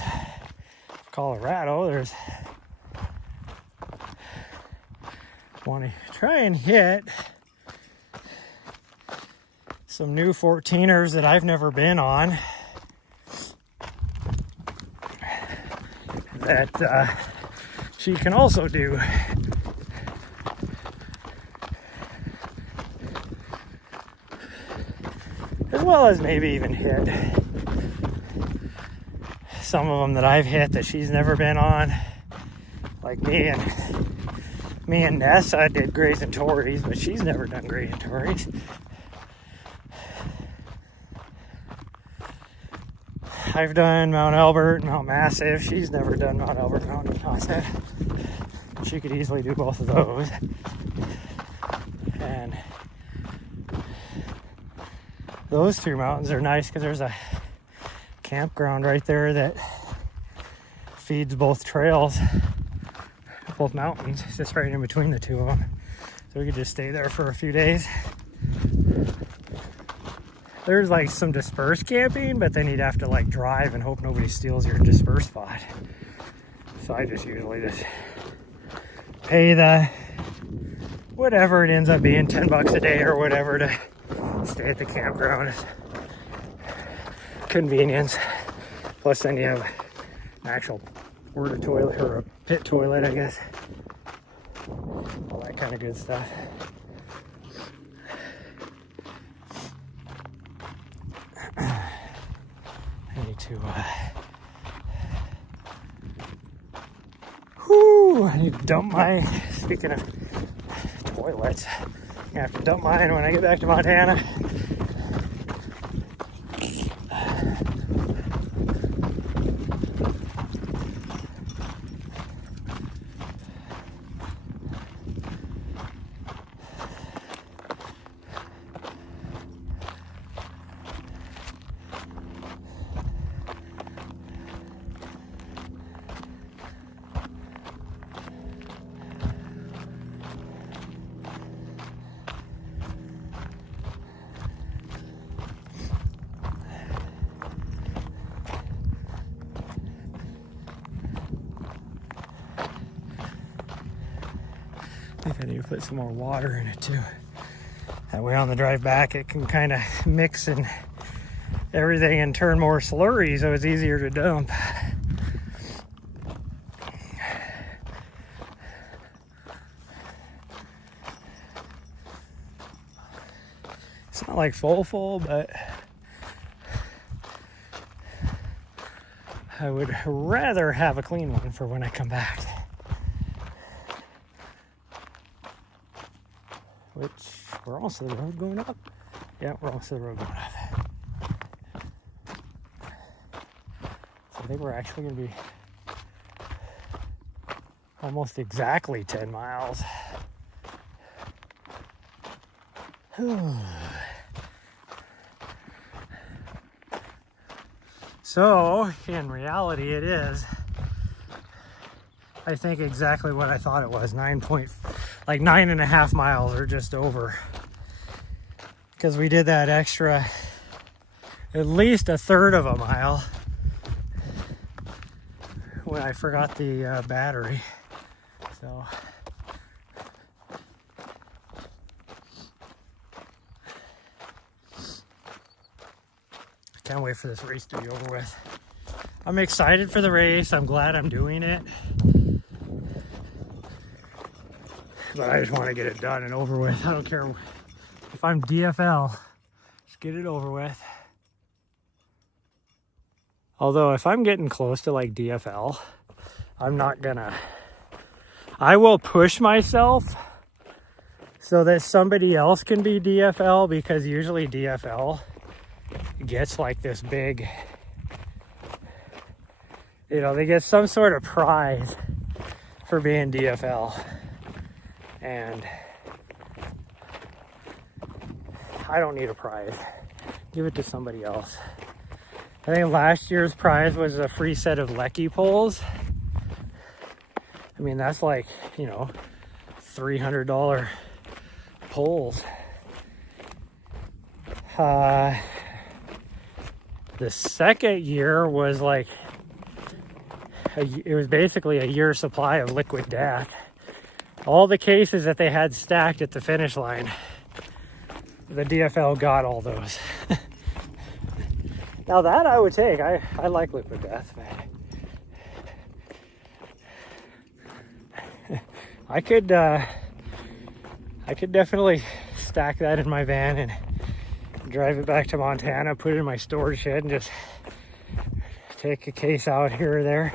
Colorado, there's... want to try and hit some new 14ers that I've never been on, that she can also do. As well as maybe even hit some of them that I've hit that she's never been on. Like me and Nessa did Grays and Torreys, but she's never done Grays and Torreys. I've done Mount Albert and Mount Massive. She's never done Mount Albert and Mount Massive. She could easily do both of those. And those 2 mountains are nice because there's a campground right there that feeds both trails, both mountains. It's just right in between the 2 of them. So we could just stay there for a few days. there's like some dispersed camping, but then you'd have to like drive and hope nobody steals your dispersed spot. So I just usually just pay the whatever it ends up being, 10 bucks a day or whatever, to stay at the campground. It's convenience. Plus then you have an actual porta toilet, or a pit toilet, I guess. All that kind of good stuff. I need to I need to dump my, speaking of toilets, I'm gonna have to dump mine when I get back to Montana. I think I need to put some more water in it too. That way on the drive back it can kind of mix and everything and turn more slurry, so it's easier to dump. It's not like full, but I would rather have a clean one for when I come back. Which, we're also the road going up. Yeah, we're also the road going up. So I think we're actually going to be almost exactly 10 miles. So, in reality, it is, I think, exactly what I thought it was, 9.5 miles or just over. Because we did that extra, at least a third of a mile when I forgot the battery. So, I can't wait for this race to be over with. I'm excited for the race. I'm glad I'm doing it. But I just want to get it done and over with. I don't care if I'm DFL, just get it over with. Although if I'm getting close to like DFL, I'm not gonna, I will push myself so that somebody else can be DFL, because usually DFL gets like this big, you know, they get some sort of prize for being DFL. And I don't need a prize. Give it to somebody else. I think last year's prize was a free set of Lecky poles. I mean, that's like, you know, $300 poles. The second year was like, it was basically a year's supply of liquid death. All the cases that they had stacked at the finish line, the DFL got all those. Now that I would take. I like liquid death, but I could definitely stack that in my van and drive it back to Montana, put it in my storage shed, and just take a case out here or there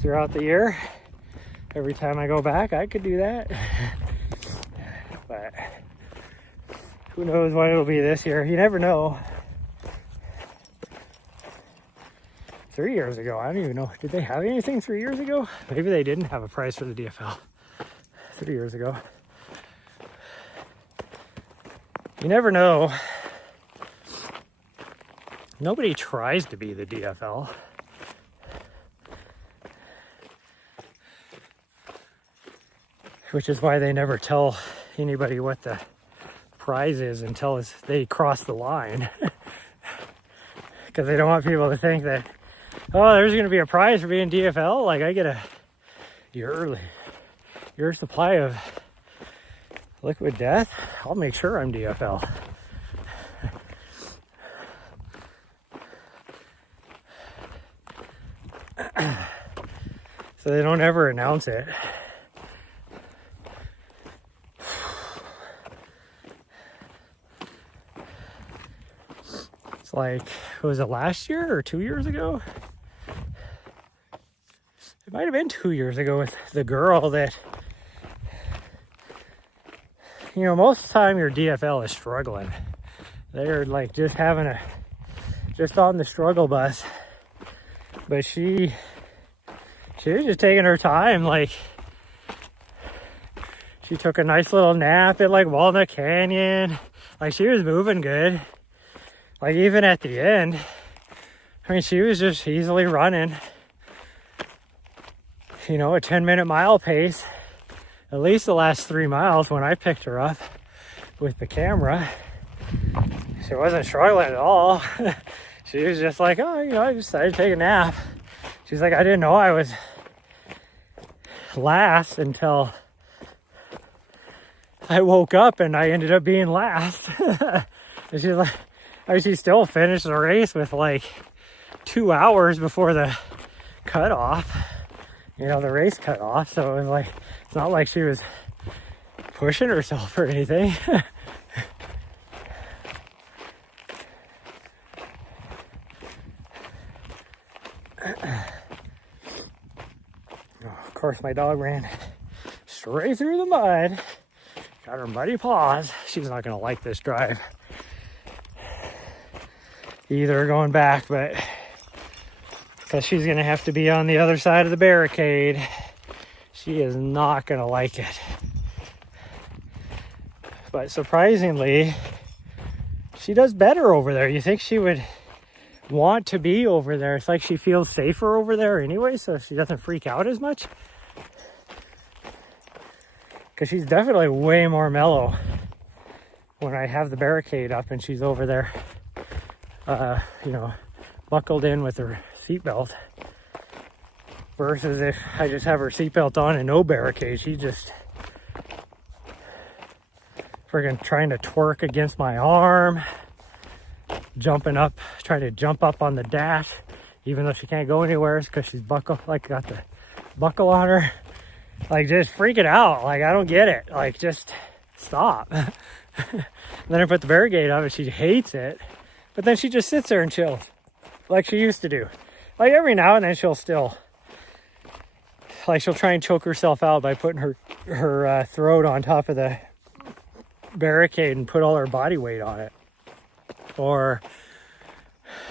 throughout the year. Every time I go back, I could do that. But who knows what it'll be this year? You never know. 3 years ago, I don't even know. Did they have anything 3 years ago? Maybe they didn't have a prize for the DFL 3 years ago. You never know. Nobody tries to be the DFL. Which is why they never tell anybody what the prize is until they cross the line. Because they don't want people to think that, oh, there's going to be a prize for being DFL. Like, I get your supply of liquid death. I'll make sure I'm DFL. So they don't ever announce it. It's like, was it last year or 2 years ago? It might have been 2 years ago with the girl that, you know, most of the time your DFL is struggling. They're like just on the struggle bus. But she was just taking her time. Like, she took a nice little nap at like Walnut Canyon. Like, she was moving good. Like, even at the end, I mean, she was just easily running, you know, a 10-minute mile pace, at least the last 3 miles when I picked her up with the camera. She wasn't struggling at all. She was just like, oh, you know, I decided to take a nap. She's like, I didn't know I was last until I woke up and I ended up being last. And she's like, I mean, she still finished the race with like 2 hours before the cutoff. You know, the race cut off. So it was like, it's not like she was pushing herself or anything. Of course, my dog ran straight through the mud. Got her muddy paws. She's not gonna like this drive either going back, but because she's gonna have to be on the other side of the barricade, she is not gonna like it. But surprisingly, she does better over there. You think she would want to be over there. It's like she feels safer over there anyway, so she doesn't freak out as much. Because she's definitely way more mellow when I have the barricade up and she's over there, you know, buckled in with her seatbelt. Versus if I just have her seatbelt on and no barricade, she's just friggin' trying to twerk against my arm. Jumping up, trying to jump up on the dash, even though she can't go anywhere because she's got the buckle on her. Like, just freaking out. Like, I don't get it. Like, just stop. Then I put the barricade up and she hates it. But then she just sits there and chills like she used to do. Like, every now and then she'll try and choke herself out by putting her throat on top of the barricade and put all her body weight on it. Or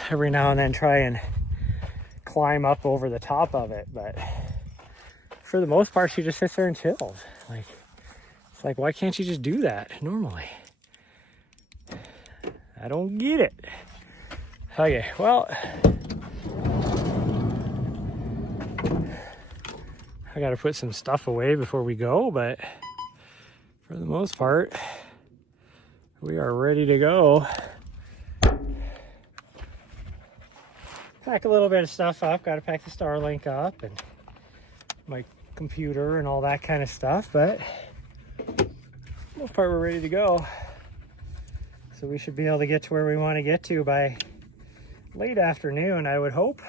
every now and then try and climb up over the top of it. But for the most part, she just sits there and chills. Like, it's like, why can't you just do that normally? I don't get it. Okay, well, I gotta put some stuff away before we go, but for the most part, we are ready to go. Pack a little bit of stuff up. Got to pack the Starlink up and my computer and all that kind of stuff. But for the most part, we're ready to go. So we should be able to get to where we want to get to by late afternoon, I would hope.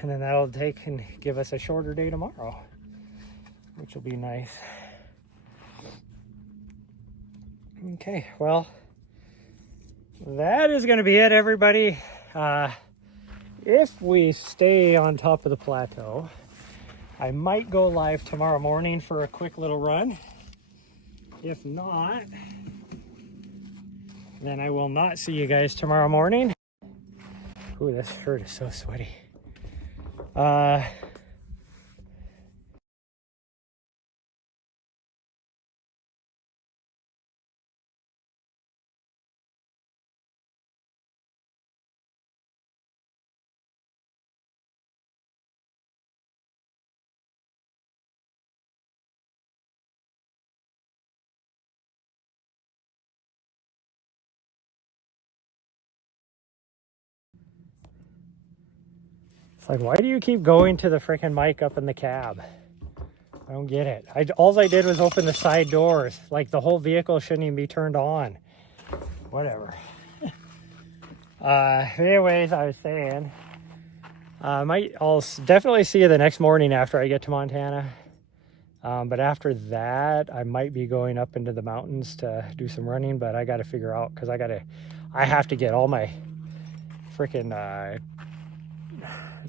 And then that'll take and give us a shorter day tomorrow, which will be nice. Okay, well, that is going to be it, everybody. If we stay on top of the plateau, I might go live tomorrow morning for a quick little run. If not, then I will not see you guys tomorrow morning. Ooh, this shirt is so sweaty. It's like, why do you keep going to the freaking mic up in the cab? I don't get it. All I did was open the side doors. Like, the whole vehicle shouldn't even be turned on. Whatever. Anyways, I was saying, I'll definitely see you the next morning after I get to Montana. But after that, I might be going up into the mountains to do some running, but I got to figure out, because I have to get all my freaking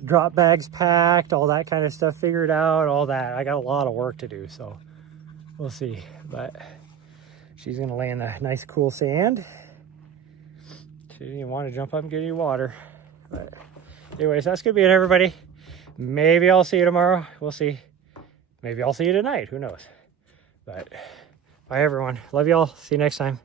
drop bags packed, all that kind of stuff figured out, all that. I got a lot of work to do, so we'll see. But she's gonna lay in the nice cool sand. She didn't want to jump up and get you water. But anyways, that's gonna be it, everybody. Maybe I'll see you tomorrow. We'll see. Maybe I'll see you tonight. Who knows? But bye, everyone. Love y'all. See you next time.